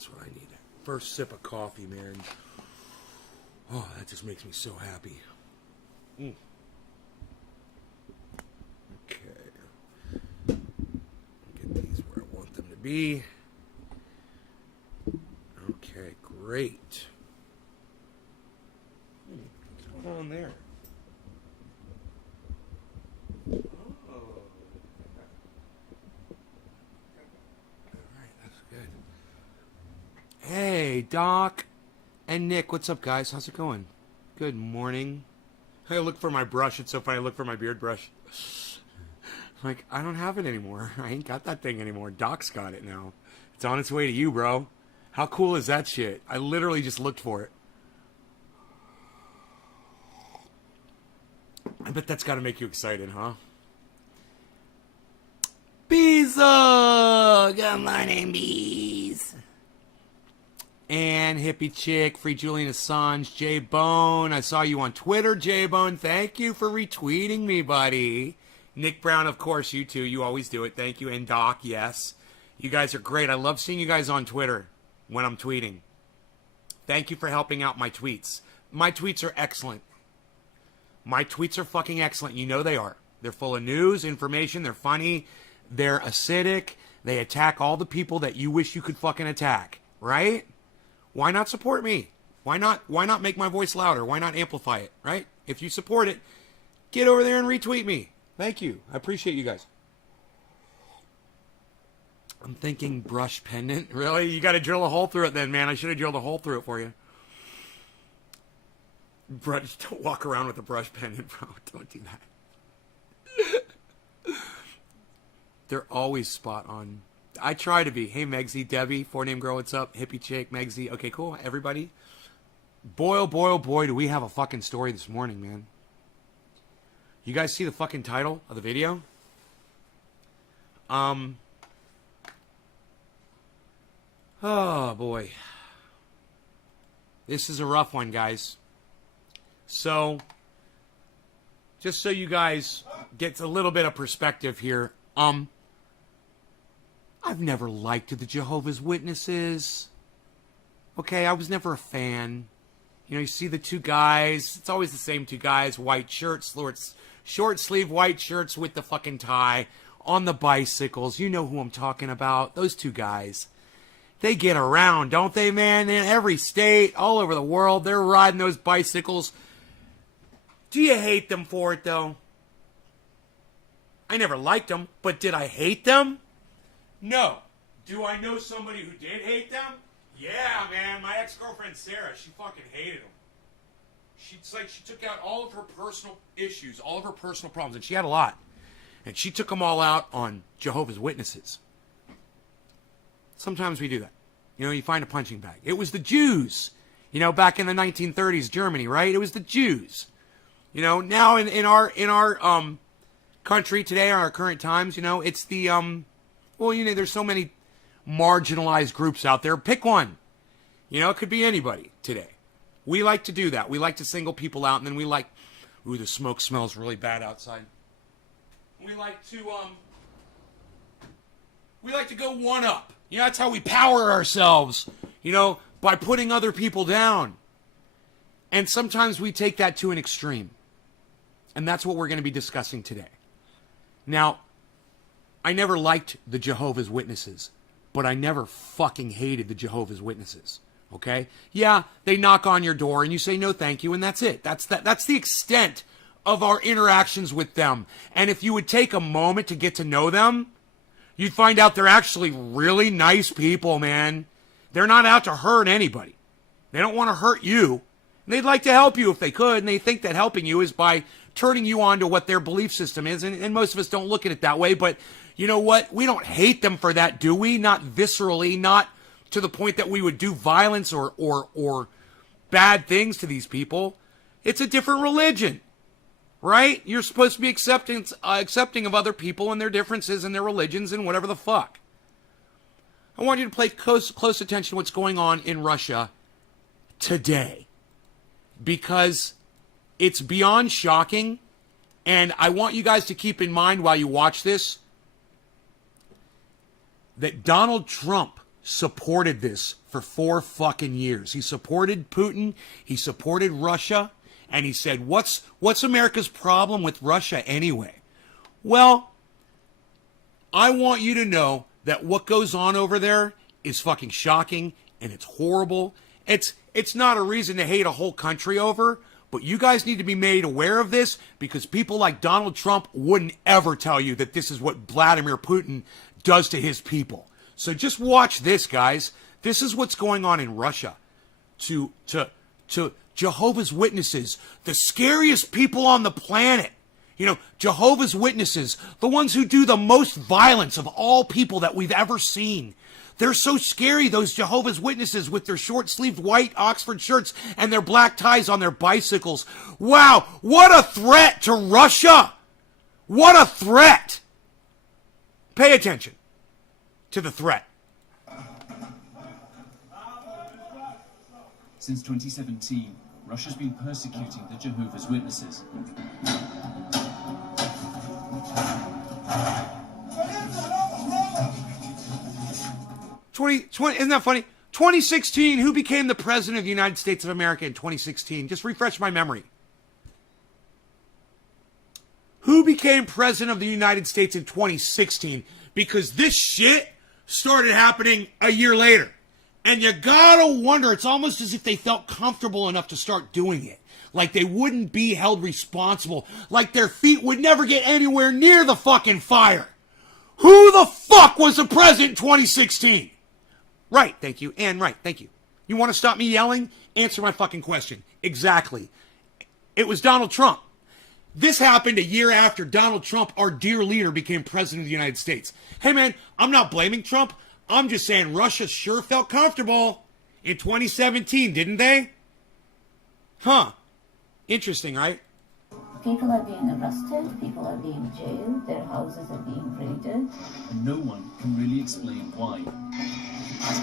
that's what I need. First sip of coffee, man. Oh, that just makes me so happy. Mm. Okay. Get these where I want them to be. Okay, great. What's going on there? Oh. Alright, that's good. Hey, Doc and Nick, what's up, guys? How's it going? Good morning. I look for my brush. It's so funny. I look for my beard brush. I'm like, I don't have it anymore. I ain't got that thing anymore. Doc's got it now. It's on its way to you, bro. How cool is that shit? I literally just looked for it. I bet that's got to make you excited, huh? Bezo! Good morning, bees. And Hippie Chick, Free Julian Assange, J-Bone. I saw you on Twitter, J-Bone. Thank you for retweeting me, buddy. Nick Brown, of course, you too. You always do it. Thank you. And Doc, yes. You guys are great. I love seeing you guys on Twitter when I'm tweeting. Thank you for helping out my tweets. My tweets are excellent. My tweets are fucking excellent. You know they are. They're full of news, information. They're funny. They're acidic. They attack all the people that you wish you could fucking attack. Right? Why not support me? Why not make my voice louder? Why not amplify it? Right? If you support it, get over there and retweet me. Thank you. I appreciate you guys. I'm thinking brush pendant. Really? You got to drill a hole through it then, man. I should have drilled a hole through it for you. Brush, don't walk around with a brush pendant, bro. Don't do that. They're always spot on. I try to be. Hey, Megsy, Debbie, 4-name girl, what's up? Hippie Chick, Megsy. Okay, cool. Everybody. Boy, oh boy, oh boy, do we have a fucking story this morning, man. You guys see the fucking title of the video? Oh, boy. This is a rough one, guys. So, just so you guys get a little bit of perspective here, I've never liked the Jehovah's Witnesses. Okay, I was never a fan. You know, you see the two guys, it's always the same two guys, white shirts, short sleeve white shirts with the fucking tie, on the bicycles. You know who I'm talking about, those two guys. They get around, don't they, man? In every state, all over the world, they're riding those bicycles. Do you hate them for it, though? I never liked them, but did I hate them? No. Do I know somebody who did hate them? Yeah, man. My ex-girlfriend, Sarah, she fucking hated them. It's like she took out all of her personal issues, all of her personal problems, and she had a lot. And she took them all out on Jehovah's Witnesses. Sometimes we do that. You know, you find a punching bag. It was the Jews, you know, back in the 1930s, Germany, right? It was the Jews. You know, now in our country today, our current times, you know, it's the, well, you know, there's so many marginalized groups out there. Pick one. You know, it could be anybody today. We like to do that. We like to single people out, and then we like, ooh, the smoke smells really bad outside. We like to go one up. You know, that's how we power ourselves, you know, by putting other people down. And sometimes we take that to an extreme. And that's what we're going to be discussing today. Now, I never liked the Jehovah's Witnesses, but I never fucking hated the Jehovah's Witnesses. Okay? Yeah, they knock on your door and you say no thank you, and that's it. That's the extent of our interactions with them. And if you would take a moment to get to know them, you'd find out they're actually really nice people, man. They're not out to hurt anybody. They don't want to hurt you. And they'd like to help you if they could, and they think that helping you is by turning you on to what their belief system is. And most of us don't look at it that way, but you know what? We don't hate them for that, do we? Not viscerally, not to the point that we would do violence or bad things to these people. It's a different religion, right? You're supposed to be accepting of other people and their differences and their religions and whatever the fuck. I want you to pay close attention to what's going on in Russia today, because it's beyond shocking, and I want you guys to keep in mind while you watch this that Donald Trump supported this for 4 fucking years. He supported Putin, he supported Russia, and he said, what's America's problem with Russia anyway? Well, I want you to know that what goes on over there is fucking shocking and it's horrible. It's not a reason to hate a whole country over, but you guys need to be made aware of this because people like Donald Trump wouldn't ever tell you that this is what Vladimir Putin does to his people. So just watch this, guys. This is what's going on in Russia. To Jehovah's Witnesses, the scariest people on the planet. You know, Jehovah's Witnesses, the ones who do the most violence of all people that we've ever seen. They're so scary, those Jehovah's Witnesses with their short-sleeved white Oxford shirts and their black ties on their bicycles. Wow, what a threat to Russia! What a threat! Pay attention to the threat. Since 2017, Russia's been persecuting the Jehovah's Witnesses. Isn't that funny? 2016, who became the president of the United States of America in 2016? Just refresh my memory. Who became president of the United States in 2016? Because this shit started happening a year later. And you gotta wonder, it's almost as if they felt comfortable enough to start doing it. Like they wouldn't be held responsible. Like their feet would never get anywhere near the fucking fire. Who the fuck was the president in 2016? Right, thank you. And right, thank you. You want to stop me yelling? Answer my fucking question. Exactly. It was Donald Trump. This happened a year after Donald Trump, our dear leader, became president of the United States. Hey man, I'm not blaming Trump. I'm just saying Russia sure felt comfortable in 2017, didn't they? Huh. Interesting, right? People are being arrested, people are being jailed, their houses are being raided. And no one can really explain why.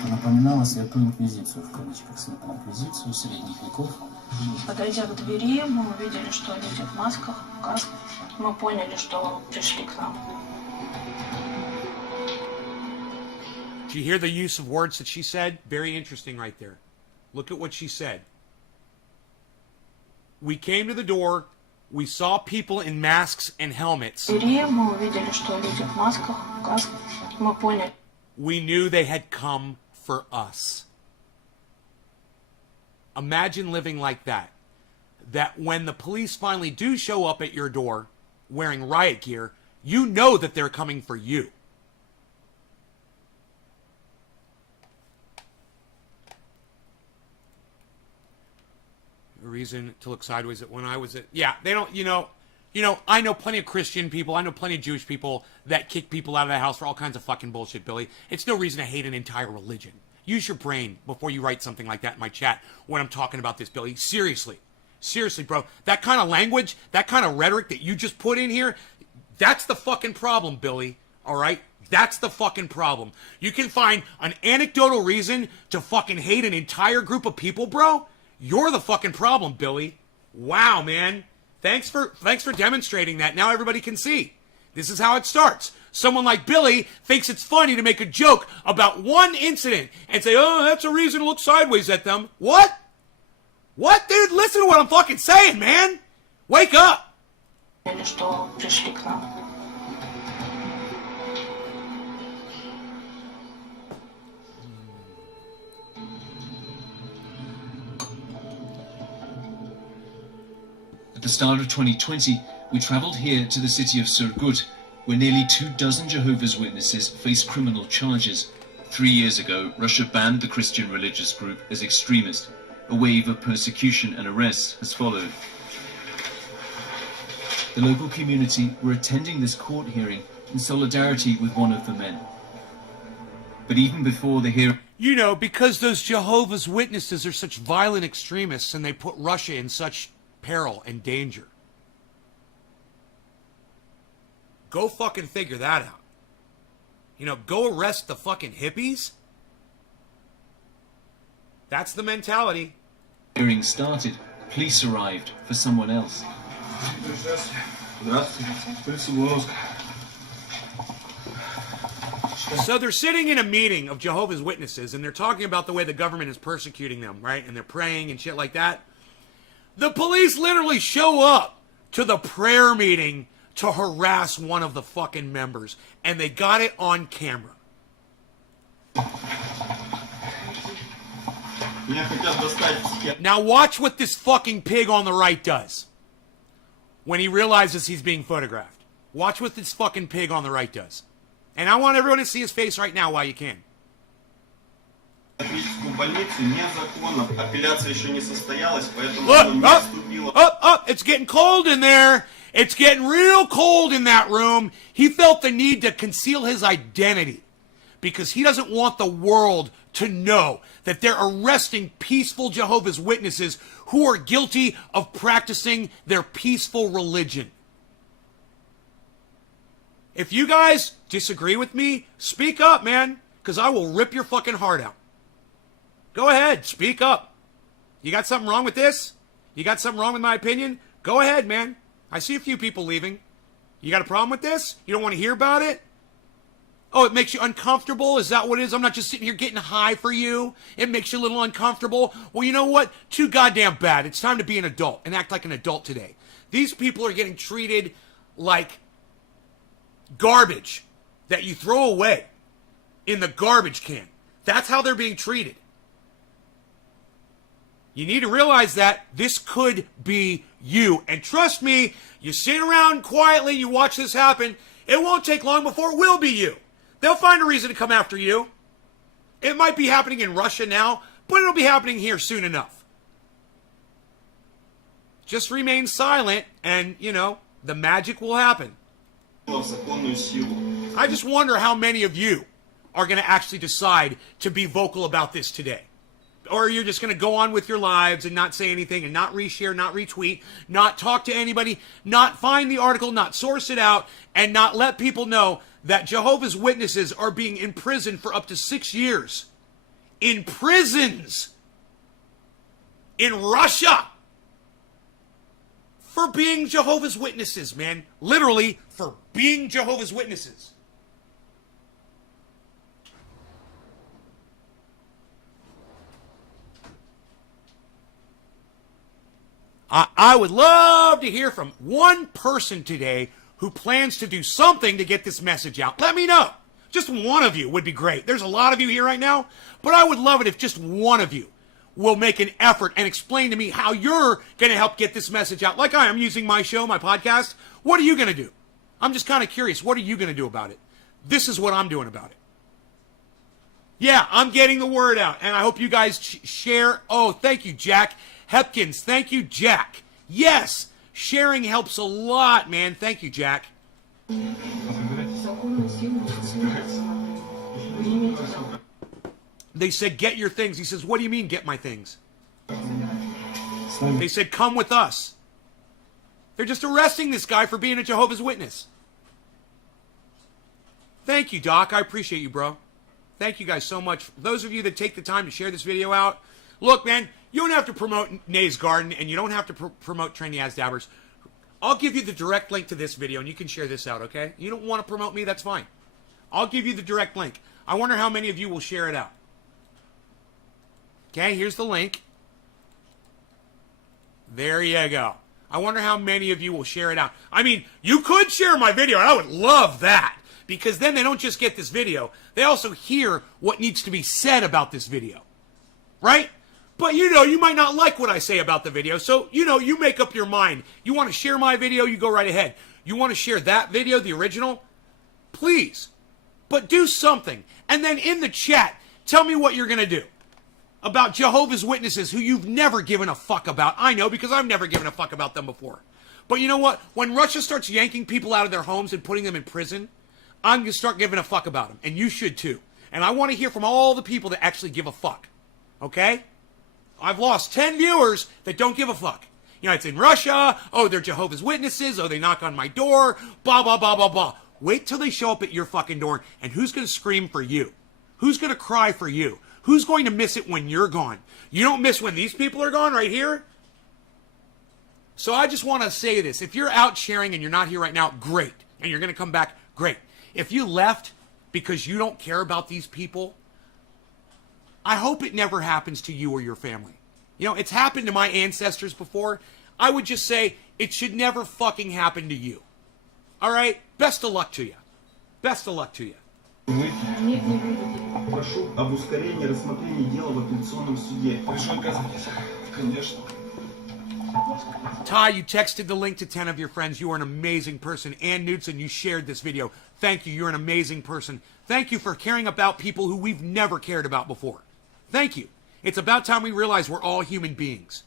Напоминала святую инквизицию, в кавычках, святую инквизицию средних веков. Подойдя к двери, мы увидели, что люди в масках, в касках. Мы поняли, что пришли к нам. Did you hear the use of words that she said? Very interesting right there. Look at what she said. We came to the door, we saw people in masks and helmets. В двери мы увидели, что люди в масках, в касках. Мы поняли. We knew they had come for us. Imagine living like that. That when the police finally do show up at your door wearing riot gear, you know that they're coming for you. A reason to look sideways at when I was at... Yeah, they don't, you know, I know plenty of Christian people, I know plenty of Jewish people that kick people out of the house for all kinds of fucking bullshit, Billy. It's no reason to hate an entire religion. Use your brain before you write something like that in my chat when I'm talking about this, Billy. Seriously. Seriously, bro. That kind of language, that kind of rhetoric that you just put in here, that's the fucking problem, Billy. All right? That's the fucking problem. You can find an anecdotal reason to fucking hate an entire group of people, bro? You're the fucking problem, Billy. Wow, man. Thanks for demonstrating that. Now everybody can see. This is how it starts. Someone like Billy thinks it's funny to make a joke about one incident and say, oh, that's a reason to look sideways at them. What? What, dude? Listen to what I'm fucking saying, man. Wake up. Что пришли к нам. At the start of 2020, we travelled here to the city of Surgut, where nearly 24 Jehovah's Witnesses face criminal charges. 3 years ago, Russia banned the Christian religious group as extremist. A wave of persecution and arrests has followed. The local community were attending this court hearing in solidarity with one of the men. But even before the hearing... You know, because those Jehovah's Witnesses are such violent extremists and they put Russia in such peril and danger. Go fucking figure that out. You know, go arrest the fucking hippies. That's the mentality. Hearing started, police arrived for someone else. So they're sitting in a meeting of Jehovah's Witnesses, and they're talking about the way the government is persecuting them, right? And they're praying and shit like that. The police literally show up to the prayer meeting to harass one of the fucking members. And they got it on camera. Now watch what this fucking pig on the right does when he realizes he's being photographed. Watch what this fucking pig on the right does. And I want everyone to see his face right now while you can. Look, up, it's getting cold in there. It's getting real cold in that room. He felt the need to conceal his identity because he doesn't want the world to know that they're arresting peaceful Jehovah's Witnesses who are guilty of practicing their peaceful religion. If you guys disagree with me, speak up, man, because I will rip your fucking heart out. Go ahead, speak up. You got something wrong with this? You got something wrong with my opinion? Go ahead, man. I see a few people leaving. You got a problem with this? You don't want to hear about it? Oh, it makes you uncomfortable? Is that what it is? I'm not just sitting here getting high for you. It makes you a little uncomfortable. Well, you know what? Too goddamn bad. It's time to be an adult and act like an adult today. These people are getting treated like garbage that you throw away in the garbage can. That's how they're being treated. You need to realize that this could be you. And trust me, you sit around quietly, you watch this happen, it won't take long before it will be you. They'll find a reason to come after you. It might be happening in Russia now, but it'll be happening here soon enough. Just remain silent and, you know, the magic will happen. I just wonder how many of you are going to actually decide to be vocal about this today. Or you're just going to go on with your lives and not say anything and not reshare, not retweet, not talk to anybody, not find the article, not source it out, and not let people know that Jehovah's Witnesses are being imprisoned for up to 6 years. In prisons. In Russia. For being Jehovah's Witnesses, man. Literally, for being Jehovah's Witnesses. I would love to hear from one person today who plans to do something to get this message out. Let me know. Just one of you would be great. There's a lot of you here right now, but I would love it if just one of you will make an effort and explain to me how you're going to help get this message out. Like I am using my show, my podcast. What are you going to do? I'm just kind of curious. What are you going to do about it? This is what I'm doing about it. Yeah, I'm getting the word out, and I hope you guys share. Oh, thank you, Jack Hepkins. Thank you, Jack. Yes, sharing helps a lot, man. Thank you, Jack. They said, get your things. He says, what do you mean, get my things? They said, come with us. They're just arresting this guy for being a Jehovah's Witness. Thank you, Doc. I appreciate you, bro. Thank you guys so much. Those of you that take the time to share this video out, look, man, you don't have to promote Nay's Garden, and you don't have to promote Trendy As Dabbers. I'll give you the direct link to this video, and you can share this out, okay? You don't want to promote me, that's fine. I'll give you the direct link. I wonder how many of you will share it out. Okay, here's the link. There you go. I wonder how many of you will share it out. I mean, you could share my video, and I would love that. Because then they don't just get this video, they also hear what needs to be said about this video. Right? But you know, you might not like what I say about the video, so you know, you make up your mind. You want to share my video, you go right ahead. You want to share that video, the original? Please. But do something. And then in the chat, tell me what you're going to do about Jehovah's Witnesses who you've never given a fuck about. I know, because I've never given a fuck about them before. But you know what? When Russia starts yanking people out of their homes and putting them in prison, I'm going to start giving a fuck about them. And you should too. And I want to hear from all the people that actually give a fuck. Okay? I've lost 10 viewers that don't give a fuck. You know, it's in Russia. Oh, they're Jehovah's Witnesses. Oh, they knock on my door. Blah, blah, blah, blah, blah. Wait till they show up at your fucking door. And who's going to scream for you? Who's going to cry for you? Who's going to miss it when you're gone? You don't miss when these people are gone right here? So I just want to say this. If you're out sharing and you're not here right now, great. And you're going to come back, great. If you left, because you don't care about these people, I hope it never happens to you or your family. You know, it's happened to my ancestors before. I would just say it should never fucking happen to you. All right? Best of luck to you. Best of luck to you. Прошу об ускорении рассмотрения дела в апелляционном суде. Прошу оказывайтесь. Конечно. Ty, you texted the link to 10 of your friends. You are an amazing person. Ann Knudsen, you shared this video. Thank you. You're an amazing person. Thank you for caring about people who we've never cared about before. Thank you. It's about time we realize we're all human beings.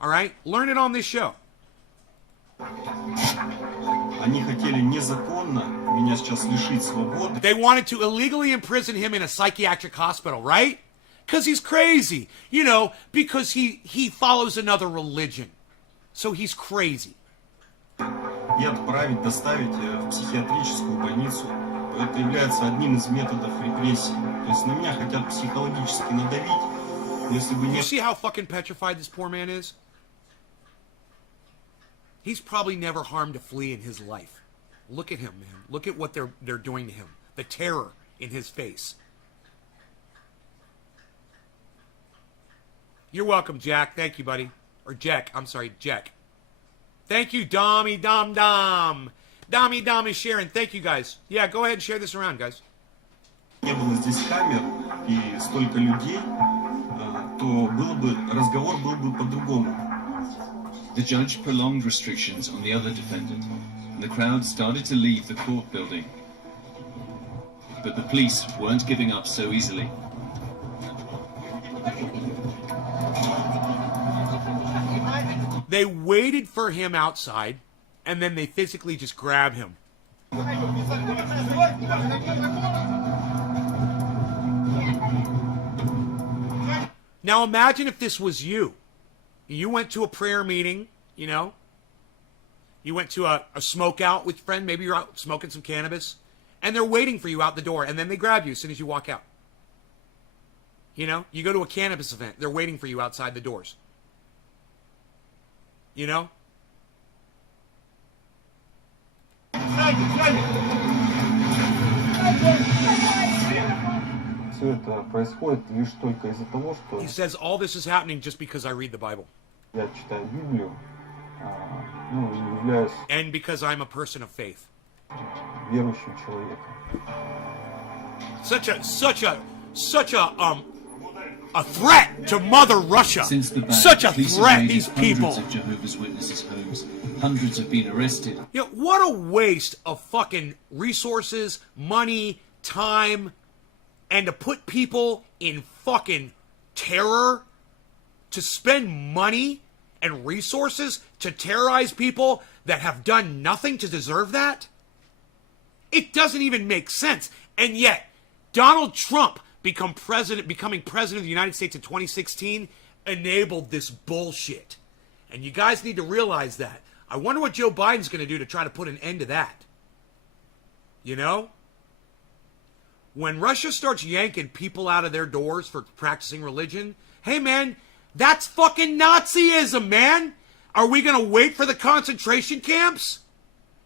All right? Learn it on this show. Они хотели незаконно меня сейчас лишить свободы. They wanted to illegally imprison him in a psychiatric hospital, right? Because he's crazy. You know, because he follows another religion. So he's crazy. И отправить, доставить в психиатрическую больницу. Это является одним из методов репрессий. То есть на меня хотят психологически надавить. Но если бы не... You see how fucking petrified this poor man is? He's probably never harmed a flea in his life. Look at him, man. Look at what they're doing to him. The terror in his face. You're welcome, Jack. Thank you, buddy. Or Jack. I'm sorry, Jack. Thank you, Dommy Dom Dom. Dommy Dom is sharing. Thank you, guys. Yeah, go ahead and share this around, guys. Не было здесь камер и столько людей, то разговор был бы по-другому. The judge prolonged restrictions on the other defendant, and the crowd started to leave the court building. But the police weren't giving up so easily. They waited for him outside, and then they physically just grab him. Now imagine if this was you. You went to a prayer meeting, you know. You went to a smoke out with a friend. Maybe you're out smoking some cannabis. And they're waiting for you out the door. And then they grab you as soon as you walk out. You know. You go to a cannabis event. They're waiting for you outside the doors. You know. Все это происходит лишь только из-за того, что... He says all this is happening just because I read the Bible. Я читаю Библию, ну, и являюсь And because I'm a person of faith. верующим человеком. Such a threat to Mother Russia. Since the ban, Such a police threat, have these raided people. hundreds of Jehovah's Witnesses' homes. Hundreds have been arrested. You know, what a waste of fucking resources, money, time, and to put people in fucking terror, to spend money and resources to terrorize people that have done nothing to deserve that? It doesn't even make sense. And yet, Donald Trump becoming president of the United States in 2016 enabled this bullshit. And you guys need to realize that. I wonder what Joe Biden's going to do to try to put an end to that. You know? When Russia starts yanking people out of their doors for practicing religion, hey man, that's fucking Nazism, man. Are we going to wait for the concentration camps?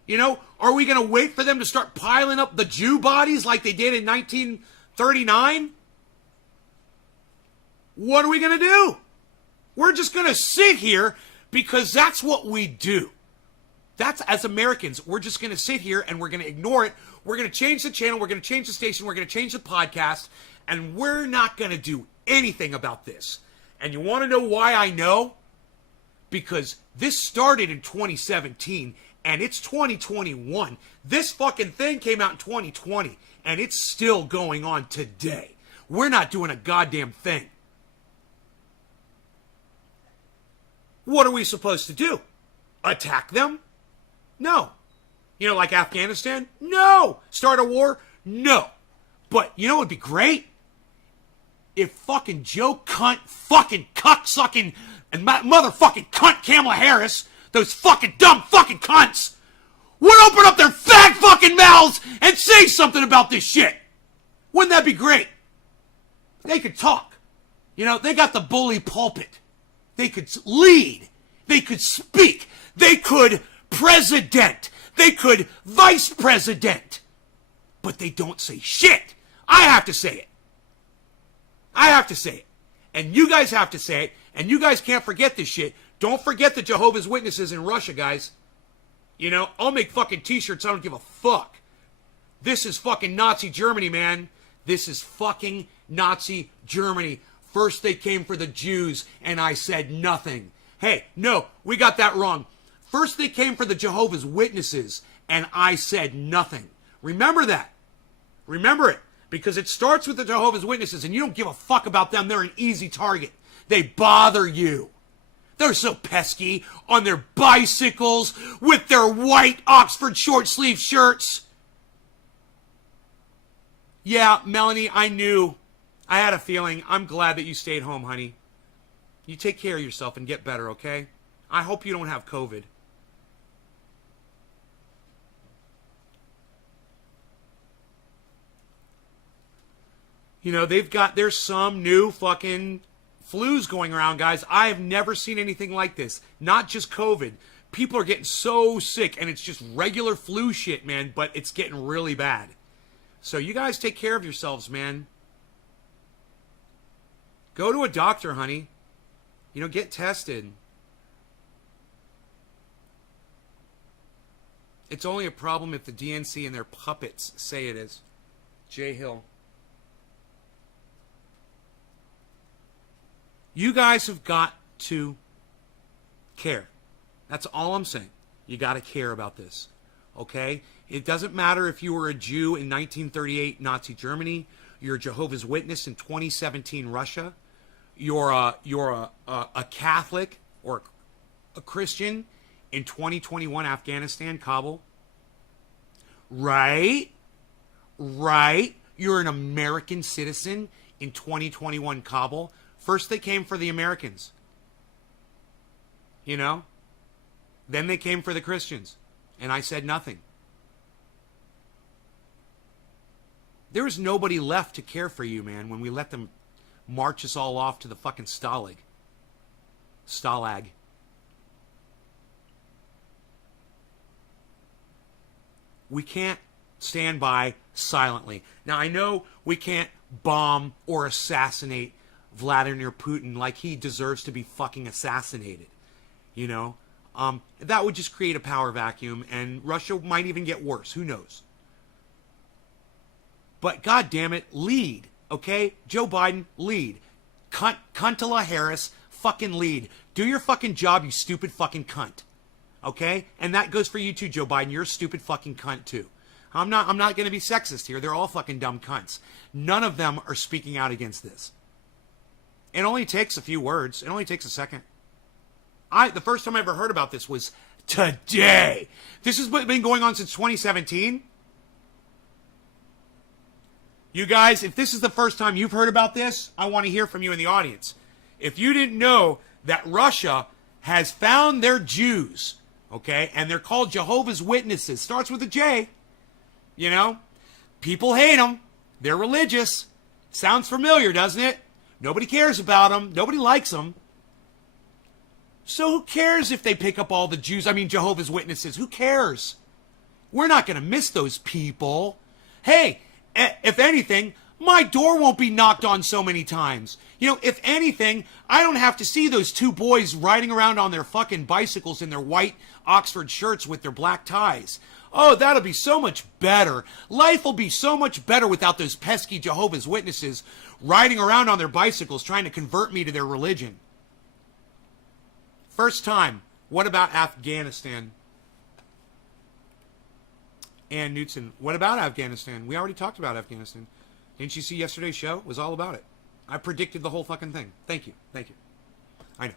You know, are we going to wait for them to start piling up the Jew bodies like they did in 1939? What are we going to do? We're just going to sit here because that's what we do. That's, as Americans, we're just going to sit here and we're going to ignore it. We're going to change the channel. We're going to change the station. We're going to change the podcast. And we're not going to do anything about this. And you want to know why I know? Because this started in 2017 and it's 2021. This fucking thing came out in 2020 and it's still going on today. We're not doing a goddamn thing. What are we supposed to do? Attack them? No. You know, like Afghanistan? No. Start a war? No. But you know what would be great? If fucking Joe Cunt, fucking cuck-sucking, and motherfucking cunt Kamala Harris, those fucking dumb fucking cunts, would open up their fat fucking mouths and say something about this shit. Wouldn't that be great? They could talk. You know, they got the bully pulpit. They could lead. They could speak. They could president. They could vice president. but they don't say shit. I have to say it. I have to say it. And you guys have to say it. And you guys can't forget this shit. Don't forget the Jehovah's Witnesses in Russia, guys. You know, I'll make fucking t-shirts. I don't give a fuck. This is fucking Nazi Germany, man. This is fucking Nazi Germany. First they came for the Jews, and I said nothing. Hey, no, we got that wrong. First they came for the Jehovah's Witnesses, and I said nothing. Remember that. Remember it. Because it starts with the Jehovah's Witnesses, and you don't give a fuck about them. They're an easy target. They bother you. They're so pesky on their bicycles with their white Oxford short-sleeve shirts. Yeah, Melanie, I knew. I had a feeling. I'm glad that you stayed home, honey. You take care of yourself and get better, okay? I hope you don't have COVID. You know, there's some new fucking flus going around, guys. I have never seen anything like this. Not just COVID. People are getting so sick, and it's just regular flu shit, man, but it's getting really bad. So you guys take care of yourselves, man. Go to a doctor, honey. You know, get tested. It's only a problem if the DNC and their puppets say it is. Jay Hill. You guys have got to care. That's all I'm saying. You got to care about this. Okay? It doesn't matter if you were a Jew in 1938 Nazi Germany, you're a Jehovah's Witness in 2017 Russia, you're a Catholic or a Christian in 2021 Afghanistan, Kabul. Right? You're an American citizen in 2021 Kabul. First they came for the Americans. You know? Then they came for the Christians. And I said nothing. There was nobody left to care for you, man, when we let them march us all off to the fucking Stalag. We can't stand by silently. Now, I know we can't bomb or assassinate Vladimir Putin like he deserves to be fucking assassinated. You know? That would just create a power vacuum, and Russia might even get worse. Who knows? But God damn it, lead. Okay? Joe Biden, lead. Cuntala Harris, fucking lead. Do your fucking job, you stupid fucking cunt. Okay? And that goes for you too, Joe Biden. You're a stupid fucking cunt too. I'm not going to be sexist here. They're all fucking dumb cunts. None of them are speaking out against this. It only takes a few words. It only takes a second. The first time I ever heard about this was today. This has been going on since 2017. You guys, if this is the first time you've heard about this, I want to hear from you in the audience. If you didn't know that Russia has found their Jews, okay, and they're called Jehovah's Witnesses, starts with a J, you know, people hate them. They're religious. Sounds familiar, doesn't it? Nobody cares about them. Nobody likes them. So who cares if they pick up all the Jews? I mean, Jehovah's Witnesses. Who cares? We're not going to miss those people. Hey, if anything, my door won't be knocked on so many times. You know, if anything, I don't have to see those two boys riding around on their fucking bicycles in their white Oxford shirts with their black ties. Oh, that'll be so much better. Life will be so much better without those pesky Jehovah's Witnesses riding around on their bicycles trying to convert me to their religion. First time. What about Afghanistan? Ann Knutson. What about Afghanistan? We already talked about Afghanistan. Didn't you see yesterday's show? It was all about it. I predicted the whole fucking thing. Thank you. Thank you. I know.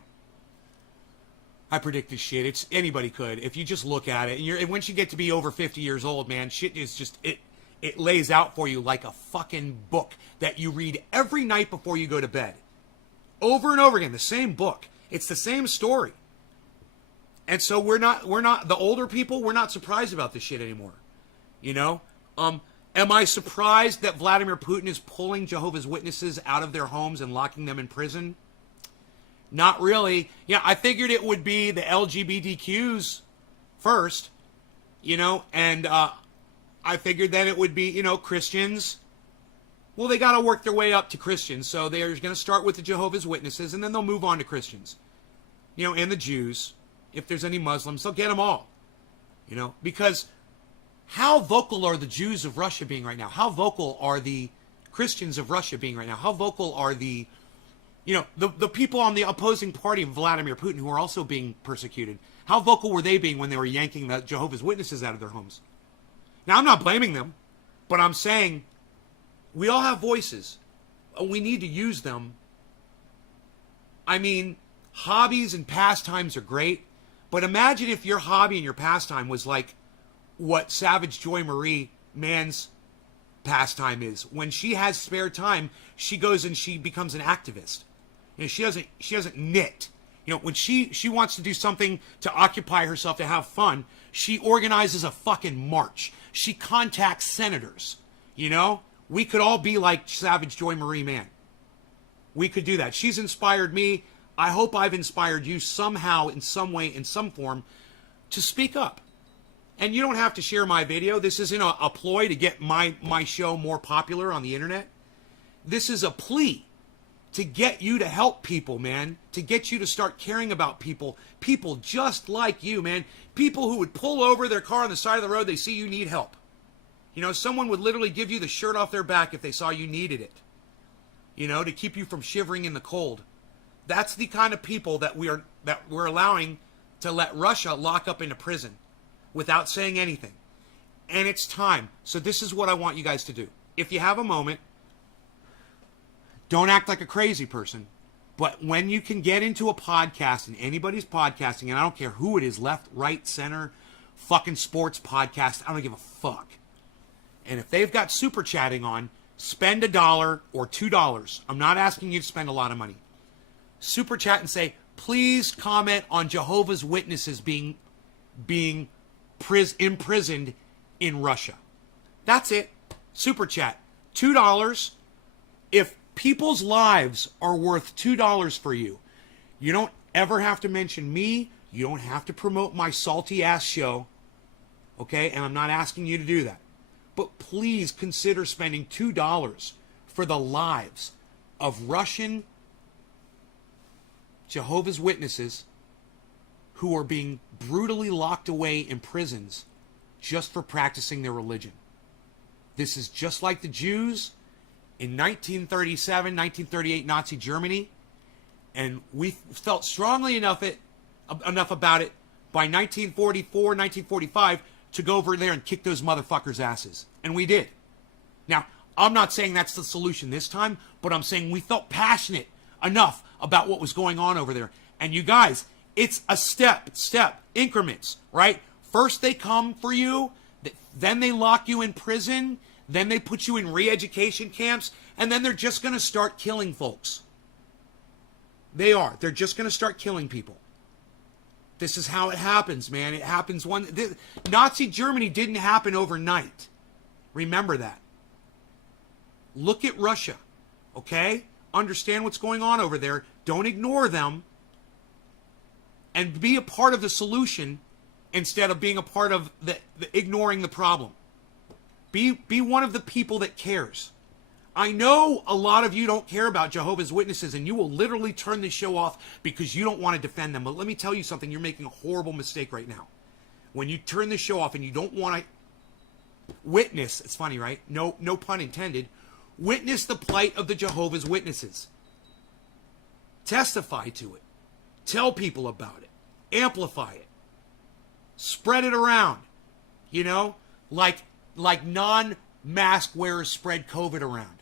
I predict this shit. It's anybody could. If you just look at it. And once you get to be over 50 years old, man, shit is just, it lays out for you like a fucking book that you read every night before you go to bed. Over and over again. The same book. It's the same story. And so we're not, the older people, we're not surprised about this shit anymore. You know? Am I surprised that Vladimir Putin is pulling Jehovah's Witnesses out of their homes and locking them in prison? Not really. Yeah, I figured it would be the LGBTQs first, you know, and I figured then it would be, you know, Christians. Well, they got to work their way up to Christians. So they're going to start with the Jehovah's Witnesses, and then they'll move on to Christians. You know, and the Jews. If there's any Muslims, they'll get them all. You know, because how vocal are the Jews of Russia being right now? How vocal are the Christians of Russia being right now? How vocal are the, you know, the people on the opposing party of Vladimir Putin who are also being persecuted? How vocal were they being when they were yanking the Jehovah's Witnesses out of their homes? Now, I'm not blaming them, but I'm saying we all have voices. We need to use them. I mean, hobbies and pastimes are great, but imagine if your hobby and your pastime was like what Savage Joy Marie Mann's pastime is. When she has spare time, she goes and she becomes an activist. You know, she doesn't knit. You know, when she wants to do something to occupy herself, to have fun, she organizes a fucking march. She contacts senators. You know, we could all be like Savage Joy Marie Mann. We could do that. She's inspired me. I hope I've inspired you somehow, in some way, in some form, to speak up. And you don't have to share my video. This isn't a ploy to get my show more popular on the internet. This is a plea to get you to help people, man. To get you to start caring about people. People just like you, man. People who would pull over their car on the side of the road, they see you need help. You know, someone would literally give you the shirt off their back if they saw you needed it. You know, to keep you from shivering in the cold. That's the kind of people that we're allowing to let Russia lock up into prison without saying anything. And it's time. So this is what I want you guys to do. If you have a moment, don't act like a crazy person. But when you can get into a podcast, and anybody's podcasting, and I don't care who it is, left, right, center, fucking sports podcast, I don't give a fuck. And if they've got super chatting on, spend $1 or $2. I'm not asking you to spend a lot of money. Super chat and say, please comment on Jehovah's Witnesses being imprisoned in Russia. That's it. Super chat. $2. If people's lives are worth $2 for you, you don't ever have to mention me. You don't have to promote my salty ass show. Okay? And I'm not asking you to do that. But please consider spending $2 for the lives of Russian Jehovah's Witnesses who are being brutally locked away in prisons just for practicing their religion. This is just like the Jews in 1937, 1938 Nazi Germany, and we felt strongly enough about it by 1944, 1945 to go over there and kick those motherfuckers' asses. And we did. Now, I'm not saying that's the solution this time, but I'm saying we felt passionate enough about what was going on over there. And you guys, it's a step, increments, right? First they come for you, then they lock you in prison, then they put you in re-education camps, and then they're just going to start killing folks. They are. They're just going to start killing people. This is how it happens, man. It happens Nazi Germany didn't happen overnight. Remember that. Look at Russia, okay? Understand what's going on over there. Don't ignore them. And be a part of the solution instead of being a part of the ignoring the problem. Be one of the people that cares. I know a lot of you don't care about Jehovah's Witnesses, and you will literally turn this show off because you don't want to defend them. But let me tell you something. You're making a horrible mistake right now. When you turn this show off and you don't want to witness, it's funny, right? No pun intended. Witness the plight of the Jehovah's Witnesses. Testify to it. Tell people about it. Amplify it. Spread it around. You know, like non-mask wearers spread COVID around.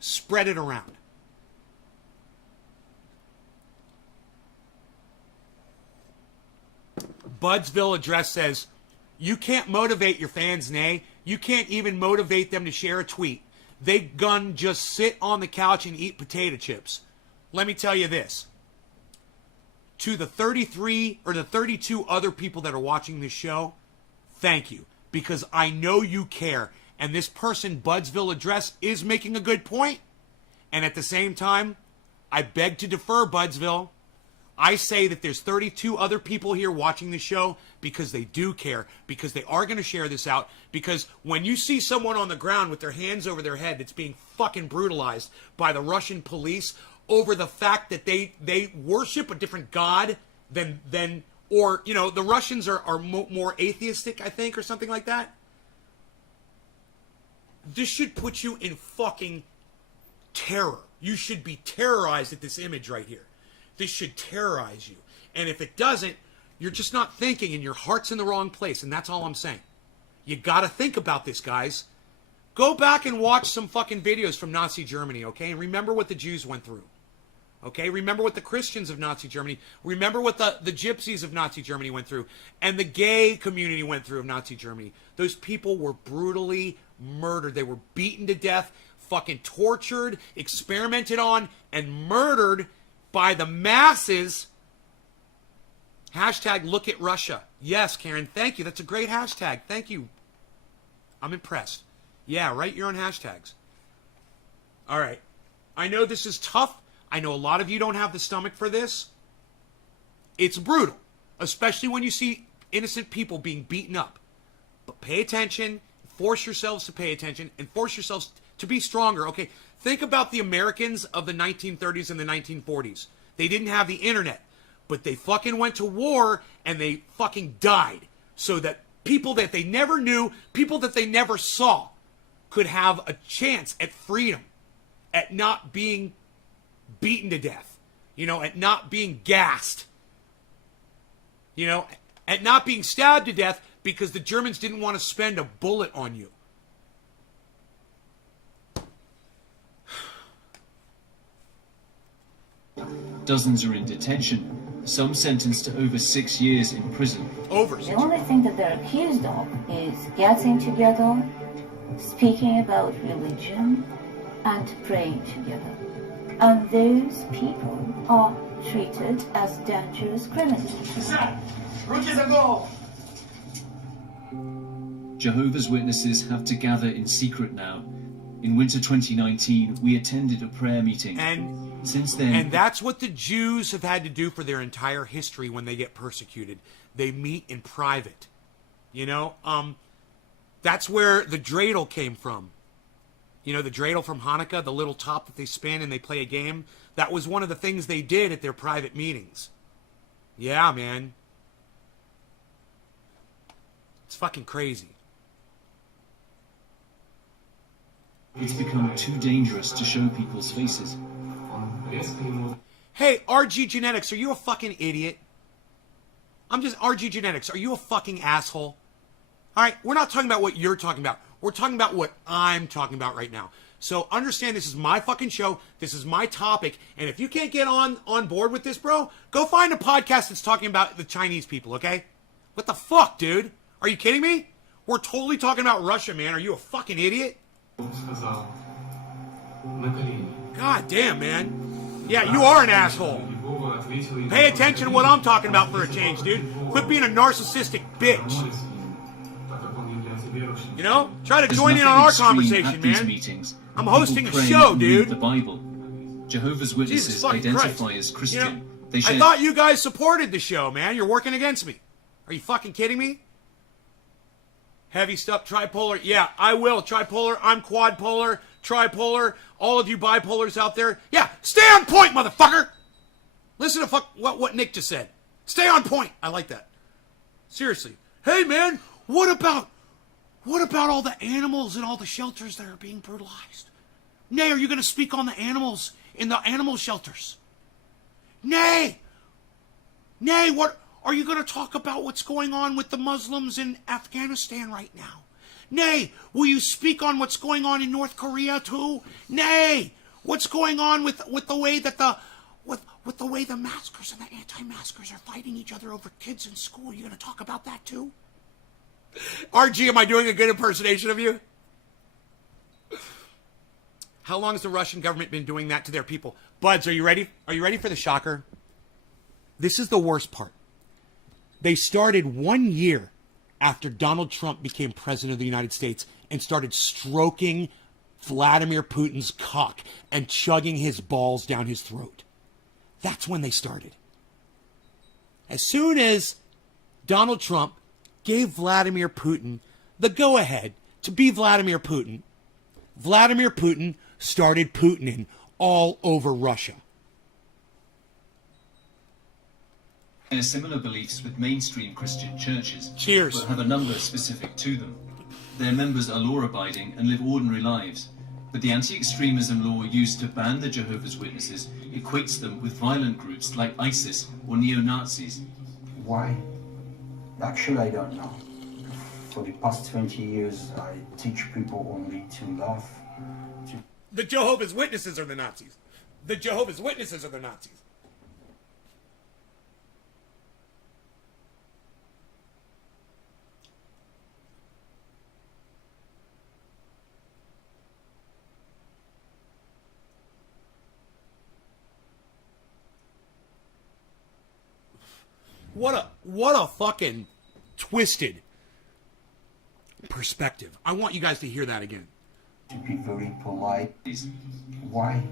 Spread it around. Budsville Address says, you can't motivate your fans, Nay. You can't even motivate them to share a tweet. They gun just sit on the couch and eat potato chips. Let me tell you this. To the 33 or the 32 other people that are watching this show, thank you. Because I know you care. And this person, Budsville Address, is making a good point. And at the same time, I beg to defer, Budsville. I say that there's 32 other people here watching the show because they do care, because they are going to share this out, because when you see someone on the ground with their hands over their head that's being fucking brutalized by the Russian police over the fact that they worship a different god than or, you know, the Russians are more atheistic, I think, or something like that. This should put you in fucking terror. You should be terrorized at this image right here. This should terrorize you. And if it doesn't, you're just not thinking and your heart's in the wrong place. And that's all I'm saying. You got to think about this, guys. Go back and watch some fucking videos from Nazi Germany, okay? And remember what the Jews went through. Okay? Remember what the Christians of Nazi Germany, remember what the gypsies of Nazi Germany went through, and the gay community went through of Nazi Germany. Those people were brutally murdered. They were beaten to death, fucking tortured, experimented on, and murdered by the masses. Hashtag look at Russia. Yes, Karen, thank you. That's a great hashtag. Thank you. I'm impressed. Yeah, write your own hashtags. All right. I know this is tough. I know a lot of you don't have the stomach for this. It's brutal, especially when you see innocent people being beaten up. But pay attention, force yourselves to pay attention, and force yourselves to be stronger. Okay, think about the Americans of the 1930s and the 1940s. They didn't have the internet, but they fucking went to war and they fucking died so that people that they never knew, people that they never saw, could have a chance at freedom, at not being beaten to death, you know, at not being gassed, you know, at not being stabbed to death because the Germans didn't want to spend a bullet on you. Dozens are in detention, some sentenced to over 6 years in prison. The only thing that they're accused of is getting together, speaking about religion, and praying together. And those people are treated as dangerous criminals. Jehovah's Witnesses have to gather in secret now. In winter 2019, we attended a prayer meeting. And since then... And that's what the Jews have had to do for their entire history when they get persecuted. They meet in private. You know, that's where the dreidel came from. You know, the dreidel from Hanukkah, the little top that they spin and they play a game. That was one of the things they did at their private meetings. Yeah, man. It's fucking crazy. It's become too dangerous to show people's faces. Hey, RG Genetics, are you a fucking idiot? I'm just RG Genetics. Are you a fucking asshole? All right, we're not talking about what you're talking about. We're talking about what I'm talking about right now. So understand this is my fucking show. This is my topic. And if you can't get on board with this, bro, go find a podcast that's talking about the Chinese people, okay? What the fuck, dude? Are you kidding me? We're totally talking about Russia, man. Are you a fucking idiot? God damn, man. Yeah, you are an asshole. Pay attention to what I'm talking about for a change, dude. Quit being a narcissistic bitch. You know? Try to join in on our conversation, man. Meetings, I'm hosting a show, dude. The Bible. Jehovah's Witnesses identify as Christian. You know, I thought you guys supported the show, man. You're working against me. Are you fucking kidding me? Heavy stuff, tripolar. Yeah, I will. Tripolar. I'm quadpolar. Tripolar. All of you bipolars out there. Yeah, stay on point, motherfucker. Listen to what Nick just said. Stay on point. I like that. Seriously. Hey, man, what about all the animals in all the shelters that are being brutalized? Nay, are you going to speak on the animals in the animal shelters? Nay, what are you going to talk about what's going on with the Muslims in Afghanistan right now? Nay, will you speak on what's going on in North Korea too? Nay, what's going on with the way that with the way the maskers and the anti-maskers are fighting each other over kids in school? Are you going to talk about that too? RG, am I doing a good impersonation of you? How long has the Russian government been doing that to their people? Buds, are you ready? Are you ready for the shocker? This is the worst part. They started 1 year after Donald Trump became president of the United States and started stroking Vladimir Putin's cock and chugging his balls down his throat. That's when they started. As soon as Donald Trump gave Vladimir Putin the go-ahead to be Vladimir Putin started Putinin all over Russia. Share similar beliefs with mainstream Christian churches, Cheers. but have a number specific to them. Their members are law-abiding and live ordinary lives, but the anti-extremism law used to ban the Jehovah's Witnesses equates them with violent groups like ISIS or neo-Nazis. Why? Actually, I don't know. For the past 20 years, I teach people only to love. The Jehovah's Witnesses are the Nazis. The Jehovah's Witnesses are the Nazis. What a fucking twisted perspective. I want you guys to hear that again. To be very polite. Why?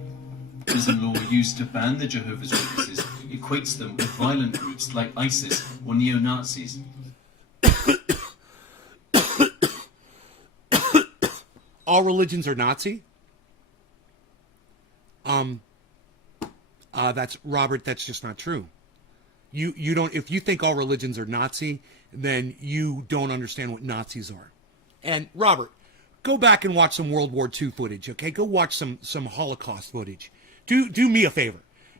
The law used to ban the Jehovah's Witnesses equates them with violent groups like ISIS or neo-Nazis. All religions are Nazi? That's Robert, that's just not true. You don't, if you think all religions are Nazi, then you don't understand what Nazis are. And Robert, go back and watch some World War II footage, okay? Go watch some Holocaust footage. Do me a favor.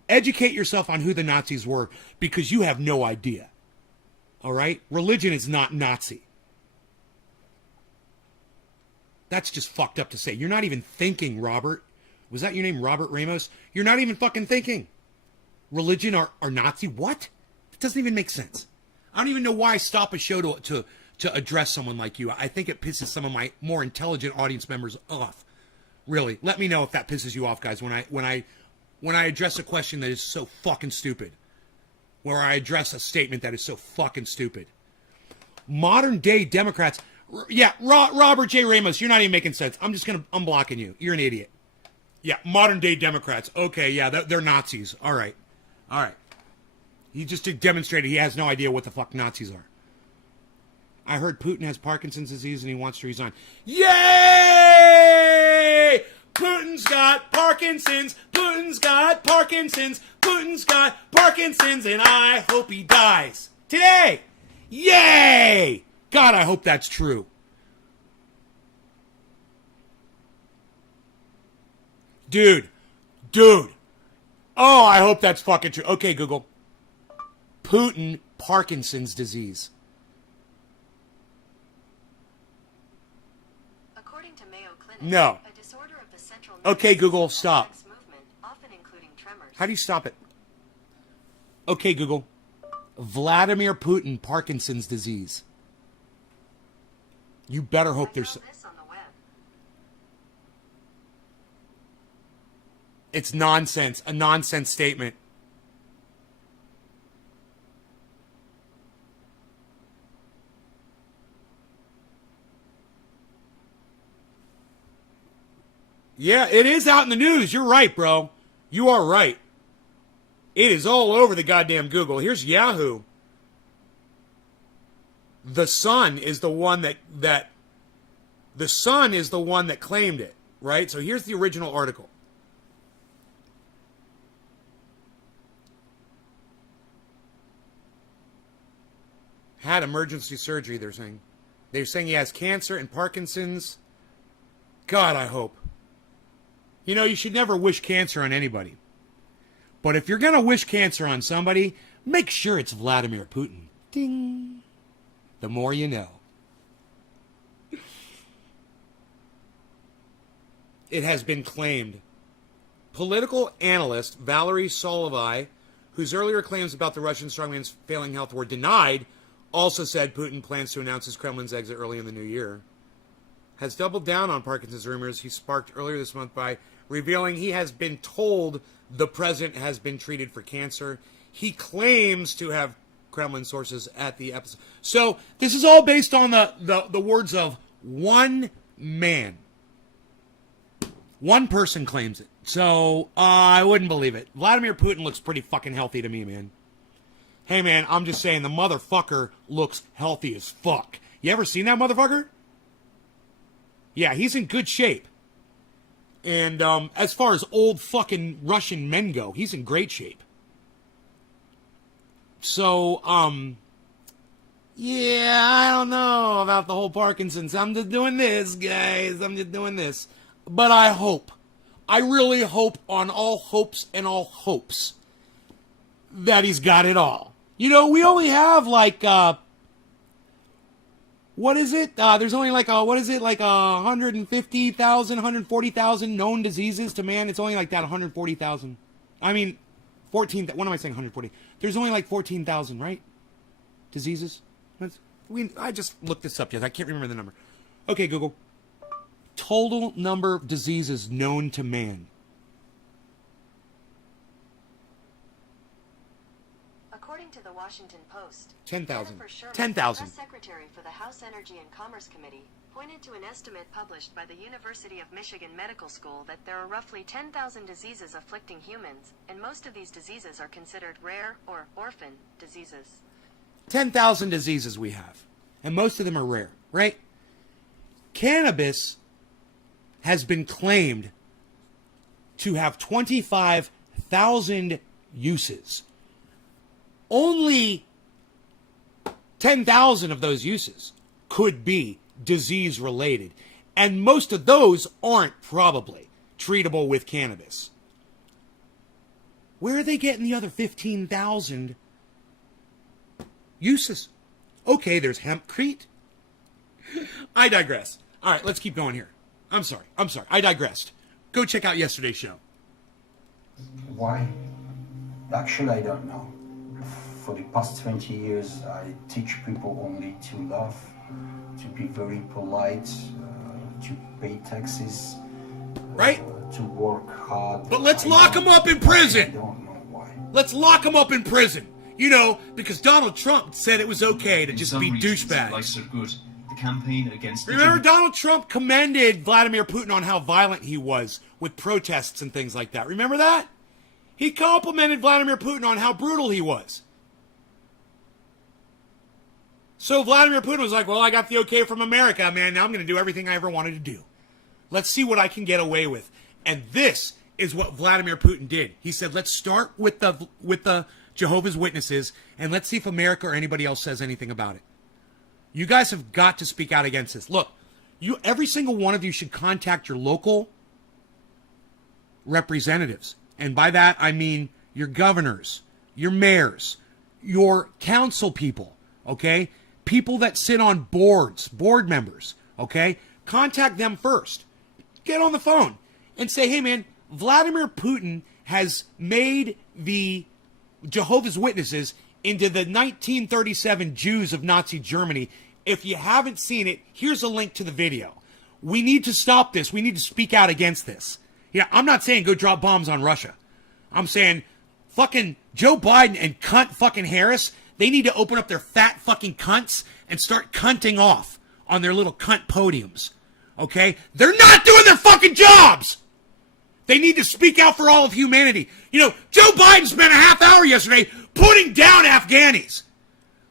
Educate yourself on who the Nazis were, because you have no idea. All right? Religion is not Nazi. That's just fucked up to say. You're not even thinking, Robert. Was that your name, Robert Ramos? You're not even fucking thinking. Religion are Nazi? What? It doesn't even make sense. I don't even know why I stop a show to address someone like you. I think it pisses some of my more intelligent audience members off. Really, let me know if that pisses you off, guys. When I address a question that is so fucking stupid, where I address a statement that is so fucking stupid. Modern day Democrats, yeah, Robert J. Ramos, you're not even making sense. I'm blocking you. You're an idiot. Yeah, modern day Democrats. Okay, yeah, they're Nazis. All right. He just demonstrated he has no idea what the fuck Nazis are. I heard Putin has Parkinson's disease and he wants to resign. Yay! Putin's got Parkinson's. Putin's got Parkinson's. Putin's got Parkinson's, and I hope he dies today. Yay! God, I hope that's true. Dude. Oh, I hope that's fucking true. Okay, Google. Putin, Parkinson's disease. According to Mayo Clinic, No. a disorder of the central Okay, Google, stop. movement, often including tremors. How do you stop it? Okay, Google. Vladimir Putin, Parkinson's disease. You better hope there's... This on the web. It's nonsense. A nonsense statement. Yeah, it is out in the news. You're right, bro. You are right. It is all over the goddamn Google. Here's Yahoo. The Sun is the one that the Sun is the one that claimed it, right? So here's the original article. Had emergency surgery, they're saying. They're saying he has cancer and Parkinson's. God, I hope. You know, you should never wish cancer on anybody. But if you're going to wish cancer on somebody, make sure it's Vladimir Putin. Ding. The more you know. It has been claimed. Political analyst Valery Solovey, whose earlier claims about the Russian strongman's failing health were denied, also said Putin plans to announce his Kremlin's exit early in the new year. Has doubled down on Parkinson's rumors he sparked earlier this month by revealing he has been told the president has been treated for cancer. He claims to have Kremlin sources at the episode. So this is all based on the words of one man. One person claims it. So I wouldn't believe it. Vladimir Putin looks pretty fucking healthy to me, man. Hey, man, I'm just saying the motherfucker looks healthy as fuck. You ever seen that motherfucker? Yeah, he's in good shape. And as far as old fucking Russian men go, he's in great shape. So, yeah, I don't know about the whole Parkinson's. I'm just doing this, guys. I'm just doing this. But I really hope on all hopes and all hopes that he's got it all. You know, we only have like, what is it? There's only like, 150,000, 140,000 known diseases to man. It's only like that, 140,000. I mean, 14, what am I saying, 140? There's only like 14,000, right? Diseases? I just looked this up, yes. I can't remember the number. Okay, Google. Total number of diseases known to man. According to the Washington Post, 10,000. 10,000. 10,000. Press secretary for the House Energy and Commerce Committee, pointed to an estimate published by the University of Michigan Medical School that there are roughly 10,000 diseases afflicting humans, and most of these diseases are considered rare or orphan diseases. 10,000 diseases we have, and most of them are rare, right? Cannabis has been claimed to have 25,000 uses. Only 10,000 of those uses could be disease related, and most of those aren't probably treatable with cannabis. Where are they getting the other 15,000 uses? Okay, there's hempcrete. I digress. All right, let's keep going here. I'm sorry. I digressed. Go check out yesterday's show. Why? Actually, I don't know. For the past 20 years, I teach people only to love, to be very polite, to pay taxes, right? To work hard. But let's lock them up in prison. I don't know why. Let's lock them up in prison. You know, because Donald Trump said it was okay to In just some be regions, douchebags. Like Surgut, the campaign against the Remember, Donald Trump commended Vladimir Putin on how violent he was with protests and things like that. Remember that? He complimented Vladimir Putin on how brutal he was. So Vladimir Putin was like, well, I got the okay from America, man. Now I'm going to do everything I ever wanted to do. Let's see what I can get away with. And this is what Vladimir Putin did. He said, let's start with the Jehovah's Witnesses, and let's see if America or anybody else says anything about it. You guys have got to speak out against this. Look, every single one of you should contact your local representatives. And by that, I mean your governors, your mayors, your council people, okay? People that sit on boards, board members, okay? Contact them first. Get on the phone and say, hey, man, Vladimir Putin has made the Jehovah's Witnesses into the 1937 Jews of Nazi Germany. If you haven't seen it, here's a link to the video. We need to stop this. We need to speak out against this. Yeah, I'm not saying go drop bombs on Russia. I'm saying fucking Joe Biden and cunt fucking Harris, they need to open up their fat fucking cunts and start cunting off on their little cunt podiums. Okay? They're not doing their fucking jobs! They need to speak out for all of humanity. You know, Joe Biden spent a half hour yesterday putting down Afghanis.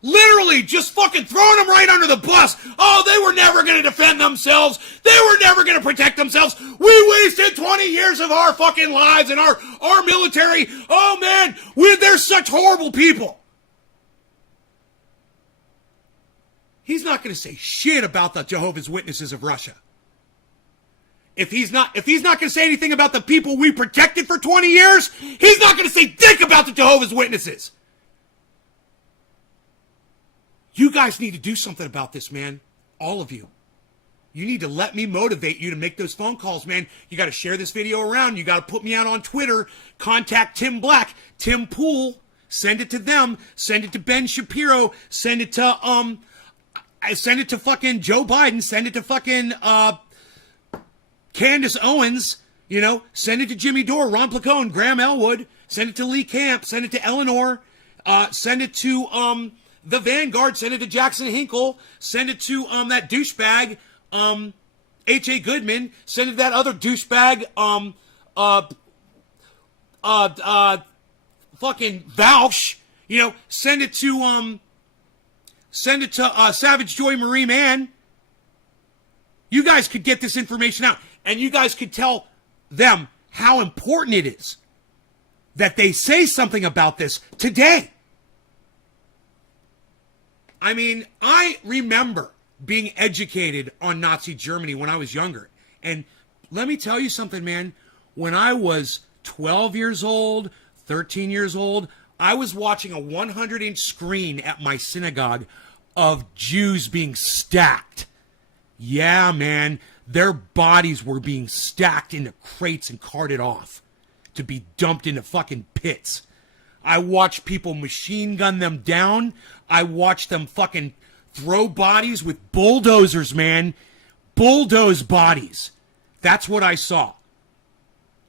Literally just fucking throwing them right under the bus. Oh, they were never going to defend themselves. They were never going to protect themselves. We wasted 20 years of our fucking lives and our military. Oh, man, they're such horrible people. He's not going to say shit about the Jehovah's Witnesses of Russia. If he's not going to say anything about the people we protected for 20 years, he's not going to say dick about the Jehovah's Witnesses. You guys need to do something about this, man. All of you. You need to let me motivate you to make those phone calls, man. You got to share this video around. You got to put me out on Twitter. Contact Tim Black, Tim Pool. Send it to them. Send it to Ben Shapiro. Send it to fucking Joe Biden. Send it to fucking Candace Owens. You know, send it to Jimmy Dore, Ron Placone, Graham Elwood. Send it to Lee Camp. Send it to Eleanor. Send it to the Vanguard. Send it to Jackson Hinkle. Send it to that douchebag H.A. Goodman. Send it to that other douchebag fucking Vaush. You know, send it to Savage Joy Marie Mann. You guys could get this information out, and you guys could tell them how important it is that they say something about this today. I mean, I remember being educated on Nazi Germany when I was younger. And let me tell you something, man. When I was 12 years old, 13 years old, I was watching a 100-inch screen at my synagogue of Jews being stacked. Yeah, man, their bodies were being stacked into crates and carted off to be dumped into fucking pits. I watched people machine gun them down. I watched them fucking throw bodies with bulldozers, man. Bulldoze bodies. That's what I saw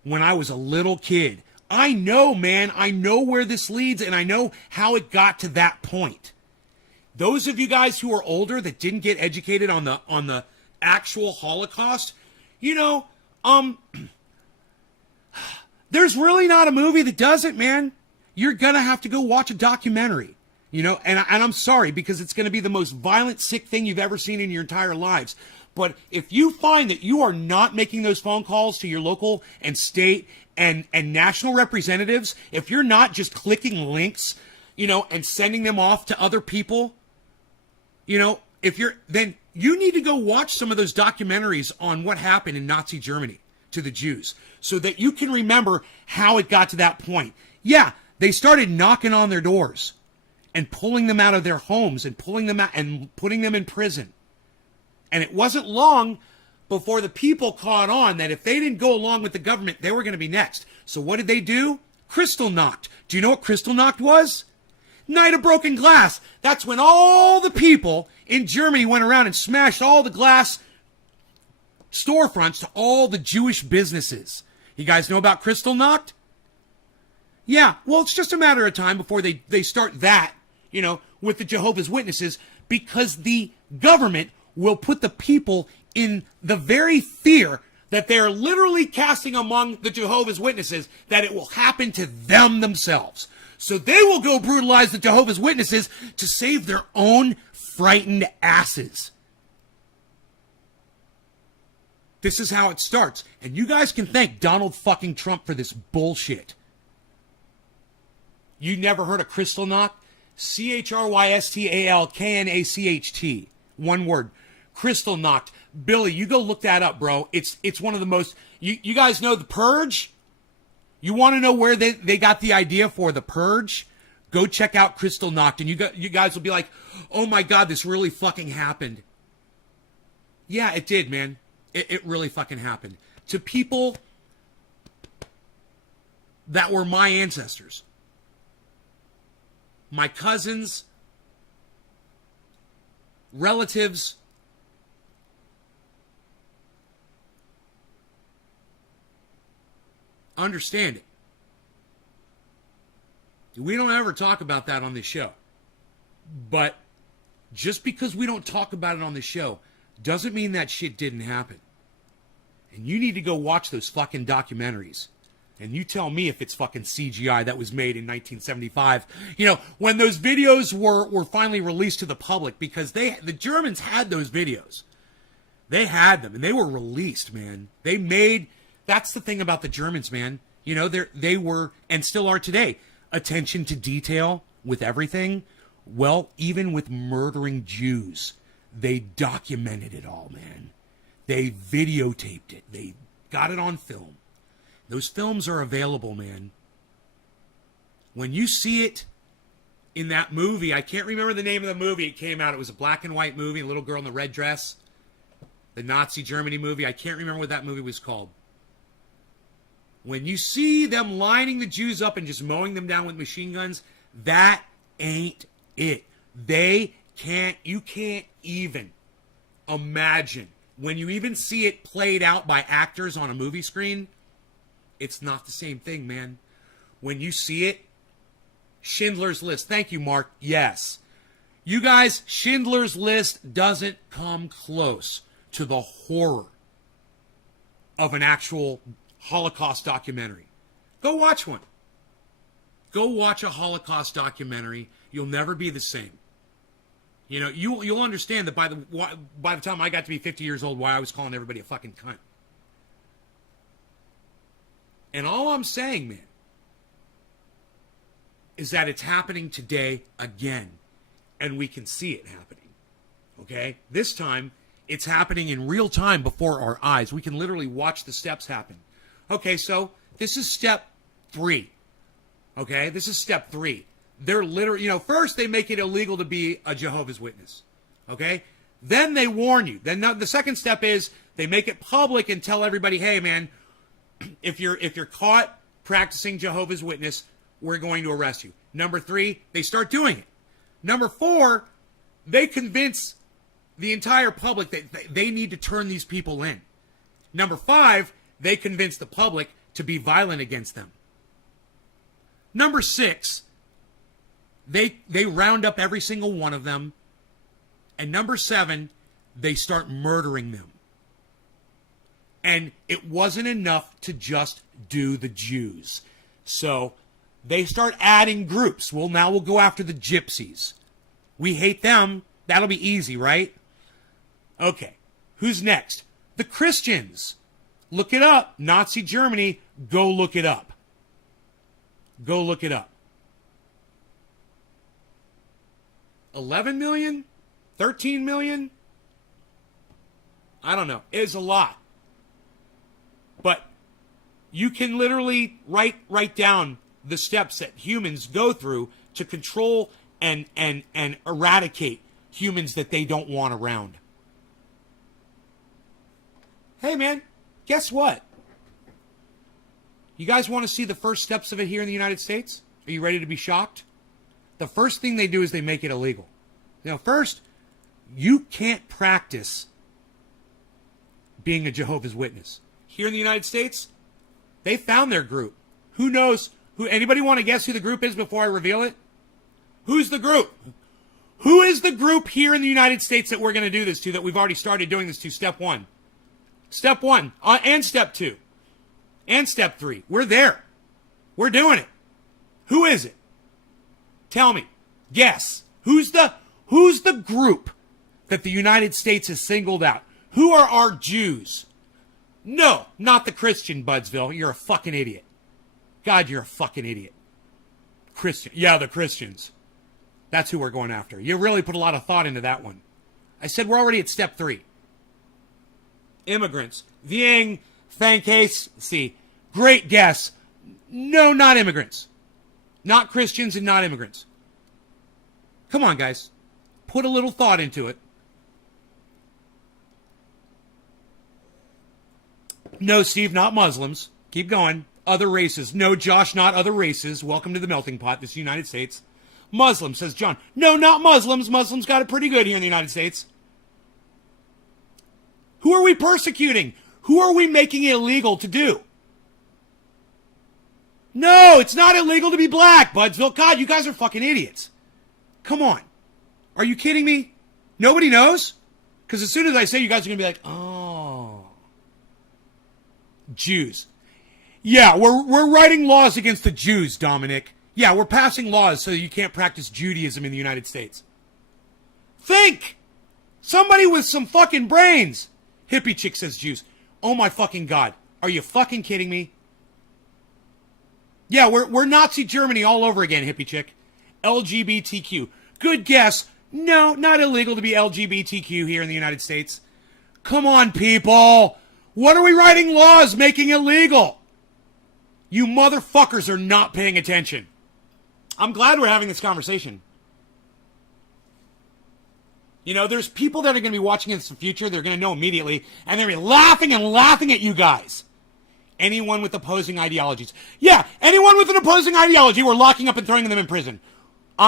when I was a little kid. I know, man. I know where this leads, and I know how it got to that point. Those of you guys who are older that didn't get educated on the actual Holocaust, you know, there's really not a movie that does it, man. You're gonna have to go watch a documentary, you know, and I'm sorry, because it's gonna be the most violent, sick thing you've ever seen in your entire lives. But if you find that you are not making those phone calls to your local and state and national representatives, if you're not just clicking links, you know, and sending them off to other people, you know, then you need to go watch some of those documentaries on what happened in Nazi Germany to the Jews so that you can remember how it got to that point. Yeah, they started knocking on their doors and pulling them out of their homes and pulling them out and putting them in prison. And it wasn't long before the people caught on that if they didn't go along with the government, they were going to be next. So what did they do? Kristallnacht. Do you know what Kristallnacht was? Night of Broken Glass. That's when all the people in Germany went around and smashed all the glass storefronts to all the Jewish businesses. You guys know about Kristallnacht? Yeah, well, it's just a matter of time before they start that, you know, with the Jehovah's Witnesses, because the government will put the people in the very fear that they're literally casting among the Jehovah's Witnesses that it will happen to them themselves. So they will go brutalize the Jehovah's Witnesses to save their own frightened asses. This is how it starts. And you guys can thank Donald fucking Trump for this bullshit. You never heard of Kristallnacht? Chrystalknacht. One word. Kristallnacht. Billy, you go look that up, bro. It's one of the most... You guys know The Purge? You want to know where they got the idea for The Purge? Go check out Kristallnacht, and you guys will be like, oh my God, this really fucking happened. Yeah, it did, man. It really fucking happened. To people that were my ancestors. My cousins, relatives, understand it. We don't ever talk about that on this show. But just because we don't talk about it on the show doesn't mean that shit didn't happen. And you need to go watch those fucking documentaries. And you tell me if it's fucking CGI that was made in 1975. You know, when those videos were finally released to the public, because the Germans had those videos. They had them, and they were released, man. That's the thing about the Germans, man. You know, they were, and still are today, attention to detail with everything. Well, even with murdering Jews, they documented it all, man. They videotaped it. They got it on film. Those films are available, man. When you see it in that movie, I can't remember the name of the movie. It came out. It was a black and white movie, a little girl in the red dress. The Nazi Germany movie. I can't remember what that movie was called. When you see them lining the Jews up and just mowing them down with machine guns, that ain't it. You can't even imagine. When you even see it played out by actors on a movie screen, it's not the same thing, man. When you see it, Schindler's List. Thank you, Mark. Yes. You guys, Schindler's List doesn't come close to the horror of an actual Holocaust documentary. Go watch one. Go watch a Holocaust documentary. You'll never be the same. You know, you'll understand that by the time I got to be 50 years old, why I was calling everybody a fucking cunt. And all I'm saying, man, is that it's happening today again. And we can see it happening. Okay? This time, it's happening in real time before our eyes. We can literally watch the steps happen. Okay, so this is step 3. Okay? This is step 3. They're literally, first they make it illegal to be a Jehovah's Witness. Okay? Then they warn you. Then the second step is they make it public and tell everybody, hey, man, if you're caught practicing Jehovah's Witness, we're going to arrest you. Number 3, they start doing it. Number 4, they convince the entire public that they need to turn these people in. Number 5, they convince the public to be violent against them. Number 6, they round up every single one of them. And number 7, they start murdering them. And it wasn't enough to just do the Jews. So they start adding groups. Well, now we'll go after the gypsies. We hate them. That'll be easy, right? Okay. Who's next? The Christians. Look it up. Nazi Germany. Go look it up. Go look it up. 11 million? 13 million? I don't know. It's a lot. But you can literally write down the steps that humans go through to control and eradicate humans that they don't want around. Hey, man, guess what? You guys want to see the first steps of it here in the United States? Are you ready to be shocked? The first thing they do is they make it illegal. Now, first, you can't practice being a Jehovah's Witness. Here in the United States, they found their group. Who knows? Anybody want to guess who the group is before I reveal it? Who's the group? Who is the group here in the United States that we're going to do this to, that we've already started doing this to? Step 1. Step 1 and step 2 and step 3. We're there. We're doing it. Who is it? Tell me. Guess. Who's the group that the United States has singled out? Who are our Jews? No, not the Christian, Budsville. You're a fucking idiot. God, you're a fucking idiot. Christian. Yeah, the Christians. That's who we're going after. You really put a lot of thought into that one. I said we're already at step 3. Immigrants. Vieng, Thankcase. See, great guess. No, not immigrants. Not Christians and not immigrants. Come on, guys. Put a little thought into it. No, Steve, not Muslims. Keep going. Other races. No, Josh, not other races. Welcome to the melting pot. This is the United States. Muslims, says John. No, not Muslims. Muslims got it pretty good here in the United States. Who are we persecuting? Who are we making it illegal to do? No, it's not illegal to be black, Budsville. God, you guys are fucking idiots. Come on. Are you kidding me? Nobody knows? Because as soon as I say, you guys are going to be like, oh. Jews. Yeah, we're writing laws against the Jews, Dominic. Yeah, we're passing laws so you can't practice Judaism in the United States. Think! Somebody with some fucking brains. Hippie chick says Jews. Oh my fucking God. Are you fucking kidding me? Yeah, we're Nazi Germany all over again, hippie chick. LGBTQ. Good guess. No, not illegal to be LGBTQ here in the United States. Come on, people. What are we writing laws making illegal? You motherfuckers are not paying attention. I'm glad we're having this conversation. You know, there's people that are going to be watching this in the future. They're going to know immediately. And they're going to be laughing and laughing at you guys. Anyone with opposing ideologies. Yeah, anyone with an opposing ideology, we're locking up and throwing them in prison.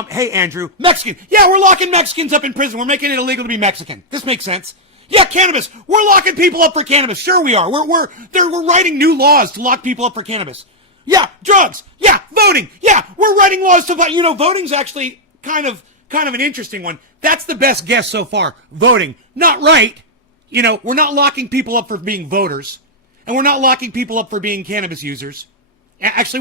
Hey, Andrew, Mexican. Yeah, we're locking Mexicans up in prison. We're making it illegal to be Mexican. This makes sense. Yeah, cannabis. We're locking people up for cannabis. Sure we are. We're writing new laws to lock people up for cannabis. Yeah, drugs. Yeah, voting. Yeah, we're writing laws to vote. You know, voting's actually kind of an interesting one. That's the best guess so far. Voting. Not right. You know, we're not locking people up for being voters. And we're not locking people up for being cannabis users. Actually,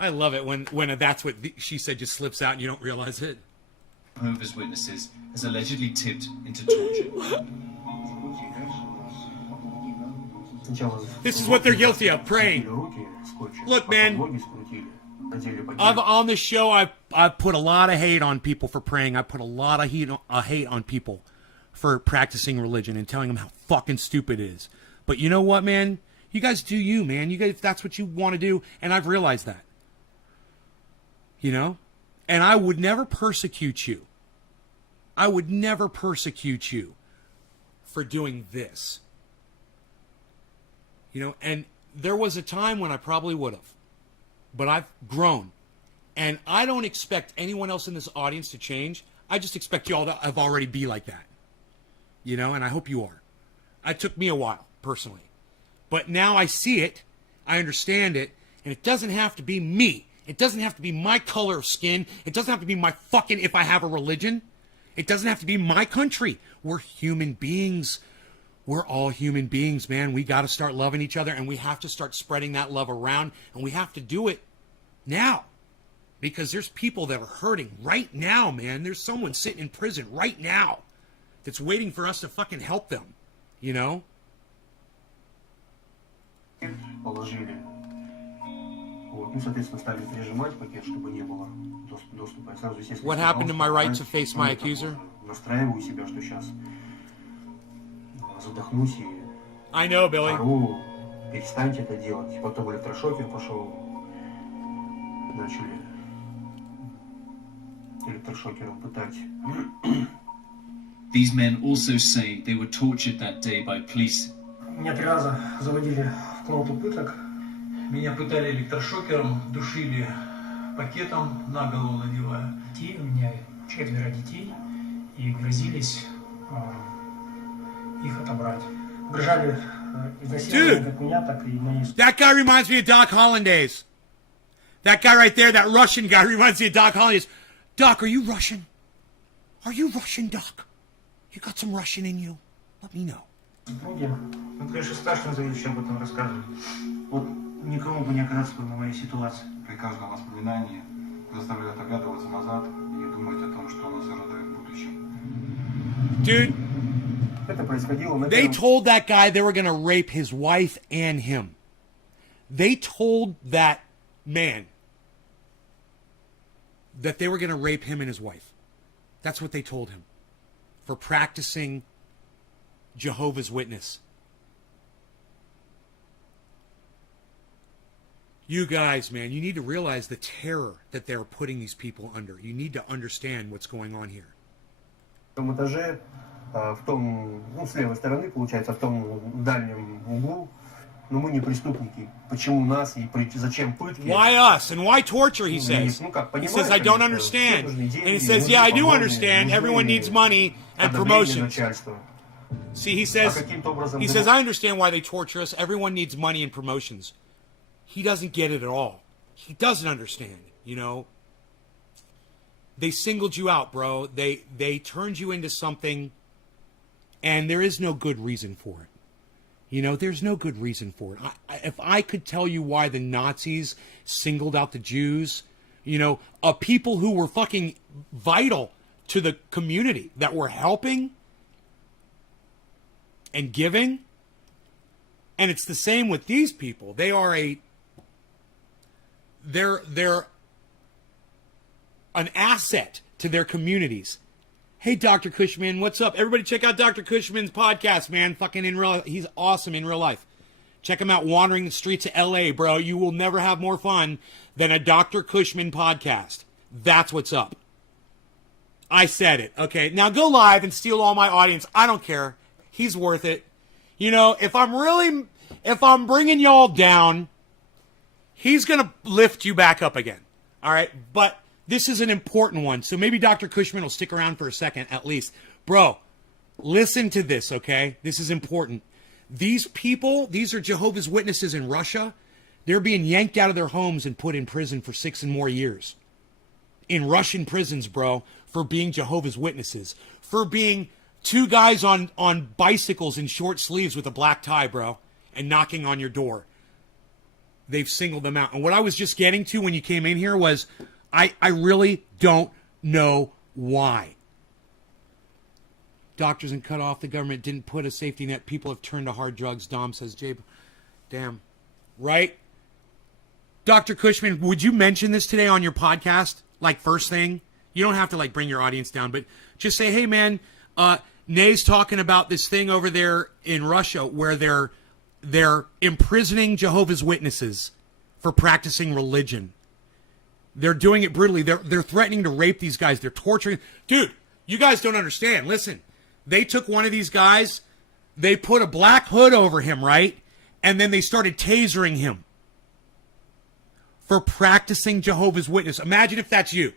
I love it when that's what she said just slips out and you don't realize it. Jehovah's Witnesses has allegedly tipped into torture. This is what they're guilty of, praying. Look, man, on this show, I've put a lot of hate on people for praying. I put a lot of hate on people for practicing religion and telling them how fucking stupid it is. But you know what, man? You guys do you, man. You guys, if that's what you want to do, and I've realized that. You know? And I would never persecute you. I would never persecute you for doing this. You know, and there was a time when I probably would have. But I've grown. And I don't expect anyone else in this audience to change. I just expect you all to have already be like that. You know, and I hope you are. It took me a while, personally. But now I see it, I understand it, and it doesn't have to be me. It doesn't have to be my color of skin. It doesn't have to be my fucking, if I have a religion. It doesn't have to be my country. We're human beings. We're all human beings, man. We got to start loving each other, and we have to start spreading that love around, and we have to do it now. Because there's people that are hurting right now, man. There's someone sitting in prison right now that's waiting for us to fucking help them, you know? Положили. Вот. Ну, соответственно, стали прижимать пакет, чтобы не было доступа. Сразу, естественно, What happened to my right to face my accuser? Настраиваю себя, что сейчас задохнусь и I know, Billy. ору, перестаньте это делать. Потом электрошокер пошел. Начали электрошокером пытать. These men also say they were tortured that day by police. Меня 3 раза заводили в комнату пыток. Меня пытали электрошокером, душили пакетом на голову надевая. Детей, у меня 4 детей, и грозились их отобрать. Угрожали изнасиловать как меня, так и мои... That guy reminds me of Doc Hollandaise. That guy right there, that Russian guy, reminds me of Doc Hollandaise. Doc, are you Russian? Are you Russian, Doc? You got some Russian in you? Let me know. Супруги. Ну, конечно, страшно зависит, об этом рассказывать. Вот никому бы не оказаться на моей ситуации. При каждом воспоминании заставляет оглядываться назад и думать о том, что нас ожидает в будущем. Dude, Это происходило на they первом... told that guy they were going to rape his wife and him. They told that man that they were going to rape him and his wife. That's what they told him for practicing Jehovah's Witness. You guys, man, you need to realize the terror that they're putting these people under. You need to understand what's going on here. В том этаже, в том, ну, с левой стороны, получается, в том дальнем углу. Но мы не преступники. Почему нас и зачем пытки? Why us and why torture, he says. He says, I don't understand. And he says, yeah, I do understand. Everyone needs money and promotions. See, he says, I understand why they torture us. Everyone needs money and promotions. He doesn't get it at all. He doesn't understand, you know. They singled you out, bro. They turned you into something, and there is no good reason for it. You know, there's no good reason for it. If I could tell you why the Nazis singled out the Jews, you know, people who were fucking vital to the community, that were helping and giving, and it's the same with these people. They're an asset to their communities. Hey, Dr. Cushman, what's up? Everybody check out Dr. Cushman's podcast, man. Fucking he's awesome in real life. Check him out, Wandering the Streets of LA, bro. You will never have more fun than a Dr. Cushman podcast. That's what's up. I said it. Okay, now go live and steal all my audience. I don't care. He's worth it. You know, if I'm bringing y'all down, he's going to lift you back up again. All right, but this is an important one, so maybe Dr. Cushman will stick around for a second at least. Bro, listen to this, okay? This is important. These people, these are Jehovah's Witnesses in Russia. They're being yanked out of their homes and put in prison for 6 and more years. In Russian prisons, bro, for being Jehovah's Witnesses. For being 2 guys on bicycles in short sleeves with a black tie, bro, and knocking on your door. they've singled them out. And what I was just getting to when you came in here was, I really don't know why. Doctors and cut off. The government didn't put a safety net. People have turned to hard drugs. Dom says, Jay, damn. Right? Dr. Cushman, would you mention this today on your podcast? Like first thing? You don't have to like bring your audience down, but just say, hey man, Nay's talking about this thing over there in Russia where they're imprisoning Jehovah's Witnesses for practicing religion. They're doing it brutally. They're threatening to rape these guys. They're torturing. Dude, you guys don't understand. Listen, they took one of these guys, they put a black hood over him, right? And then they started tasering him for practicing Jehovah's Witness. Imagine if that's you.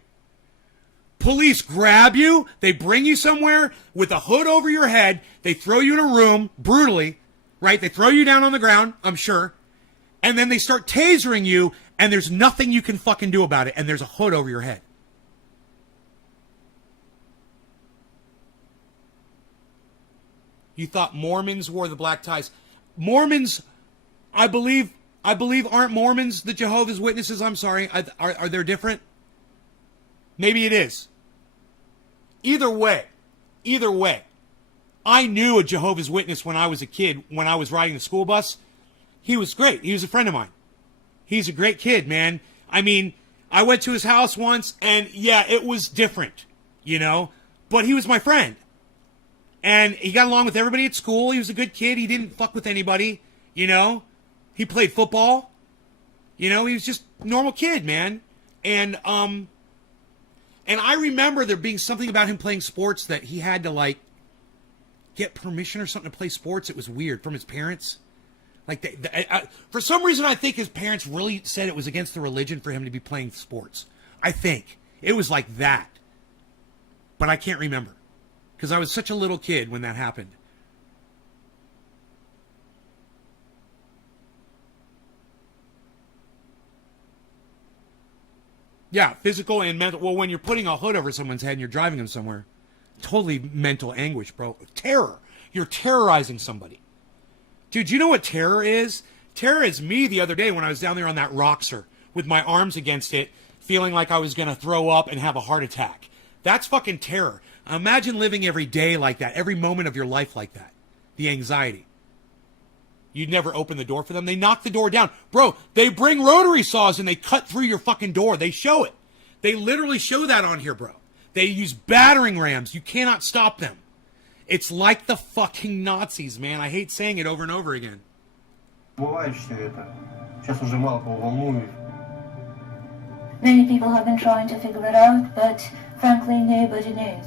Police grab you, they bring you somewhere with a hood over your head, they throw you in a room, brutally, right? They throw you down on the ground, I'm sure, and then they start tasering you, and there's nothing you can fucking do about it, and there's a hood over your head. You thought Mormons wore the black ties. Mormons, I believe aren't Mormons the Jehovah's Witnesses? I'm sorry. Are they different? Maybe it is. Either way, I knew a Jehovah's Witness when I was a kid, when I was riding the school bus. He was great. He was a friend of mine. He's a great kid, man. I mean, I went to his house once, and yeah, it was different, you know? But he was my friend. And he got along with everybody at school. He was a good kid. He didn't fuck with anybody, you know? He played football. You know, he was just a normal kid, man. And I remember there being something about him playing sports that he had to, like, get permission or something to play sports. It was weird from his parents. Like, for some reason, I think his parents really said it was against the religion for him to be playing sports. I think. It was like that. But I can't remember. Because I was such a little kid when that happened. Yeah, physical and mental. Well, when you're putting a hood over someone's head and you're driving them somewhere, totally mental anguish, bro. Terror. You're terrorizing somebody. Dude, you know what terror is? Terror is me the other day when I was down there on that Roxer with my arms against it, feeling like I was going to throw up and have a heart attack. That's fucking terror. Imagine living every day like that, every moment of your life like that. The anxiety. You'd never open the door for them. They knock the door down. Bro, they bring rotary saws and they cut through your fucking door. They show it. They literally show that on here, bro. They use battering rams. You cannot stop them. It's like the fucking Nazis, man. I hate saying it over and over again. Бывает все это. Сейчас уже мало кого волнует. Many people have been trying to figure it out, but frankly, nobody knows.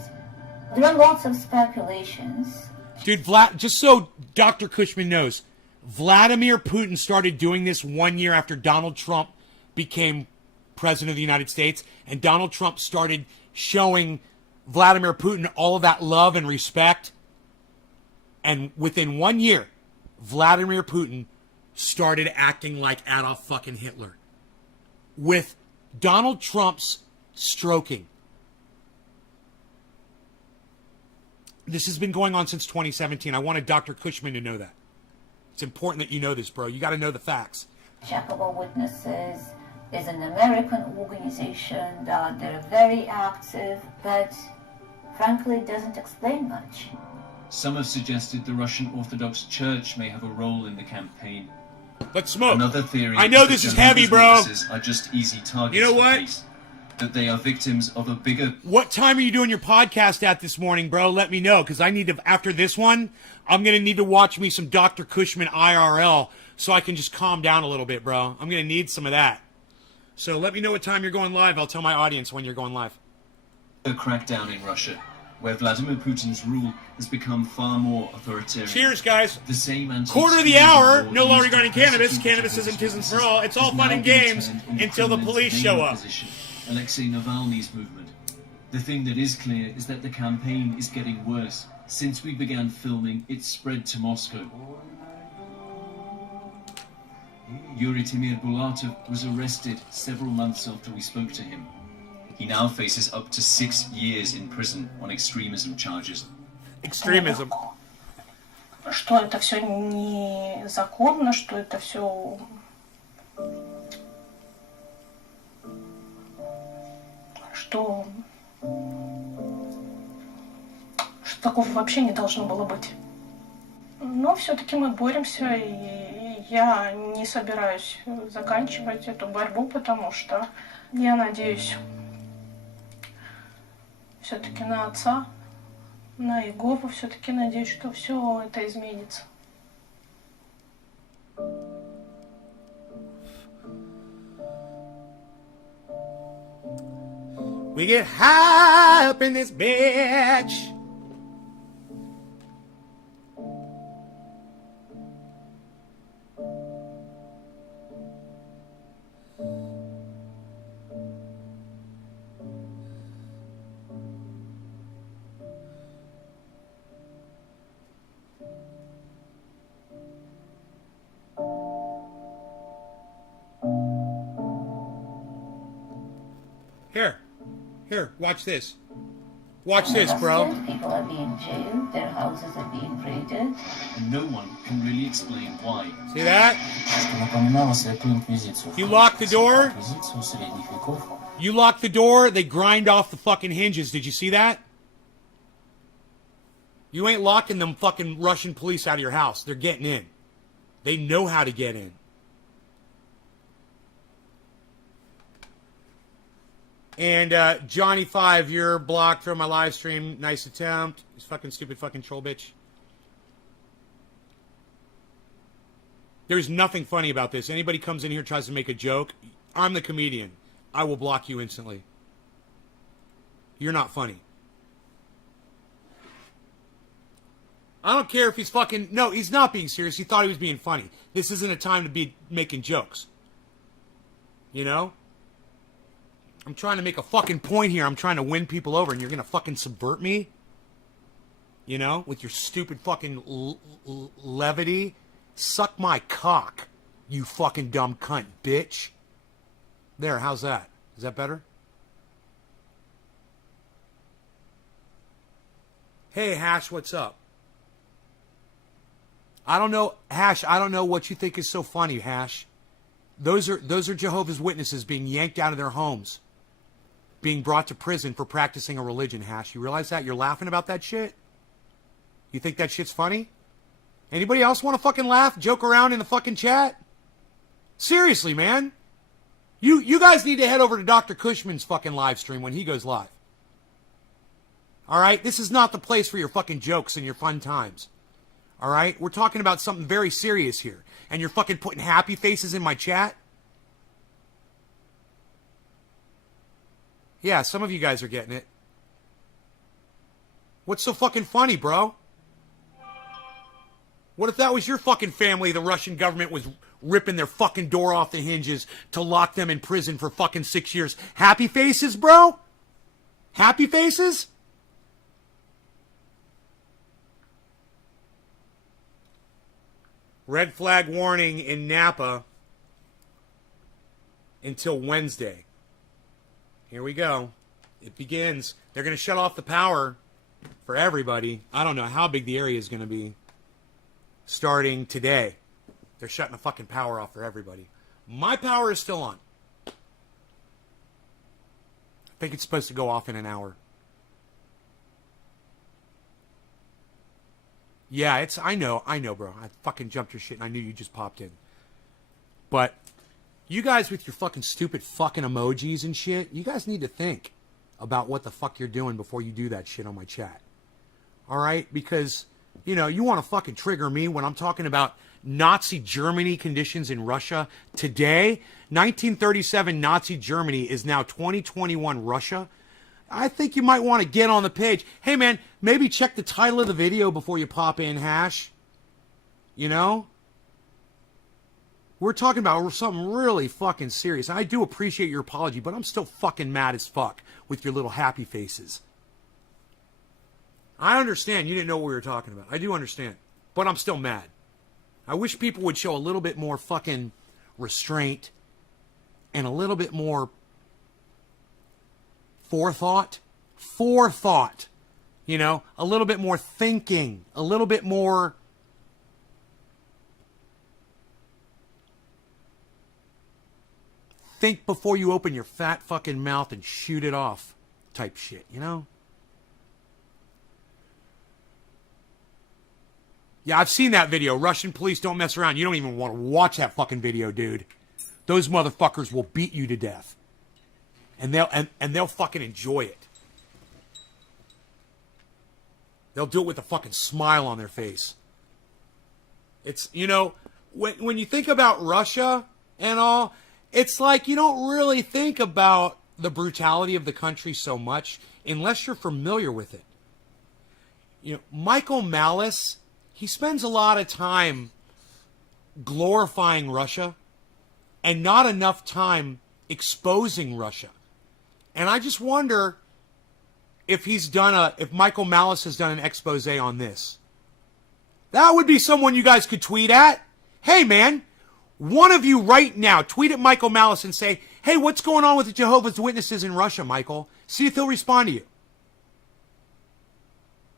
There are lots of speculations. Dude, just so Dr. Cushman knows, Vladimir Putin started doing this 1 year after Donald Trump became president of the United States, and Donald Trump started showing Vladimir Putin all of that love and respect. And within 1 year, Vladimir Putin started acting like Adolf fucking Hitler. With Donald Trump's stroking. This has been going on since 2017. I wanted Dr. Cushman to know that. It's important that you know this, bro. You got to know the facts. Jahovah Witnesses is an American organization that they're very active, but frankly doesn't explain much. Some have suggested the Russian Orthodox Church may have a role in the campaign. Let's smoke. Another theory. I know this is heavy, bro. Are just easy targets. You know what? For that they are victims of a bigger... What time are you doing your podcast at this morning, bro? Let me know, because I need to, after this one, I'm going to need to watch me some Dr. Cushman IRL so I can just calm down a little bit, bro. I'm going to need some of that. So let me know what time you're going live. I'll tell my audience when you're going live. A crackdown in Russia, where Vladimir Putin's rule has become far more authoritarian. Cheers, guys. The same quarter of the hour, no longer regarding cannabis. Cannabis isn't for all. It's all fun and games until the police show up. Alexei Navalny's movement. The thing that is clear is that the campaign is getting worse. Since we began filming, it's spread to Moscow. Yuri Timir Bulatov was arrested several months after we spoke to him. He now faces up to 6 years in prison on extremism charges. Extremism. Что это все незаконно, что это все что такого вообще не должно было быть. Но все-таки мы боремся, и я не собираюсь заканчивать эту борьбу, потому что я надеюсь все-таки на Отца, на Иегову, все-таки надеюсь, что все это изменится. We get high up in this bitch. Here, watch this. Watch this, bro. People are being jailed, their houses are being raided. And no one can really explain why. See that? Что напоминало Святую Инквизицию. You lock the door. Инквизицию средних веков. You lock the door, they grind off the fucking hinges. Did you see that? You ain't locking them fucking Russian police out of your house. They're getting in. They know how to get in. And Johnny 5, you're blocked from my live stream. Nice attempt. You fucking stupid fucking troll bitch. There's nothing funny about this. Anybody comes in here tries to make a joke, I'm the comedian. I will block you instantly. You're not funny. I don't care if he's fucking... No, he's not being serious. He thought he was being funny. This isn't a time to be making jokes. You know? I'm trying to make a fucking point here. I'm trying to win people over, and you're going to fucking subvert me? You know? With your stupid fucking levity. Suck my cock, you fucking dumb cunt, bitch. There, how's that? Is that better? Hey, Hash, what's up? I don't know, Hash, I don't know what you think is so funny, Hash. Those are Jehovah's Witnesses being yanked out of their homes. Being brought to prison for practicing a religion, Hash. You realize that? You're laughing about that shit? You think that shit's funny? Anybody else want to fucking laugh, joke around in the fucking chat? Seriously, man. You guys need to head over to Dr. Cushman's fucking live stream when he goes live. Alright? This is not the place for your fucking jokes and your fun times. Alright? We're talking about something very serious here. And you're fucking putting happy faces in my chat? Yeah, some of you guys are getting it. What's so fucking funny, bro? What if that was your fucking family, the Russian government was ripping their fucking door off the hinges to lock them in prison for fucking 6 years? Happy faces, bro? Happy faces? Red flag warning in Napa until Wednesday. Here we go. It begins. They're going to shut off the power for everybody. I don't know how big the area is going to be. Starting today. They're shutting the fucking power off for everybody. My power is still on. I think it's supposed to go off in an hour. Yeah, I know, bro. I fucking jumped your shit and I knew you just popped in. But you guys with your fucking stupid fucking emojis and shit, you guys need to think about what the fuck you're doing before you do that shit on my chat. Alright? Because, you know, you want to fucking trigger me when I'm talking about Nazi Germany conditions in Russia today. 1937 Nazi Germany is now 2021 Russia. I think you might want to get on the page. Hey, man, maybe check the title of the video before you pop in, Hash. You know? We're talking about something really fucking serious. I do appreciate your apology, but I'm still fucking mad as fuck with your little happy faces. I understand you didn't know what we were talking about. I do understand. But I'm still mad. I wish people would show a little bit more fucking restraint and a little bit more forethought. Forethought. You know, a little bit more thinking. A little bit more... Think before you open your fat fucking mouth and shoot it off. type shit, you know? Yeah, I've seen that video. Russian police don't mess around. You don't even want to watch that fucking video, dude. Those motherfuckers will beat you to death. And they'll fucking enjoy it. They'll do it with a fucking smile on their face. It's, you know, when you think about Russia and all, it's like you don't really think about the brutality of the country so much unless you're familiar with it. You know, Michael Malice, he spends a lot of time glorifying Russia and not enough time exposing Russia. And I just wonder if if Michael Malice has done an expose on this. That would be someone you guys could tweet at. Hey, man, one of you right now, tweet at Michael Malice and say, hey, what's going on with the Jehovah's Witnesses in Russia, Michael? See if he'll respond to you.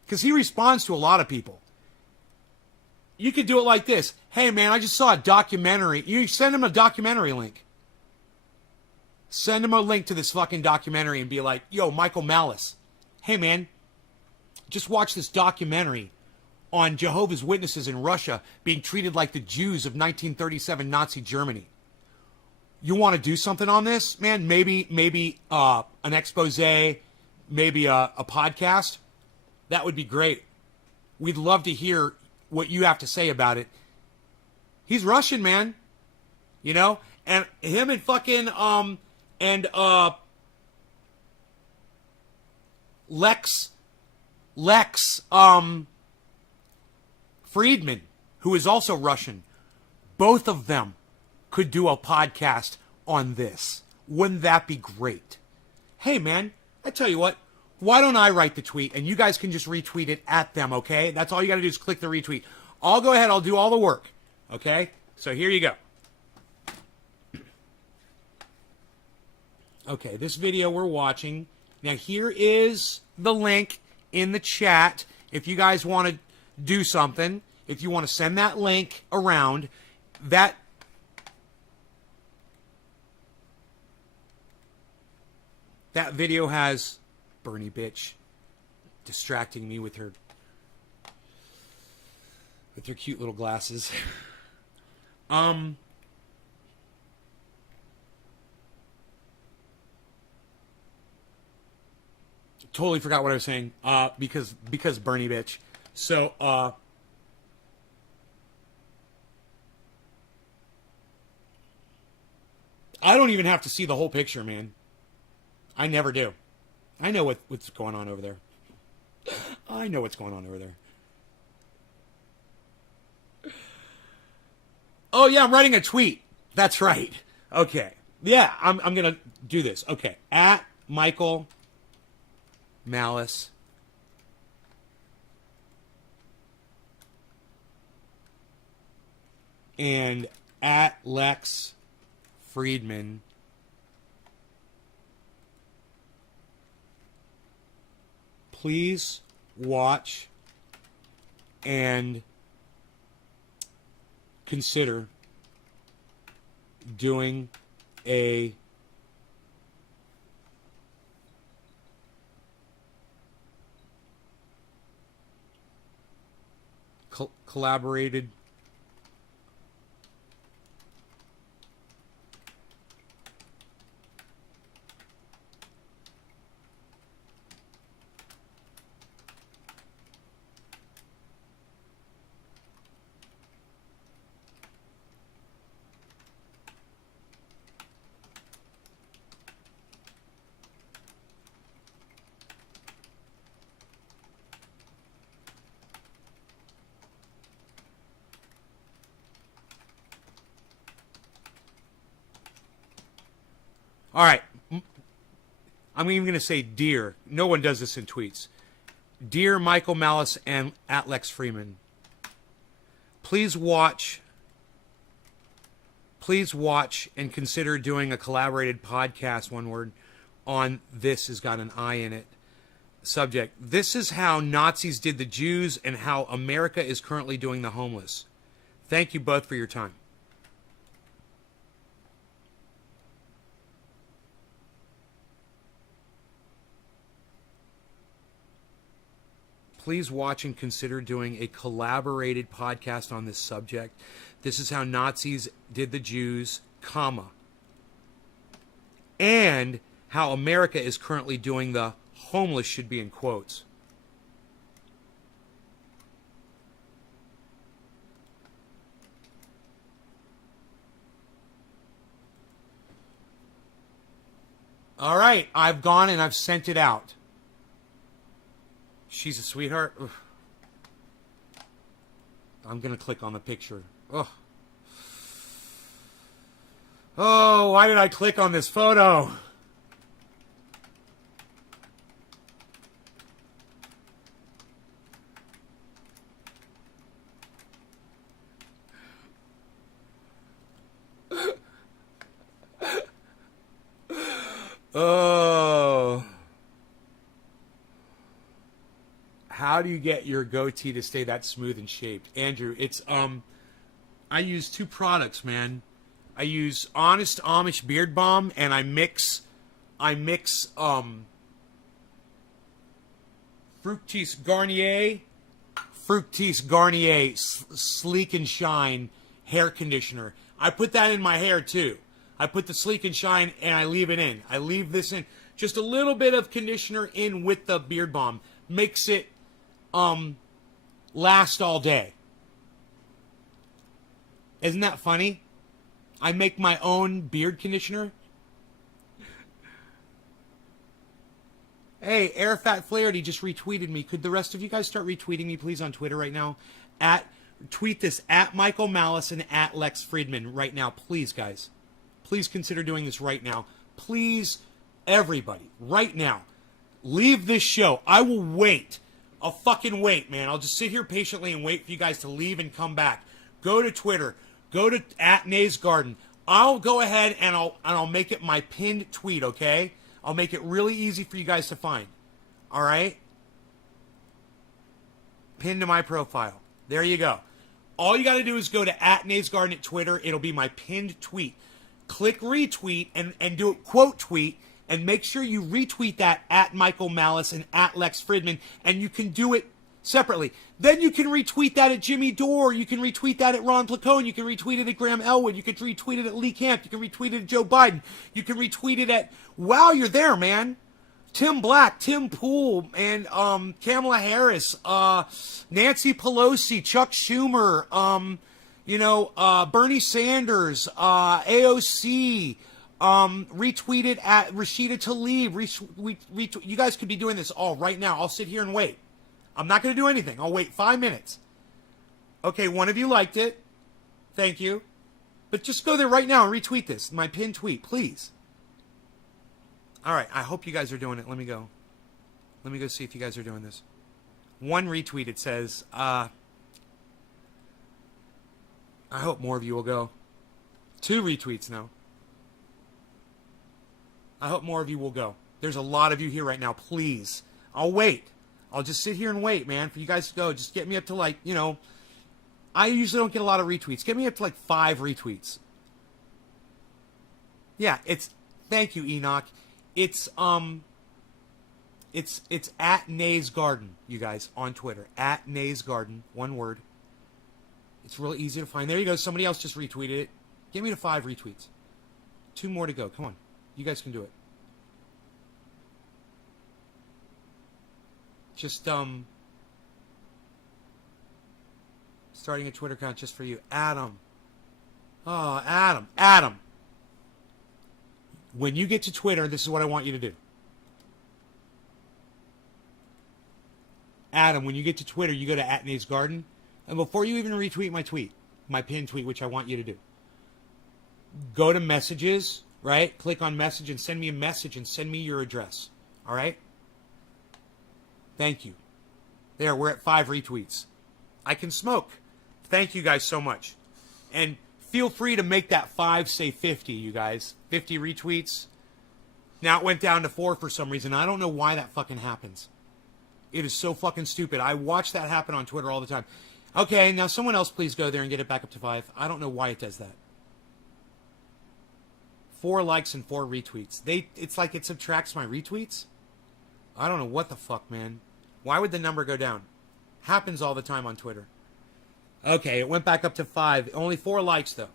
Because he responds to a lot of people. You could do it like this. Hey, man, I just saw a documentary. You send him a documentary link. Send him a link to this fucking documentary and be like, yo, Michael Malice. Hey, man, just watch this documentary on Jehovah's Witnesses in Russia being treated like the Jews of 1937 Nazi Germany. You want to do something on this, man? Maybe an expose, maybe a podcast. That would be great. We'd love to hear what you have to say about it. He's Russian, man. You know? And him and fucking, Lex Friedman, who is also Russian, both of them could do a podcast on this. Wouldn't that be great? Hey, man, I tell you what, why don't I write the tweet and you guys can just retweet it at them, okay? That's all you got to do is click the retweet. I'll go ahead, I'll do all the work, okay? So here you go. Okay, this video we're watching. Now here is the link in the chat. If you guys want to do something, if you want to send that link around, that video has Bernie bitch distracting me with her cute little glasses. Totally forgot what I was saying, because Bernie bitch. So, I don't even have to see the whole picture, man. I never do. I know what's going on over there. I know what's going on over there. Oh, yeah, I'm writing a tweet. That's right. Okay. Yeah, I'm going to do this. Okay. At Michael Malice. And at Lex Friedman. Please watch and consider doing a collaborated All right. I'm even going to say dear. No one does this in tweets. Dear Michael Malice and at Lex Freeman, please watch and consider doing a collaborated podcast, one word, on this has got an I in it. Subject, this is how Nazis did the Jews and how America is currently doing the homeless. Thank you both for your time. Please watch and consider doing a collaborated podcast on this subject. This is how Nazis did the Jews, comma. And how America is currently doing the homeless should be in quotes. All right, I've gone and I've sent it out. She's a sweetheart. Ugh. I'm going to click on the picture. Ugh. Oh, why did I click on this photo? Oh. How do you get your goatee to stay that smooth and shaped? Andrew, it's I use two products, man. I use Honest Amish Beard Balm and I mix Fructis Garnier Sleek and Shine hair conditioner. I put that in my hair too. I put the Sleek and Shine and I leave it in. I leave this in. Just a little bit of conditioner in with the beard balm. Makes it last all day. Isn't that funny? I make my own beard conditioner. Hey, Arafat Flaherty just retweeted me. Could the rest of you guys start retweeting me, please, on Twitter right now? Tweet this at Michael Malice and at Lex Friedman right now, please, guys. Please consider doing this right now. Please, everybody, right now. Leave this show. I will wait. I'll fucking wait, man. I'll just sit here patiently and wait for you guys to leave and come back. Go to Twitter. Go to at Nays Garden. I'll go ahead and I'll make it my pinned tweet, okay? I'll make it really easy for you guys to find. All right? Pinned to my profile. There you go. All you got to do is go to at Nays Garden at Twitter. It'll be my pinned tweet. Click retweet and do a quote tweet. And make sure you retweet that at Michael Malice and at Lex Friedman. And you can do it separately. Then you can retweet that at Jimmy Dore. You can retweet that at Ron Placone. You can retweet it at Graham Elwood. You can retweet it at Lee Camp. You can retweet it at Joe Biden. You can retweet it at, wow, you're there, man. Tim Black, Tim Pool, and Kamala Harris, Nancy Pelosi, Chuck Schumer, Bernie Sanders, AOC, retweeted at Rashida Tlaib. You guys could be doing this all right now. I'll sit here and wait. I'm not going to do anything. I'll wait 5 minutes. Okay, one of you liked it. Thank you. But just go there right now and retweet this. My pinned tweet, please. All right, I hope you guys are doing it. Let me go. Let me go see if you guys are doing this. One retweet, it says, I hope more of you will go. 2 retweets now. I hope more of you will go. There's a lot of you here right now. Please. I'll wait. I'll just sit here and wait, man, for you guys to go. Just get me up to I usually don't get a lot of retweets. Get me up to 5 retweets. Yeah, thank you, Enoch. It's at Nays Garden, you guys, on Twitter. At Nays Garden, one word. It's really easy to find. There you go. Somebody else just retweeted it. Get me to 5 retweets. 2 more to go. Come on. You guys can do it. Just, starting a Twitter account just for you. Adam. Oh, Adam. When you get to Twitter, this is what I want you to do. Adam, when you get to Twitter, you go to @Nays Garden. And before you even retweet my tweet, my pinned tweet, which I want you to do, go to messages, right? Click on message and send me a message and send me your address. All right? Thank you. There, we're at 5 retweets. I can smoke. Thank you guys so much. And feel free to make that 5 say 50, you guys. 50 retweets. Now it went down to 4 for some reason. I don't know why that fucking happens. It is so fucking stupid. I watch that happen on Twitter all the time. Okay, now someone else please go there and get it back up to 5. I don't know why it does that. 4 likes and 4 retweets. It's like it subtracts my retweets. I don't know what the fuck, man. Why would the number go down? Happens all the time on Twitter. Okay, it went back up to 5. Only 4 likes, though.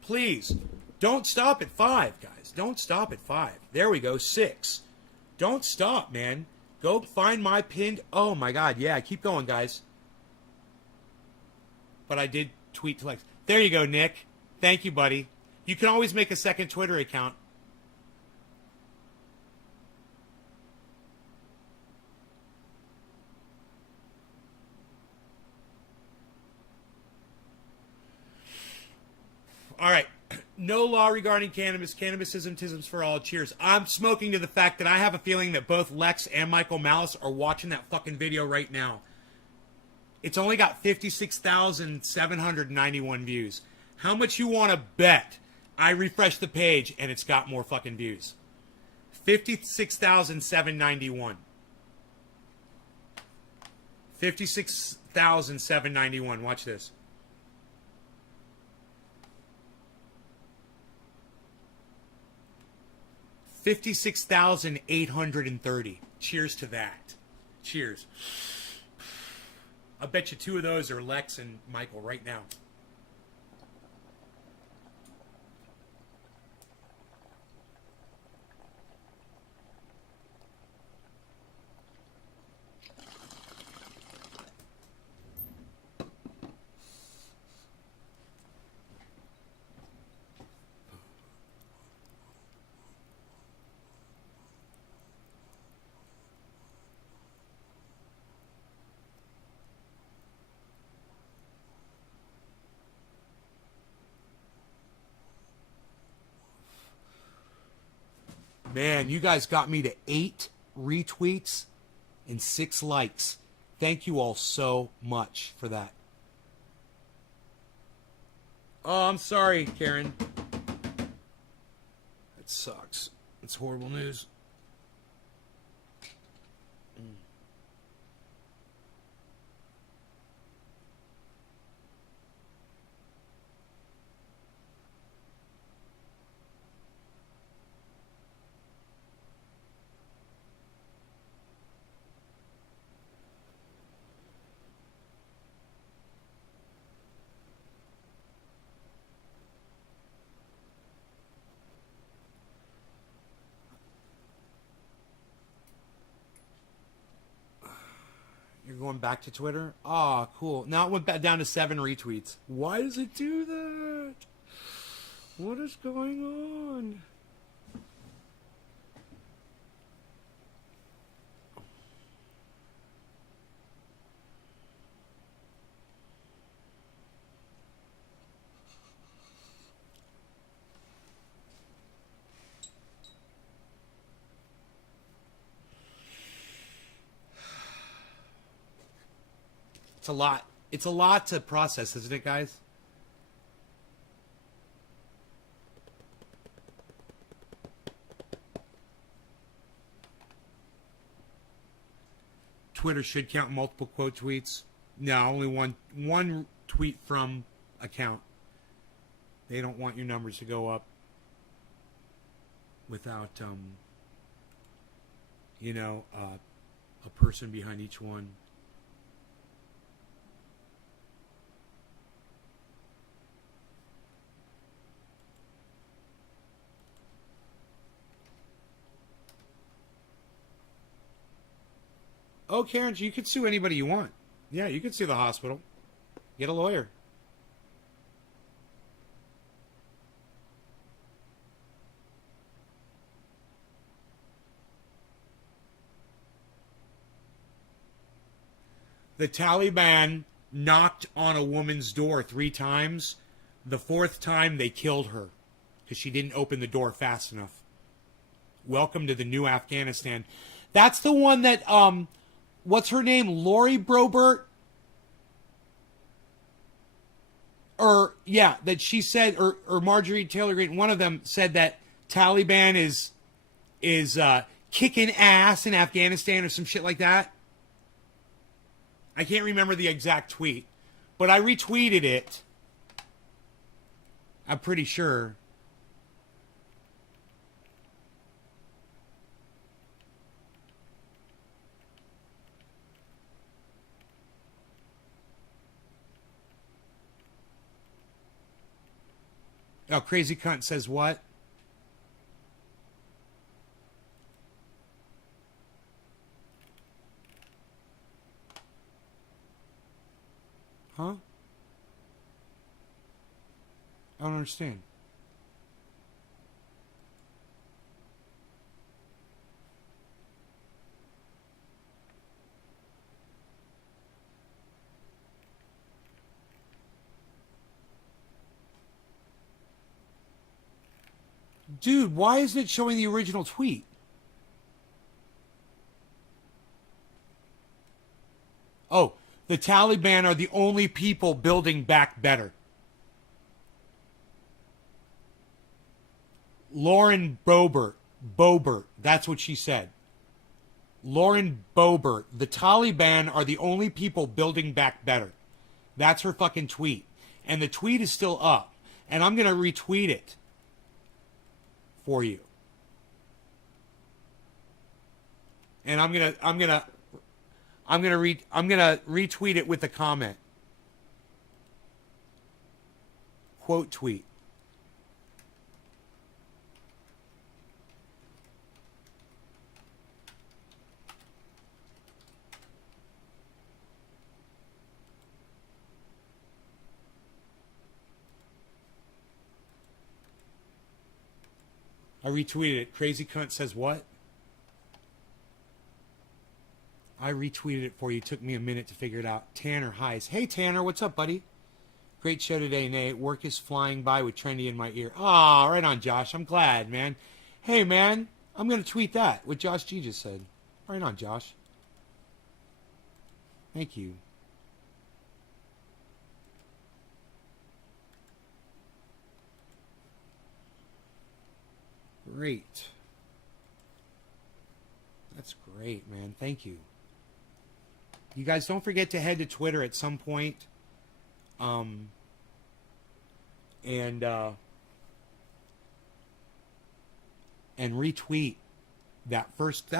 Please, don't stop at 5, guys. Don't stop at 5. There we go, 6. Don't stop, man. Go find my pinned... Oh, my God. Yeah, keep going, guys. But I did tweet to Lex. There you go, Nick. Thank you, buddy. You can always make a second Twitter account. All right. No law regarding cannabis. Cannabisism for all. Cheers. I'm smoking to the fact that I have a feeling that both Lex and Michael Malice are watching that fucking video right now. It's only got 56,791 views. How much you want to bet I refresh the page and it's got more fucking views? 56,791. 56,791. Watch this. $56,830. Cheers to that. Cheers. I bet you 2 of those are Lex and Michael right now. Man, you guys got me to 8 retweets and 6 likes. Thank you all so much for that. Oh, I'm sorry, Karen. That sucks. It's horrible news. You're going back to Twitter? Ah, cool. Now it went back down to 7 retweets. Why does it do that? What is going on? It's a lot. It's a lot to process, isn't it, guys? Twitter should count multiple quote tweets. No, only one tweet from account. They don't want your numbers to go up without, you know, a person behind each one. Oh, Karen, you could sue anybody you want. Yeah, you could sue the hospital. Get a lawyer. The Taliban knocked on a woman's door 3 times. The 4th time, they killed her because she didn't open the door fast enough. Welcome to the new Afghanistan. That's the one that, what's her name? Lori Brobert? Or, yeah, that she said, or Marjorie Taylor Greene, one of them said that Taliban is kicking ass in Afghanistan or some shit like that. I can't remember the exact tweet, but I retweeted it. I'm pretty sure. Oh, crazy cunt says what? Huh? I don't understand. Dude, why isn't it showing the original tweet? Oh, the Taliban are the only people building back better. Lauren Boebert, that's what she said. Lauren Boebert, the Taliban are the only people building back better. That's her fucking tweet. And the tweet is still up. And I'm going to retweet it for you. And I'm going to retweet it with a comment. Quote tweet. I retweeted it. Crazy cunt says what? I retweeted it for you. It took me a minute to figure it out. Tanner Highs. Hey, Tanner. What's up, buddy? Great show today, Nate. Work is flying by with Trendy in my ear. Ah, right on, Josh. I'm glad, man. Hey, man. I'm going to tweet that, what Josh G just said. Right on, Josh. Thank you. Great. That's great, man. Thank you. You guys don't forget to head to Twitter at some point. And retweet that first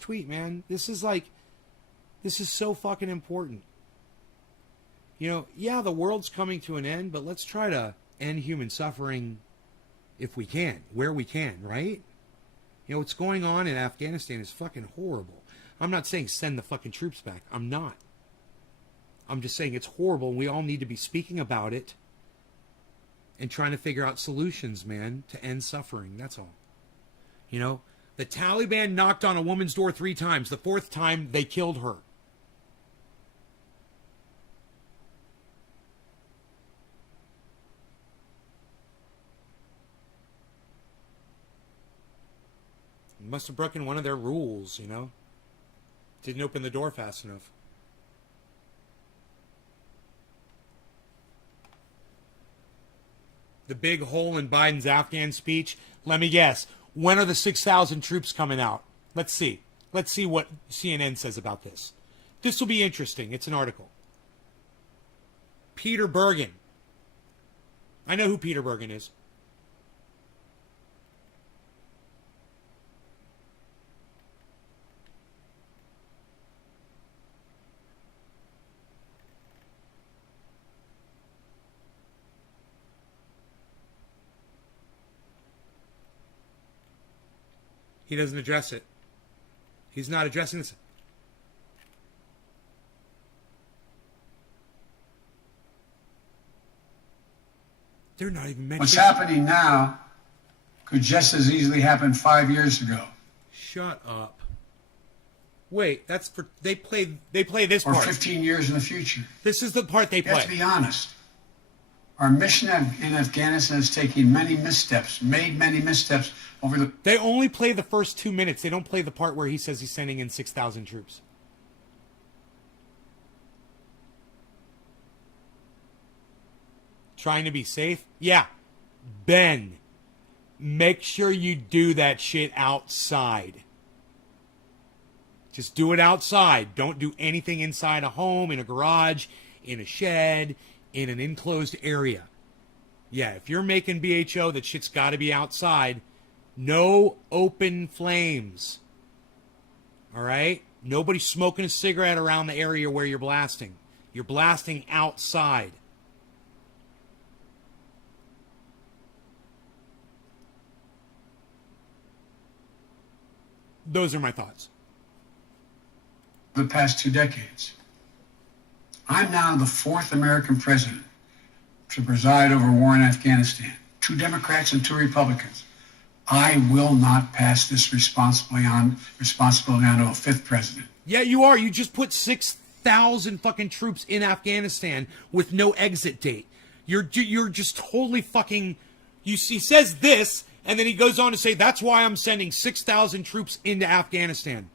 tweet, man. This is so fucking important. You know, yeah, the world's coming to an end, but let's try to end human suffering if we can, where we can, right? You know, what's going on in Afghanistan is fucking horrible. I'm not saying send the fucking troops back. I'm not. I'm just saying it's horrible, and we all need to be speaking about it and trying to figure out solutions, man, to end suffering. That's all. You know, the Taliban knocked on a woman's door 3 times. The 4th time, they killed her. Must have broken one of their rules, you know. Didn't open the door fast enough. The big hole in Biden's Afghan speech. Let me guess. When are the 6,000 troops coming out? Let's see. Let's see what CNN says about this. This will be interesting. It's an article. Peter Bergen. I know who Peter Bergen is. He doesn't address it. He's not addressing this. They're not even mentioning. What's happening now could just as easily happen 5 years ago. Shut up. Wait, that's for they play this or part. 15 years in the future. This is the part they play. Let's be honest. Our mission in Afghanistan is taking many missteps, made many missteps over the... They only play the first 2 minutes. They don't play the part where he says he's sending in 6,000 troops. Trying to be safe? Yeah. Ben, make sure you do that shit outside. Just do it outside. Don't do anything inside a home, in a garage, in a shed, in an enclosed area. Yeah, if you're making BHO, that shit's got to be outside. No open flames. All right? Nobody smoking a cigarette around the area where you're blasting. You're blasting outside. those are my thoughts. The past 2 decades. I'm now the 4th American president to preside over war in Afghanistan. 2 Democrats and 2 Republicans. I will not pass this responsibility on to a 5th president. Yeah, you are. You just put 6,000 fucking troops in Afghanistan with no exit date. You're just totally fucking... He says this, and then he goes on to say, that's why I'm sending 6,000 troops into Afghanistan.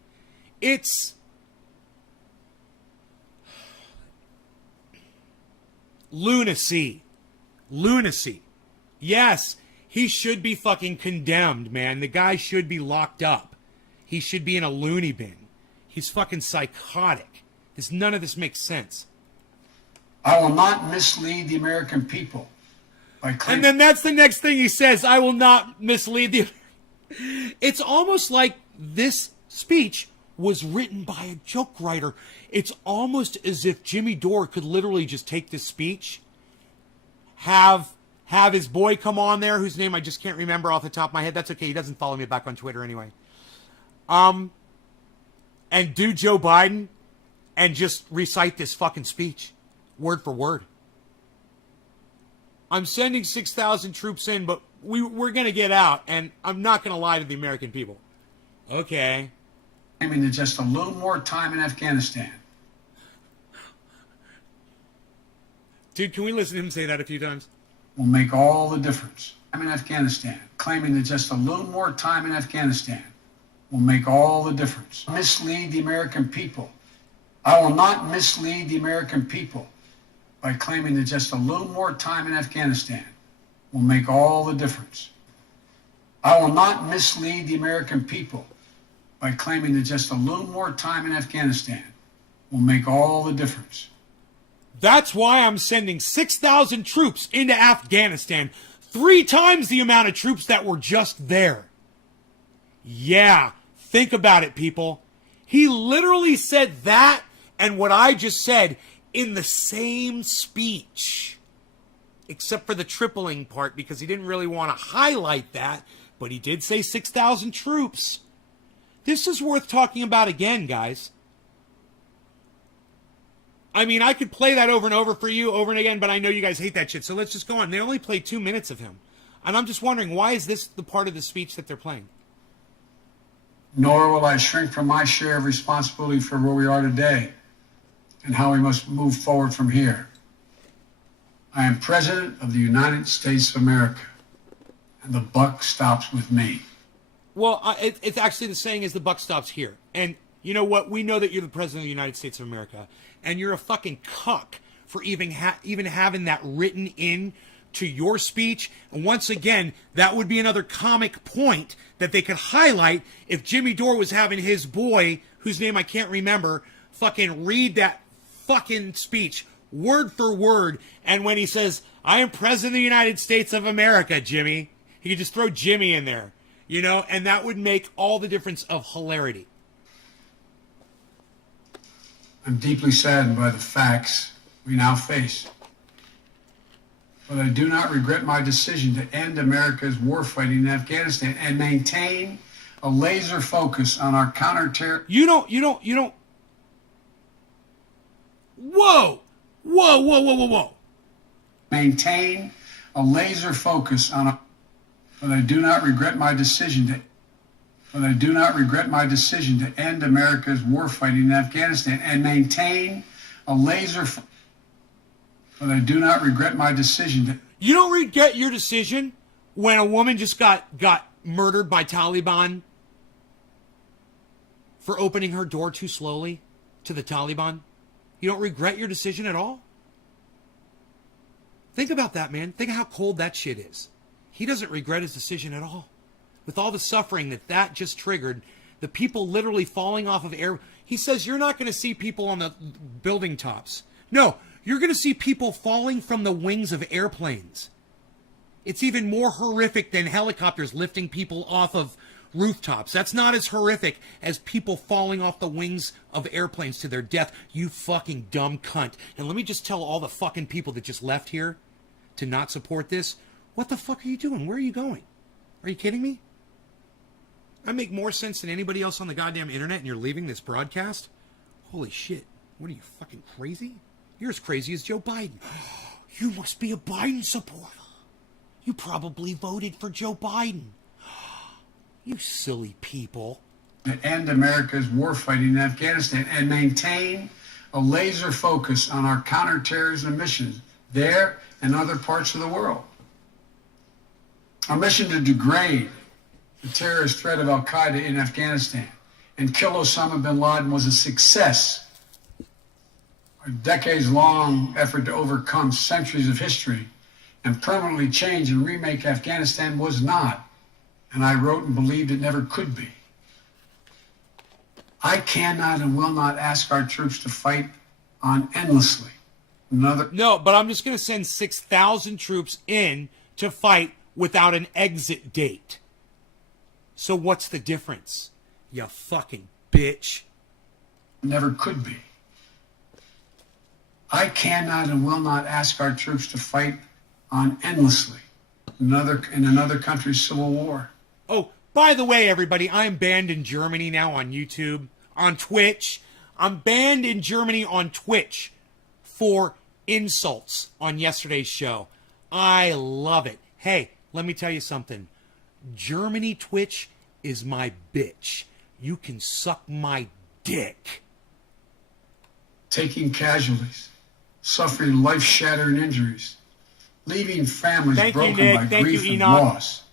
It's... lunacy. Lunacy. Yes, he should be fucking condemned, man. The guy should be locked up. He should be in a loony bin. He's fucking psychotic. None of this makes sense. I will not mislead the American people by claiming... And then that's the next thing he says, I will not mislead the... It's almost like this speech was written by a joke writer. It's almost as if Jimmy Dore could literally just take this speech, have his boy come on there, whose name I just can't remember off the top of my head. That's okay. He doesn't follow me back on Twitter anyway. And do Joe Biden and just recite this fucking speech, word for word. I'm sending 6,000 troops in, but we're going to get out, and I'm not going to lie to the American people. Okay. Claiming that just a little more time in Afghanistan. Dude, can we listen to him say that a few times? Will make all the difference. I'm in Afghanistan. Claiming that just a little more time in Afghanistan will make all the difference. Mislead the American people. I will not mislead the American people by claiming that just a little more time in Afghanistan will make all the difference. I will not mislead the American people by claiming that just a little more time in Afghanistan will make all the difference. That's why I'm sending 6,000 troops into Afghanistan, 3 times the amount of troops that were just there. Yeah, think about it, people. He literally said that and what I just said in the same speech, except for the tripling part, because he didn't really want to highlight that, but he did say 6,000 troops. This is worth talking about again, guys. I mean, I could play that over and over for you, over and again, but I know you guys hate that shit, so let's just go on. They only played 2 minutes of him. And I'm just wondering, why is this the part of the speech that they're playing? Nor will I shrink from my share of responsibility for where we are today and how we must move forward from here. I am President of the United States of America, and the buck stops with me. Well, it's actually the saying is the buck stops here. And you know what? We know that you're the President of the United States of America, and you're a fucking cuck for even having that written in to your speech. And once again, that would be another comic point that they could highlight if Jimmy Dore was having his boy, whose name I can't remember, fucking read that fucking speech word for word. And when he says, I am President of the United States of America, Jimmy, he could just throw Jimmy in there, you know, and that would make all the difference of hilarity. I'm deeply saddened by the facts we now face. But I do not regret my decision to end America's warfighting in Afghanistan and maintain a laser focus on our counter-terror... You don't... Whoa! Maintain a laser focus on... But I do not regret my decision to... But I do not regret my decision to end America's warfighting in Afghanistan and maintain a laser... But I do not regret my decision to... You don't regret your decision when a woman just got murdered by Taliban for opening her door too slowly to the Taliban? You don't regret your decision at all? Think about that, man. Think of how cold that shit is. He doesn't regret his decision at all. With all the suffering that just triggered, the people literally falling off of air... He says you're not going to see people on the building tops. No, you're going to see people falling from the wings of airplanes. It's even more horrific than helicopters lifting people off of rooftops. That's not as horrific as people falling off the wings of airplanes to their death. You fucking dumb cunt. And let me just tell all the fucking people that just left here to not support this, what the fuck are you doing? Where are you going? Are you kidding me? I make more sense than anybody else on the goddamn internet, and you're leaving this broadcast? Holy shit. What are you, fucking crazy? You're as crazy as Joe Biden. You must be a Biden supporter. You probably voted for Joe Biden. You silly people. To end America's war fighting in Afghanistan and maintain a laser focus on our counterterrorism missions there and other parts of the world. Our mission to degrade the terrorist threat of al-Qaeda in Afghanistan and kill Osama bin Laden was a success. A decades-long effort to overcome centuries of history and permanently change and remake Afghanistan was not, and I wrote and believed it never could be. I cannot and will not ask our troops to fight on endlessly. No, but I'm just going to send 6,000 troops in to fight without an exit date. So what's the difference? You fucking bitch. Never could be. I cannot and will not ask our troops to fight on endlessly in another country's civil war. Oh, by the way, everybody, I'm banned in Germany now on YouTube, on Twitch. I'm banned in Germany on Twitch for insults on yesterday's show. I love it. Hey, let me tell you something. Germany Twitch is my bitch. You can suck my dick. Taking casualties, suffering life-shattering injuries, leaving families broken by grief and loss.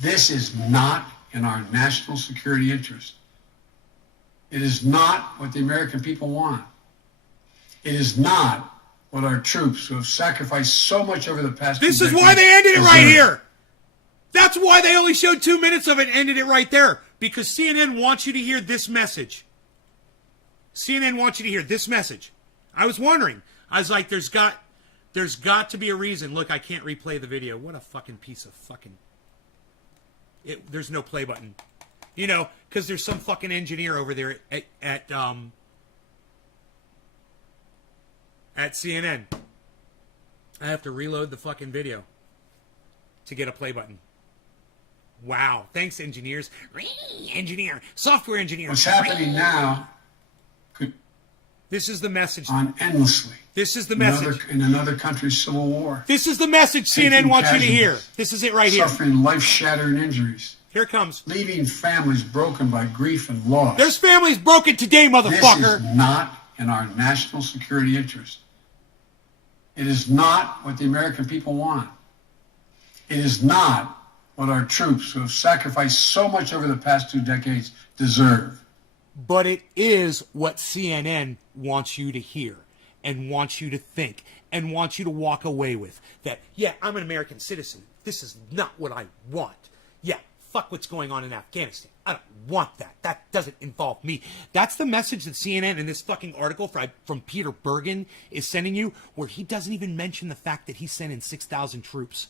This is not in our national security interest. It is not what the American people want. It is not what our troops who have sacrificed so much over the past 2 decades. This is why they ended it right here. That's why they only showed 2 minutes of it and ended it right there. Because CNN wants you to hear this message. CNN wants you to hear this message. I was wondering. I was like, there's got to be a reason. Look, I can't replay the video. What a fucking piece of fucking... There's no play button. You know, because there's some fucking engineer over there at CNN. I have to reload the fucking video to get a play button. Wow. Thanks, engineers. Engineer. Software engineer. What's happening now could... This is the message. On endlessly. This is the message. In another country's civil war. This is the message CNN wants you to hear. This is it right here. Suffering life-shattering injuries. Here it comes. Leaving families broken by grief and loss. There's families broken today, motherfucker. This is not in our national security interest. It is not what the American people want. It is not what our troops who have sacrificed so much over the past 2 decades deserve. But it is what CNN wants you to hear and wants you to think and wants you to walk away with. That, yeah, I'm an American citizen. This is not what I want. Yeah, fuck what's going on in Afghanistan. I don't want that. That doesn't involve me. That's the message that CNN in this fucking article from Peter Bergen is sending you, where he doesn't even mention the fact that he sent in 6,000 troops.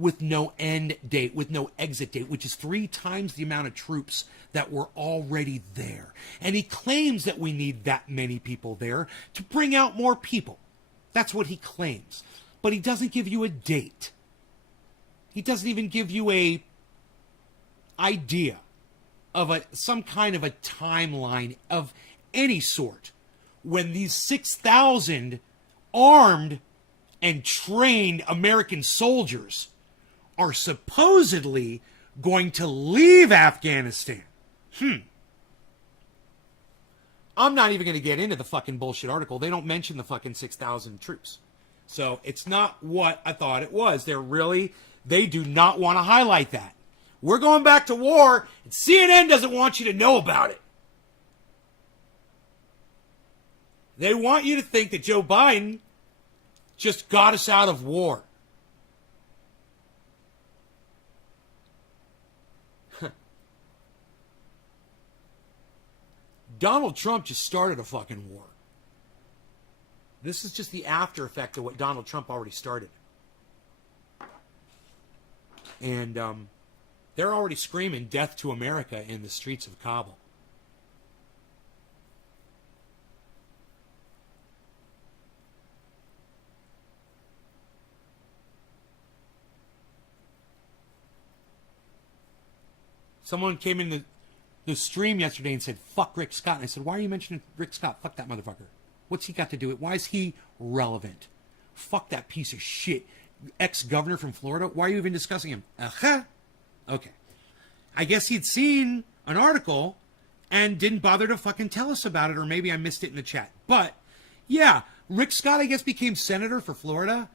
With no end date, with no exit date, which is 3 times the amount of troops that were already there. And he claims that we need that many people there to bring out more people. That's what he claims. But he doesn't give you a date. He doesn't even give you a idea of some kind of a timeline of any sort when these 6,000 armed and trained American soldiers are supposedly going to leave Afghanistan. I'm not even going to get into the fucking bullshit article. They don't mention the fucking 6,000 troops. So it's not what I thought it was. They do not want to highlight that. We're going back to war, and CNN doesn't want you to know about it. They want you to think that Joe Biden just got us out of war. Donald Trump just started a fucking war. This is just the after effect of what Donald Trump already started. And they're already screaming death to America in the streets of Kabul. Someone came in the stream yesterday and said, fuck Rick Scott. And I said, why are you mentioning Rick Scott? Fuck that motherfucker. What's he got to do with it? Why is he relevant? Fuck that piece of shit. Ex-governor from Florida. Why are you even discussing him? Okay. I guess he'd seen an article and didn't bother to fucking tell us about it, or maybe I missed it in the chat. But, yeah, Rick Scott, I guess, became senator for Florida.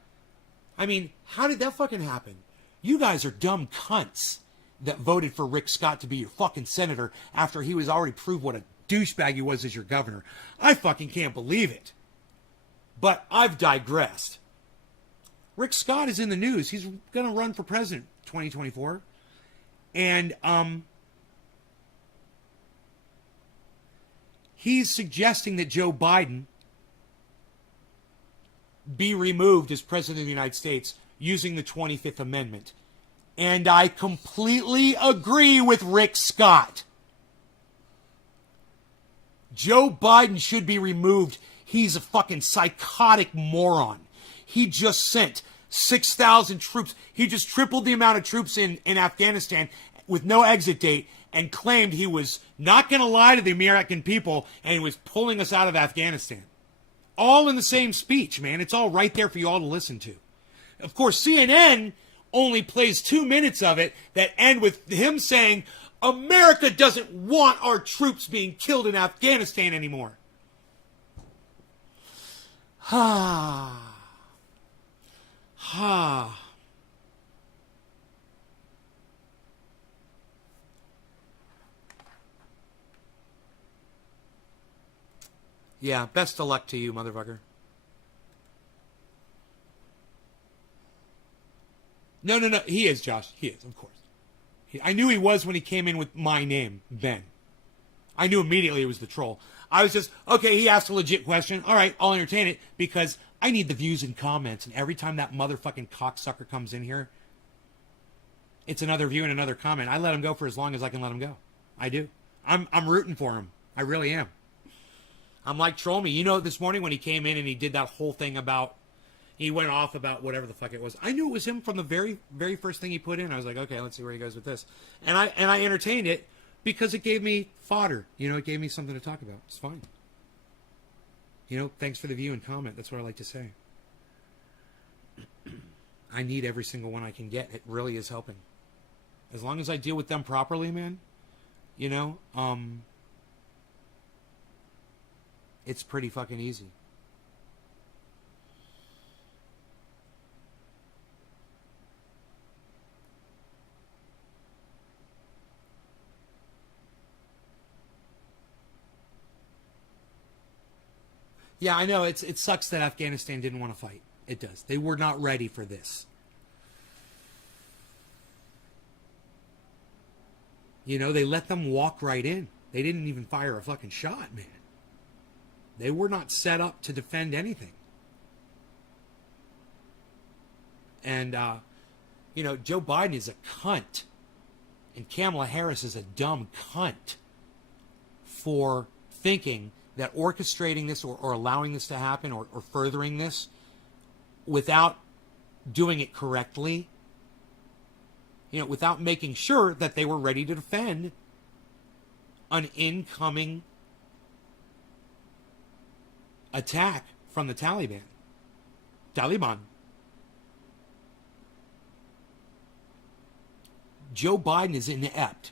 I mean, how did that fucking happen? You guys are dumb cunts that voted for Rick Scott to be your fucking senator after he was already proved what a douchebag he was as your governor. I fucking can't believe it. But I've digressed. Rick Scott is in the news. He's going to run for president 2024. And he's suggesting that Joe Biden be removed as president of the United States using the 25th Amendment. And I completely agree with Rick Scott. Joe Biden should be removed. He's a fucking psychotic moron. He just sent 6,000 troops. He just tripled the amount of troops in Afghanistan with no exit date and claimed he was not going to lie to the American people and he was pulling us out of Afghanistan. All in the same speech, man. It's all right there for you all to listen to. Of course, CNN only plays 2 minutes of it that end with him saying, America doesn't want our troops being killed in Afghanistan anymore. Yeah, best of luck to you, motherfucker. No. He is, Josh. He is, of course. I knew he was when he came in with my name, Ben. I knew immediately it was the troll. I was just, okay, he asked a legit question. All right, I'll entertain it because I need the views and comments. And every time that motherfucking cocksucker comes in here, it's another view and another comment. I let him go for as long as I can let him go. I do. I'm rooting for him. I really am. I'm like, troll me. You know, this morning when he came in and he did that whole thing about, he went off about whatever the fuck it was. I knew it was him from the very, very first thing he put in. I was like, okay, let's see where he goes with this. And I entertained it because it gave me fodder. You know, it gave me something to talk about. It's fine. You know, thanks for the view and comment. That's what I like to say. I need every single one I can get. It really is helping. As long as I deal with them properly, man, you know, it's pretty fucking easy. Yeah, I know. It sucks that Afghanistan didn't want to fight. It does. They were not ready for this. You know, they let them walk right in. They didn't even fire a fucking shot, man. They were not set up to defend anything. And, you know, Joe Biden is a cunt. And Kamala Harris is a dumb cunt for thinking that orchestrating this or allowing this to happen or furthering this without doing it correctly, you know, without making sure that they were ready to defend an incoming attack from the Taliban. Joe Biden is inept.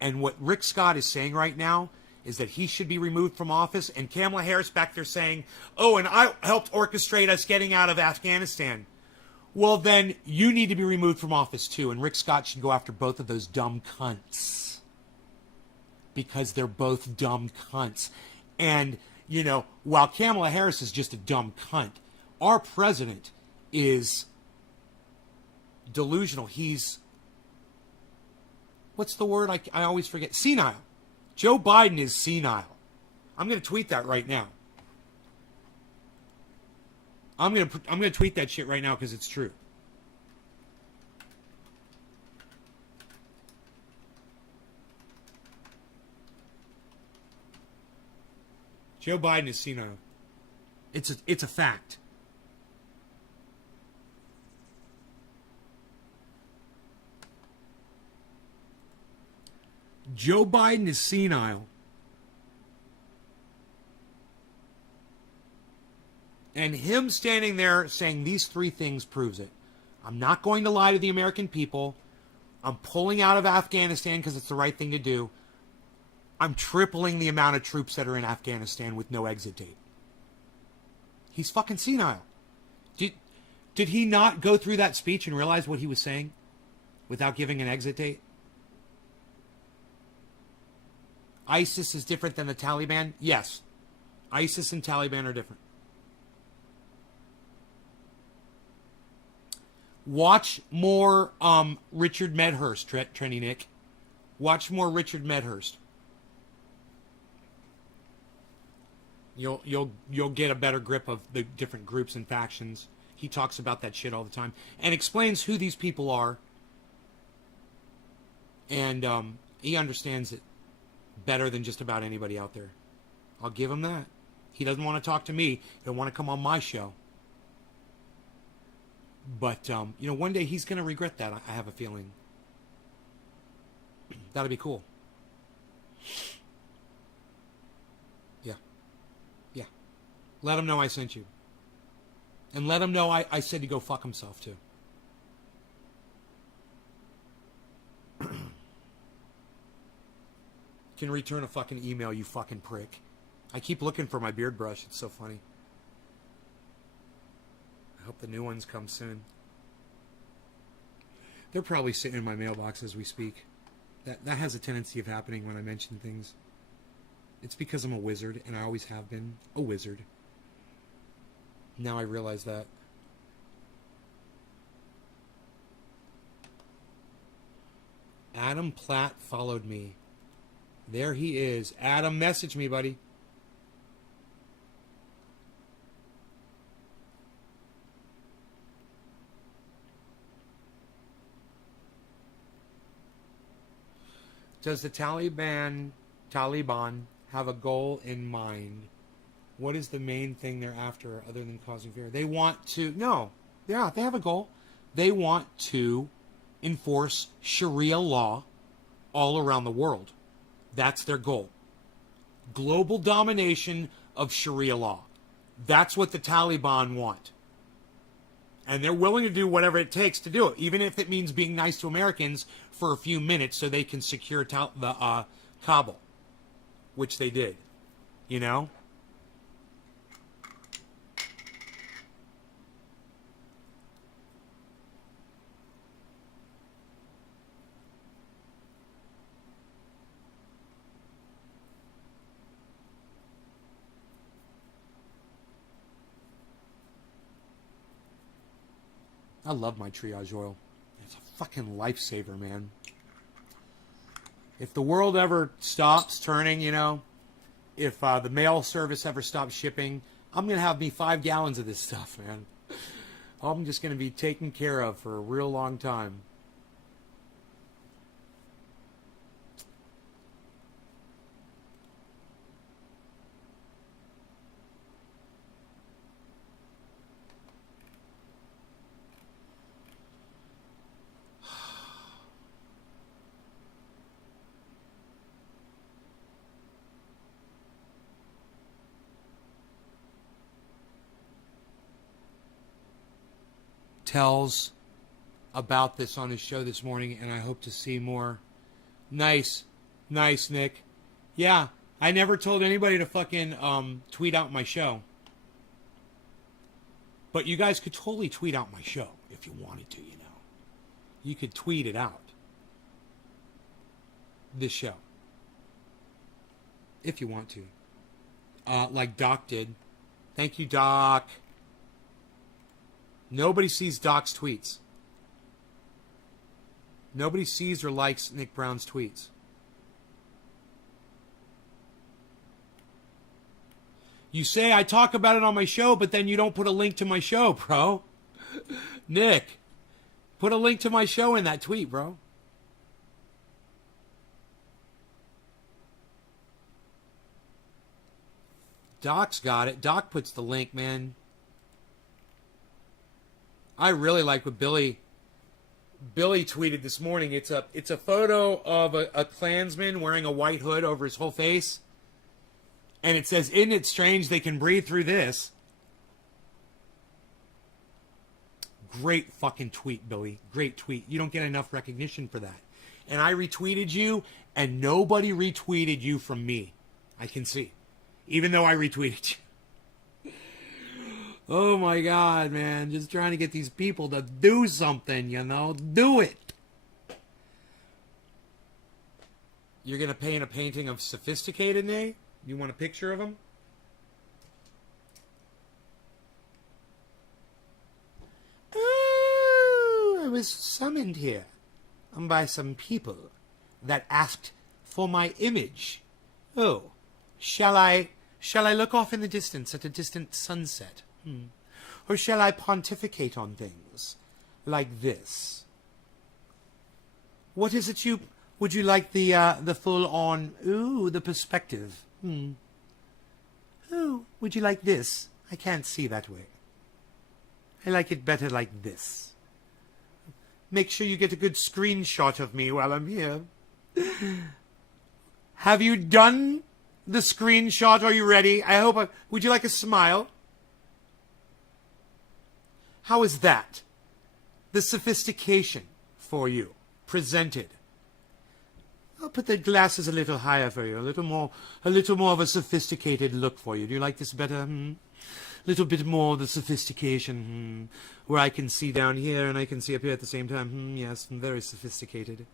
And what Rick Scott is saying right now is that he should be removed from office, and Kamala Harris back there saying, oh, and I helped orchestrate us getting out of Afghanistan. Well, then you need to be removed from office too, and Rick Scott should go after both of those dumb cunts. Because they're both dumb cunts. And, you know, while Kamala Harris is just a dumb cunt, our president is delusional. He's, what's the word? I always forget. Senile. Joe Biden is senile. I'm going to tweet that right now. I'm going to tweet that shit right now because it's true. Joe Biden is senile. It's a fact. Joe Biden is senile. And him standing there saying these three things proves it. I'm not going to lie to the American people. I'm pulling out of Afghanistan because it's the right thing to do. I'm tripling the amount of troops that are in Afghanistan with no exit date. He's fucking senile. Did he not go through that speech and realize what he was saying without giving an exit date? ISIS is different than the Taliban? Yes. ISIS and Taliban are different. Watch more Richard Medhurst, Trenny Nick. Watch more Richard Medhurst. You'll get a better grip of the different groups and factions. He talks about that shit all the time and explains who these people are. And he understands it better than just about anybody out there. I'll give him that. He doesn't want to talk to me. He doesn't want to come on my show. But, you know, one day he's going to regret that, I have a feeling. That'll be cool. Yeah. Yeah. Let him know I sent you. And let him know I said to go fuck himself, too. Can return a fucking email, you fucking prick. I keep looking for my beard brush. It's so funny. I hope the new ones come soon. They're probably sitting in my mailbox as we speak. That has a tendency of happening when I mention things. It's because I'm a wizard, and I always have been a wizard. Now I realize that. Adam Platt followed me. There he is. Adam, message me, buddy. Does the Taliban have a goal in mind? What is the main thing they're after other than causing fear? They want to... No. Yeah, they have a goal. They want to enforce Sharia law all around the world. That's their goal. Global domination of Sharia law. That's what the Taliban want. And they're willing to do whatever it takes to do it, even if it means being nice to Americans for a few minutes so they can secure the Kabul, which they did. You know? I love my triage oil. It's a fucking lifesaver, man. If the world ever stops turning, you know, if the mail service ever stops shipping, I'm going to have me 5 gallons of this stuff, man. I'm just going to be taken care of for a real long time. Tells about this on his show this morning, and I hope to see more. Nice, Nick. Yeah, I never told anybody to fucking tweet out my show. But you guys could totally tweet out my show if you wanted to, you know. You could tweet it out. This show. If you want to. Like Doc did. Thank you, Doc. Nobody sees Doc's tweets. Nobody sees or likes Nick Brown's tweets. You say I talk about it on my show, but then you don't put a link to my show, bro. Nick, put a link to my show in that tweet, bro. Doc's got it. Doc puts the link, man. I really like what Billy Billy tweeted this morning. It's a photo of a Klansman wearing a white hood over his whole face. And it says, "Isn't it strange they can breathe through this?" Great fucking tweet, Billy. Great tweet. You don't get enough recognition for that. And I retweeted you, and nobody retweeted you from me. I can see. Even though I retweeted you. Oh my God, man. Just trying to get these people to do something, you know? Do it. You're going to paint a painting of Sophisticated Nay? You want a picture of him? Oh, I was summoned here by some people that asked for my image. Oh, shall I look off in the distance at a distant sunset? Or shall I pontificate on things like this? What is it you... Would you like the full-on... Ooh, the perspective. Oh, would you like this? I can't see that way. I like it better like this. Make sure you get a good screenshot of me while I'm here. Have you done the screenshot? Are you ready? I hope... Would you like a smile? How is that? The sophistication for you. Presented. I'll put the glasses a little higher for you. A little more of a sophisticated look for you. Do you like this better? A little bit more of the sophistication. Where I can see down here and I can see up here at the same time. Yes, very sophisticated.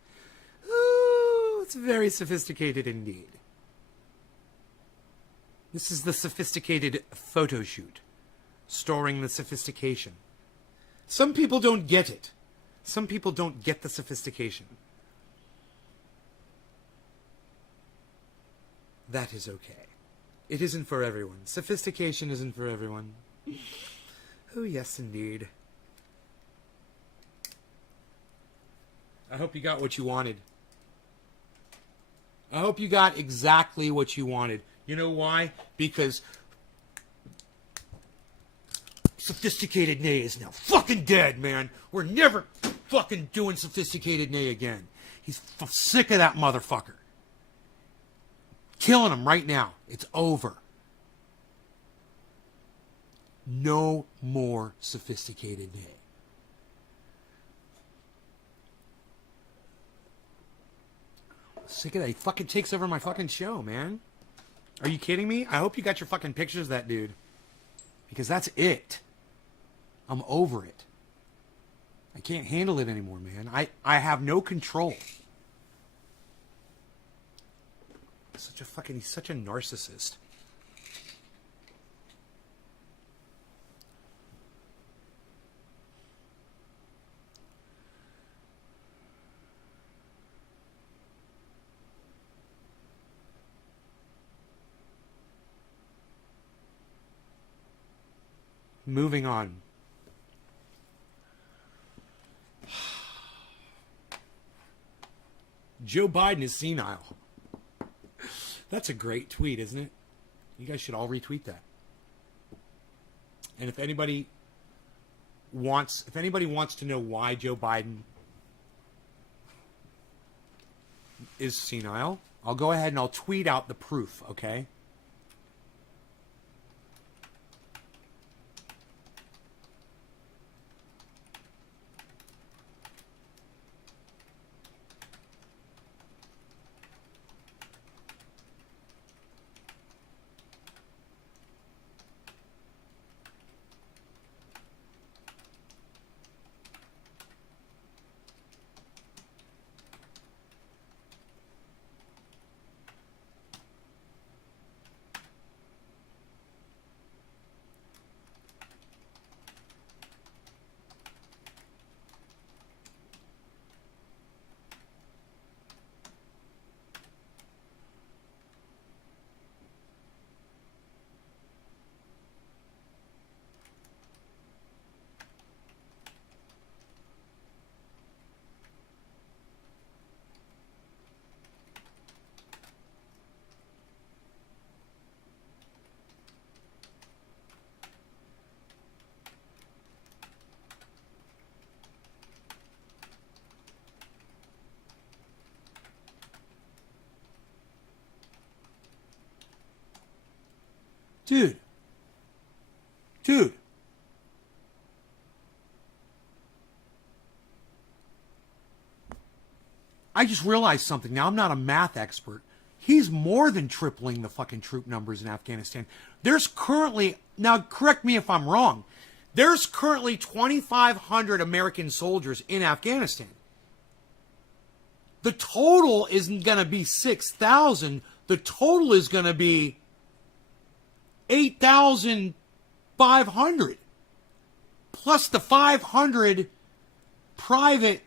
Ooh, it's very sophisticated indeed. This is the sophisticated photo shoot. Storing the sophistication. Some people don't get it. Some people don't get the sophistication. That is okay. It isn't for everyone. Sophistication isn't for everyone. Oh, yes, indeed. I hope you got what you wanted. I hope you got exactly what you wanted. You know why? Because Sophisticated Nay is now fucking dead, man. We're never fucking doing Sophisticated Nay again. He's sick of that motherfucker. Killing him right now. It's over. No more Sophisticated Nay. Sick of that. He fucking takes over my fucking show, man. Are you kidding me? I hope you got your fucking pictures of that dude. Because that's it. I'm over it. I can't handle it anymore, man. I have no control. He's such a narcissist. Moving on. Joe Biden is senile. That's a great tweet, isn't it? You guys should all retweet that. And if anybody wants to know why Joe Biden is senile, I'll go ahead and I'll tweet out the proof, okay? Dude. Dude. I just realized something. Now, I'm not a math expert. He's more than tripling the fucking troop numbers in Afghanistan. There's currently, now correct me if I'm wrong, there's currently 2,500 American soldiers in Afghanistan. The total isn't going to be 6,000. The total is going to be 8,500. Plus the 500 private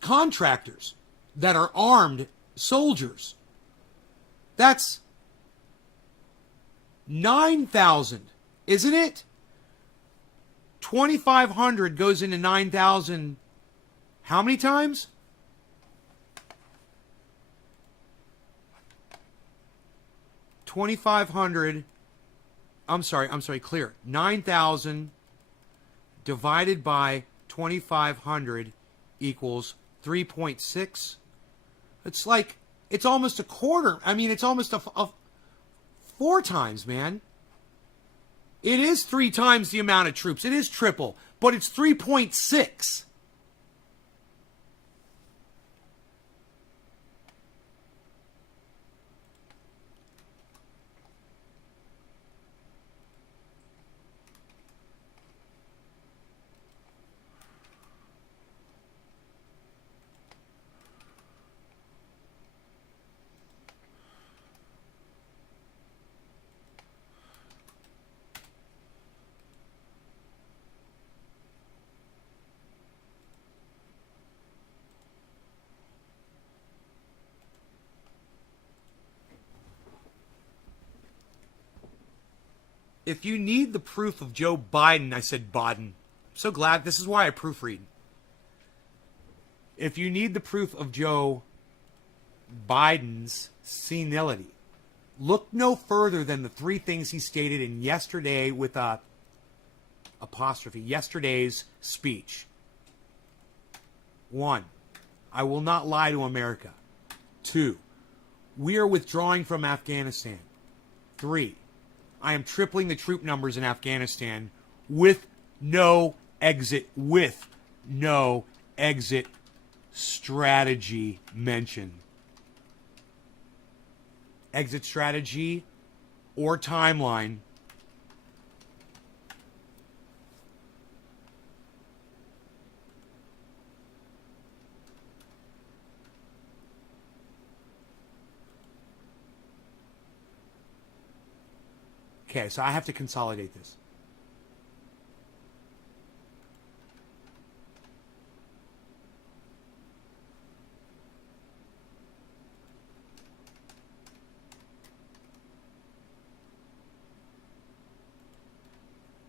contractors that are armed soldiers. That's 9,000, isn't it? 2,500 goes into 9,000 how many times? I'm sorry, clear. 9,000 divided by 2,500 equals 3.6. It's like, it's almost a quarter. I mean, it's almost a 4 times, man. It is 3 times the amount of troops. It is triple, but it's 3.6. If you need the proof of Joe Biden, I said Biden. I'm so glad. This is why I proofread. If you need the proof of Joe Biden's senility, look no further than the 3 things he stated in yesterday with a apostrophe, yesterday's speech. 1, I will not lie to America. 2, we are withdrawing from Afghanistan. 3, I am tripling the troop numbers in Afghanistan with no exit strategy mentioned. Exit strategy or timeline. Okay, so I have to consolidate this.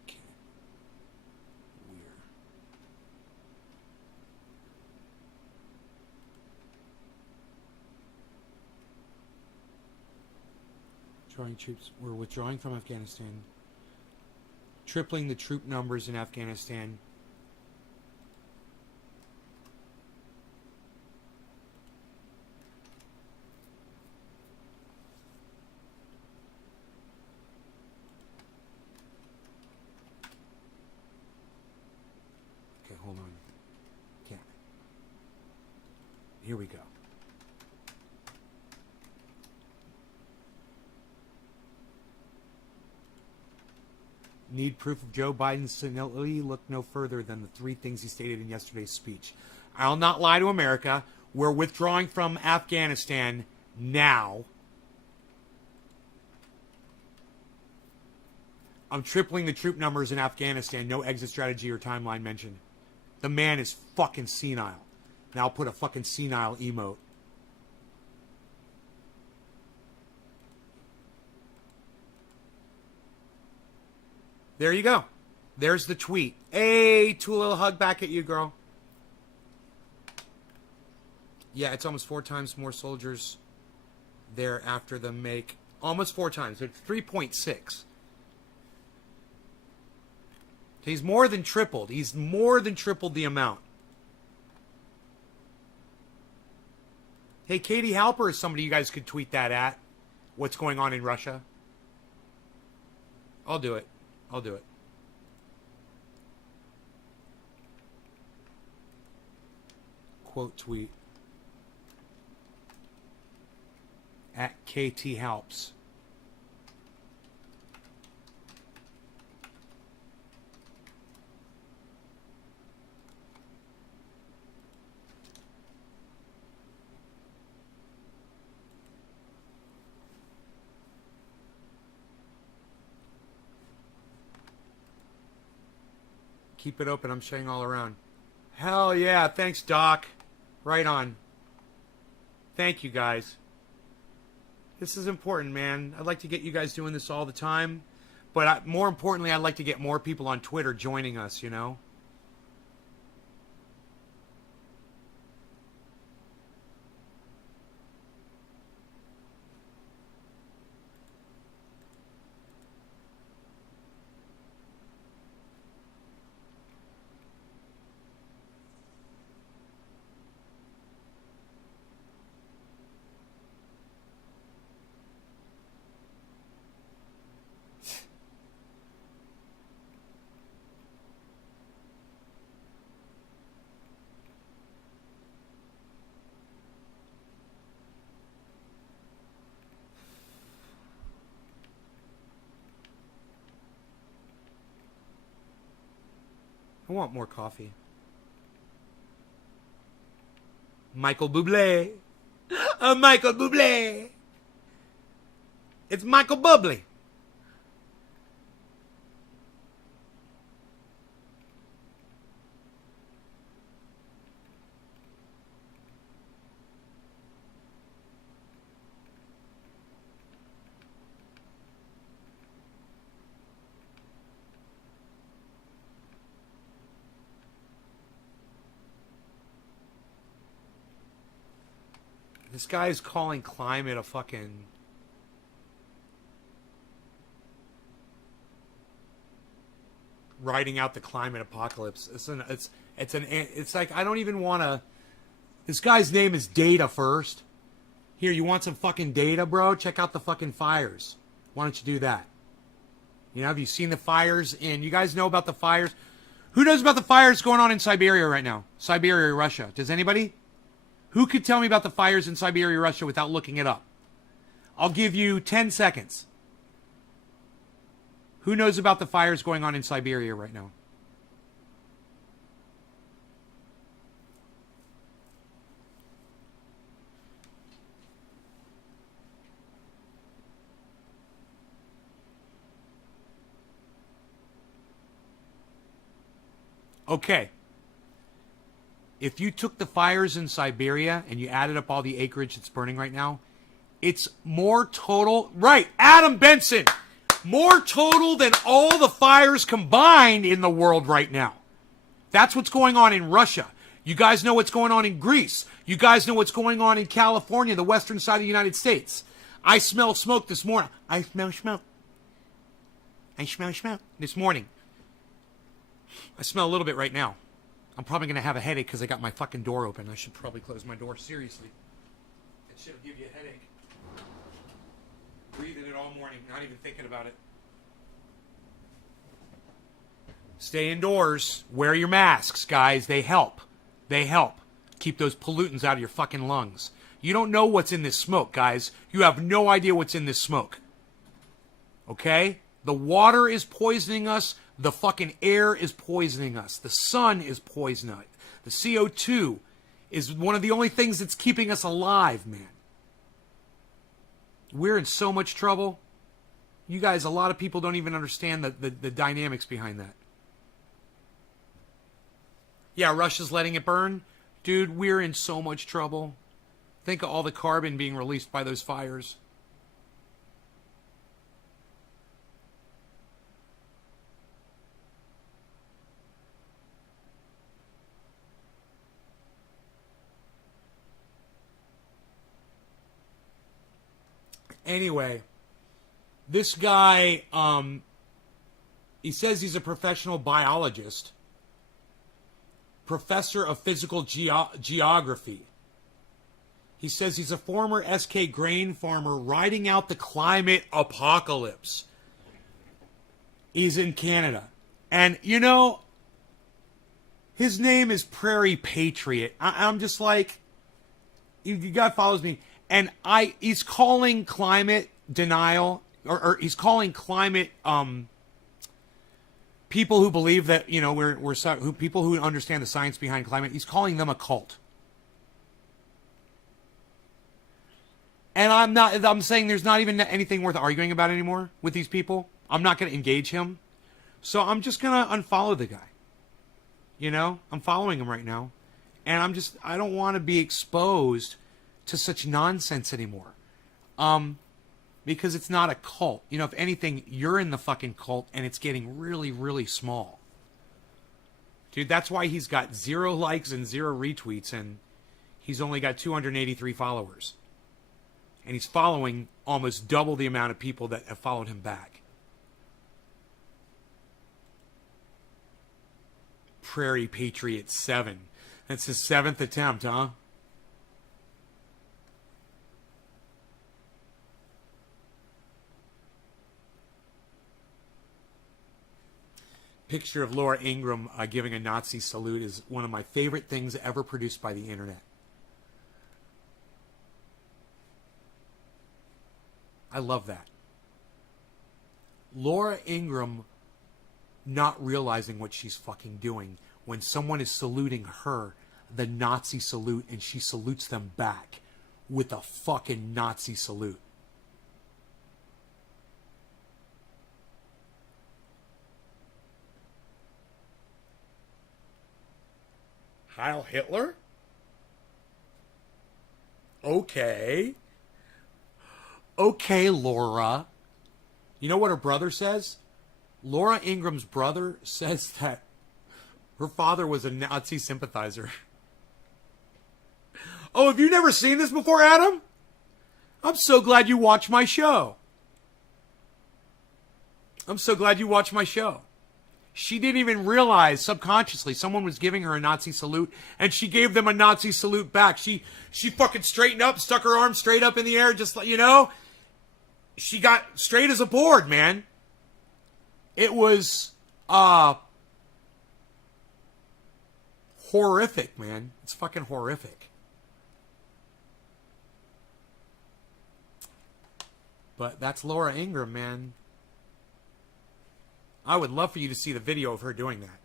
Okay. Weird. Withdrawing troops. We're withdrawing from Afghanistan. Tripling the troop numbers in Afghanistan. Okay, hold on. Okay. Here we go. Need proof of Joe Biden's senility? Look no further than the 3 things he stated in yesterday's speech. I'll not lie to America. We're withdrawing from Afghanistan now. I'm tripling the troop numbers in Afghanistan. No exit strategy or timeline mentioned. The man is fucking senile. Now I'll put a fucking senile emote. There you go. There's the tweet. Hey, Tulil, hug back at you, girl. Yeah, it's almost 4 times more soldiers there after the make. Almost 4 times. It's 3.6. He's more than tripled. He's more than tripled the amount. Hey, Katie Halper is somebody you guys could tweet that at. what's going on in Russia? I'll do it. I'll do it. Quote tweet. At KT Helps. Keep it open. I'm showing all around. Hell yeah. Thanks, Doc. Right on. Thank you, guys. This is important, man. I'd like to get you guys doing this all the time. But more importantly, I'd like to get more people on Twitter joining us, you know? I want more coffee. Michael Bublé. Michael Bublé. It's Michael Bublé. This guy is calling climate a fucking... writing out the climate apocalypse. It's like, I don't even want to... This guy's name is Data First. Here, you want some fucking data, bro? Check out the fucking fires. Why don't you do that? You know, have you seen the fires in... You guys know about the fires? Who knows about the fires going on in Siberia right now? Siberia, Russia. Does anybody? Who could tell me about the fires in Siberia, Russia without looking it up? I'll give you 10 seconds. Who knows about the fires going on in Siberia right now? Okay. If you took the fires in Siberia and you added up all the acreage that's burning right now, it's more total. Right, Adam Benson. More total than all the fires combined in the world right now. That's what's going on in Russia. You guys know what's going on in Greece. You guys know what's going on in California, the western side of the United States. I smell smoke this morning. I smell smoke. I smell smoke this morning. I smell a little bit right now. I'm probably going to have a headache because I got my fucking door open. I should probably close my door. Seriously. It should give you a headache. Breathing it all morning, not even thinking about it. Stay indoors. Wear your masks, guys. They help. They help. Keep those pollutants out of your fucking lungs. You don't know what's in this smoke, guys. You have no idea what's in this smoke. Okay? The water is poisoning us. The fucking air is poisoning us. The sun is poisoning us. The CO2 is one of the only things that's keeping us alive, man. We're in so much trouble. You guys, a lot of people don't even understand the dynamics behind that. Yeah, Russia's letting it burn. Dude, we're in so much trouble. Think of all the carbon being released by those fires. Anyway, this guy, he says he's a professional biologist, professor of physical geography. He says he's a former SK grain farmer riding out the climate apocalypse. He's in Canada. And, you know, his name is Prairie Patriot. I'm just like, you guy follows me. And he's calling climate denial, or he's calling climate, people who believe that, you know, people who understand the science behind climate, he's calling them a cult. And I'm saying there's not even anything worth arguing about anymore with these people. I'm not going to engage him. So I'm just going to unfollow the guy. You know, I'm following him right now. And I don't want to be exposed to such nonsense anymore. Because it's not a cult. You know, if anything, you're in the fucking cult and it's getting really, really small. Dude, that's why he's got 0 likes and 0 retweets and he's only got 283 followers. And he's following almost double the amount of people that have followed him back. Prairie Patriot 7. That's his 7th attempt, huh? Picture of Laura Ingraham giving a Nazi salute is one of my favorite things ever produced by the internet. I love that. Laura Ingraham not realizing what she's fucking doing when someone is saluting her the Nazi salute and she salutes them back with a fucking Nazi salute. Heil Hitler? Okay. Okay, Laura. You know what her brother says? Laura Ingraham's brother says that her father was a Nazi sympathizer. Oh, have you never seen this before, Adam? I'm so glad you watched my show. I'm so glad you watched my show. She didn't even realize subconsciously someone was giving her a Nazi salute, and she gave them a Nazi salute back. She fucking straightened up, stuck her arm straight up in the air, just like, you know. She got straight as a board, man. It was horrific, man. It's fucking horrific. But that's Laura Ingraham, man. I would love for you to see the video of her doing that.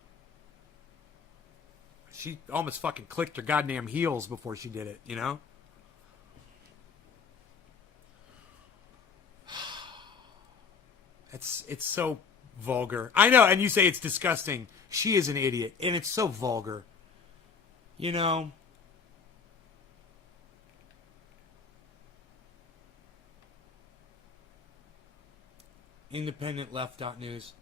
She almost fucking clicked her goddamn heels before she did it, you know? It's so vulgar. I know, and you say it's disgusting. She is an idiot, and it's so vulgar. You know? IndependentLeft.news.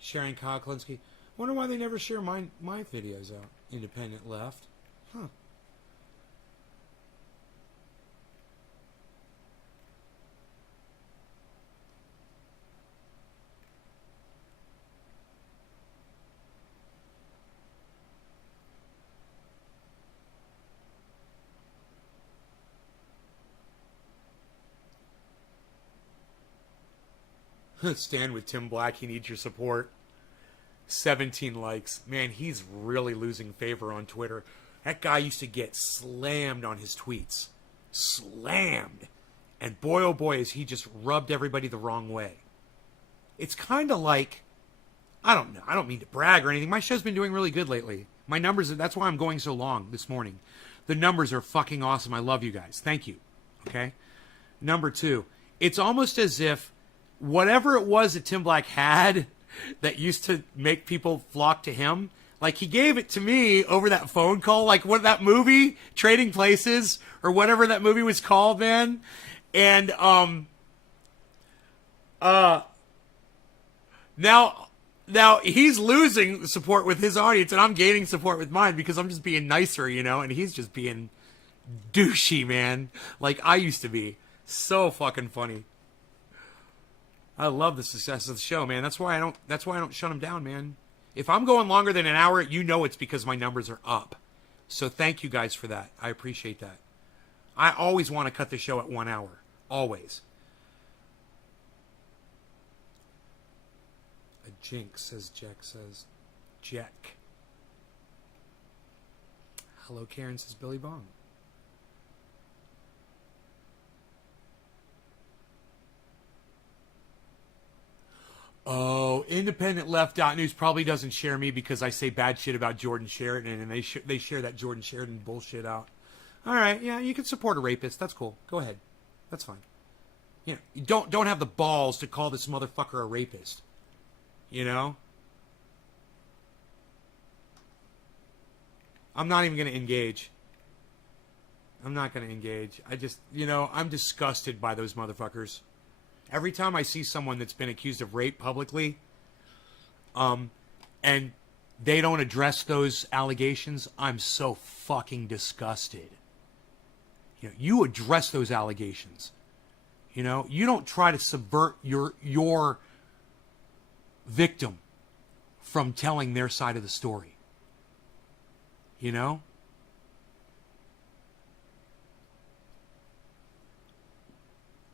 Sharing Kyle Klinsky. Wonder why they never share my videos out. Independent Left. Huh. Stand with Tim Black. He needs your support. 17 likes. Man, he's really losing favor on Twitter. That guy used to get slammed on his tweets. Slammed. And boy, oh boy, has he just rubbed everybody the wrong way. It's kind of like, I don't know. I don't mean to brag or anything. My show's been doing really good lately. My numbers, that's why I'm going so long this morning. The numbers are fucking awesome. I love you guys. Thank you. Okay? Number 2, it's almost as if whatever it was that Tim Black had that used to make people flock to him, like he gave it to me over that phone call, like what that movie, Trading Places, or whatever that movie was called, man. And now he's losing support with his audience, and I'm gaining support with mine because I'm just being nicer, you know, and he's just being douchey, man, like I used to be. So fucking funny. I love the success of the show, man. That's why I don't shut them down, man. If I'm going longer than an hour, you know it's because my numbers are up. So thank you guys for that. I appreciate that. I always want to cut the show at 1 hour. Always. A jinx, says Jack, says Jack. Hello, Karen, says Billy Bong. Oh, Independent Left News probably doesn't share me because I say bad shit about Jordan Sheridan, and they share that Jordan Sheridan bullshit out. All right, yeah, you can support a rapist. That's cool. Go ahead. That's fine. You know, you don't have the balls to call this motherfucker a rapist. You know? I'm not even going to engage. I'm not going to engage. I just, you know, I'm disgusted by those motherfuckers. Every time I see someone that's been accused of rape publicly, and they don't address those allegations, I'm so fucking disgusted. You know, you address those allegations. You know, you don't try to subvert your victim from telling their side of the story. You know?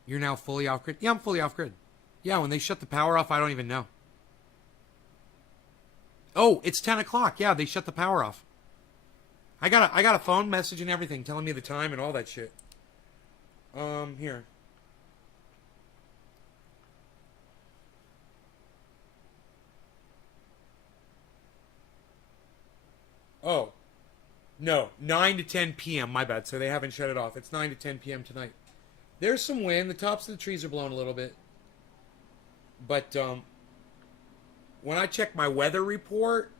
You're now fully off grid? Yeah, I'm fully off grid. Yeah, when they shut the power off, I don't even know. Oh, it's 10 o'clock. Yeah, they shut the power off. I got a phone message and everything telling me the time and all that shit. Here. Oh. No, 9 to 10 p.m. My bad. So they haven't shut it off. It's 9 to 10 p.m. tonight. There's some wind. The tops of the trees are blowing a little bit. But when I check my weather report,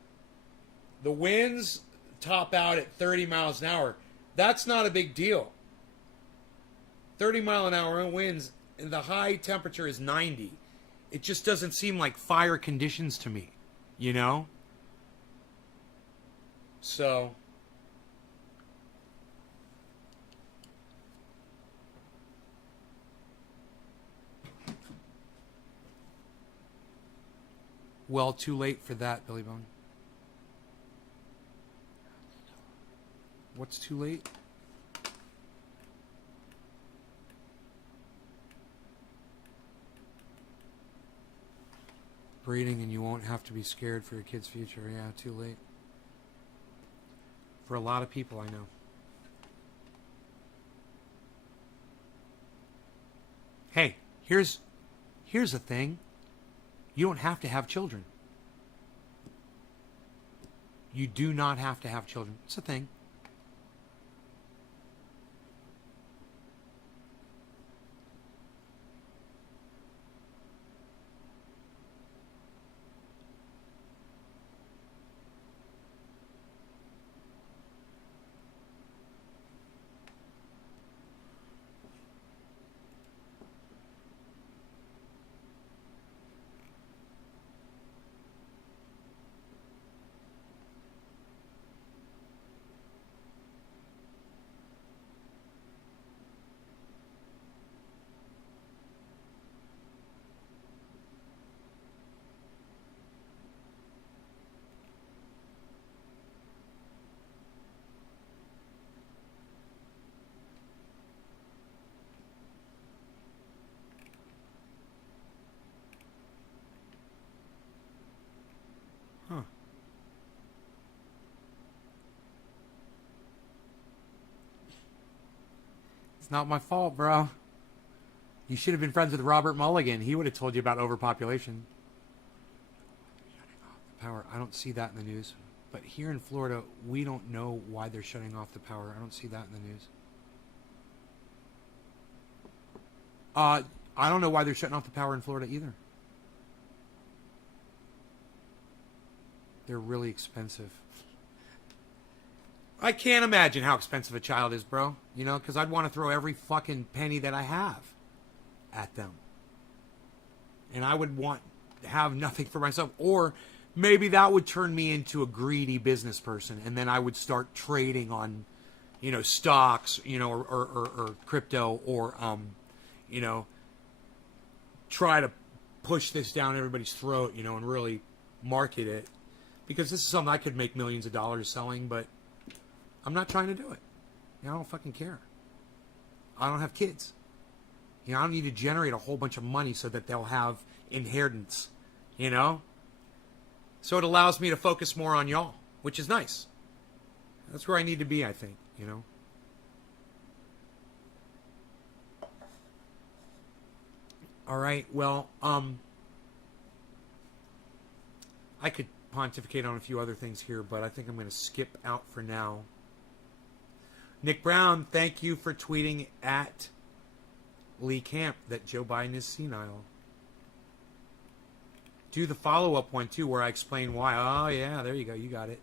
the winds top out at 30 miles an hour. That's not a big deal. 30 mile an hour winds, and the high temperature is 90. It just doesn't seem like fire conditions to me, you know? So... Well, too late for that, Billy Bone. What's too late? Breeding and you won't have to be scared for your kid's future. Yeah, too late. For a lot of people, I know. Hey, here's the thing. You don't have to have children. You do not have to have children. It's a thing. Huh. It's not my fault, bro. You should have been friends with Robert Mulligan. He would have told you about overpopulation. Shutting off the power. I don't see that in the news. But here in Florida, we don't know why they're shutting off the power. I don't see that in the news. I don't know why they're shutting off the power in Florida either. They're really expensive. I can't imagine how expensive a child is, bro. You know, because I'd want to throw every fucking penny that I have at them. And I would want to have nothing for myself. Or maybe that would turn me into a greedy business person. And then I would start trading on, you know, stocks, you know, or crypto, or, you know, try to push this down everybody's throat, you know, and really market it. Because this is something I could make millions of dollars selling, but I'm not trying to do it. I don't fucking care. I don't have kids. You know, I don't need to generate a whole bunch of money so that they'll have inheritance, you know? So it allows me to focus more on y'all, which is nice. That's where I need to be, I think, you know? All right, well, I could pontificate on a few other things here, but I think I'm going to skip out for now. Nick Brown, thank you for tweeting at Lee Camp that Joe Biden is senile. Do the follow-up one, too, where I explain why. Oh, yeah, there you go. You got it.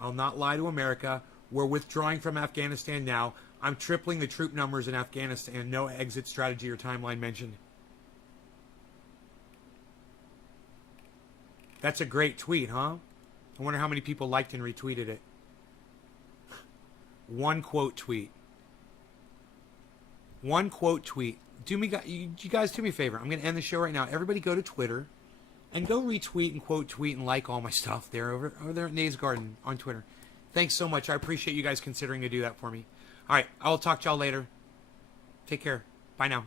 I'll not lie to America. We're withdrawing from Afghanistan now. I'm tripling the troop numbers in Afghanistan. No exit strategy or timeline mentioned. That's a great tweet, huh? I wonder how many people liked and retweeted it. One quote tweet. One quote tweet. You guys do me a favor. I'm going to end the show right now. Everybody go to Twitter and go retweet and quote tweet and like all my stuff there over there at Nays Garden on Twitter. Thanks so much. I appreciate you guys considering to do that for me. All right. I will talk to y'all later. Take care. Bye now.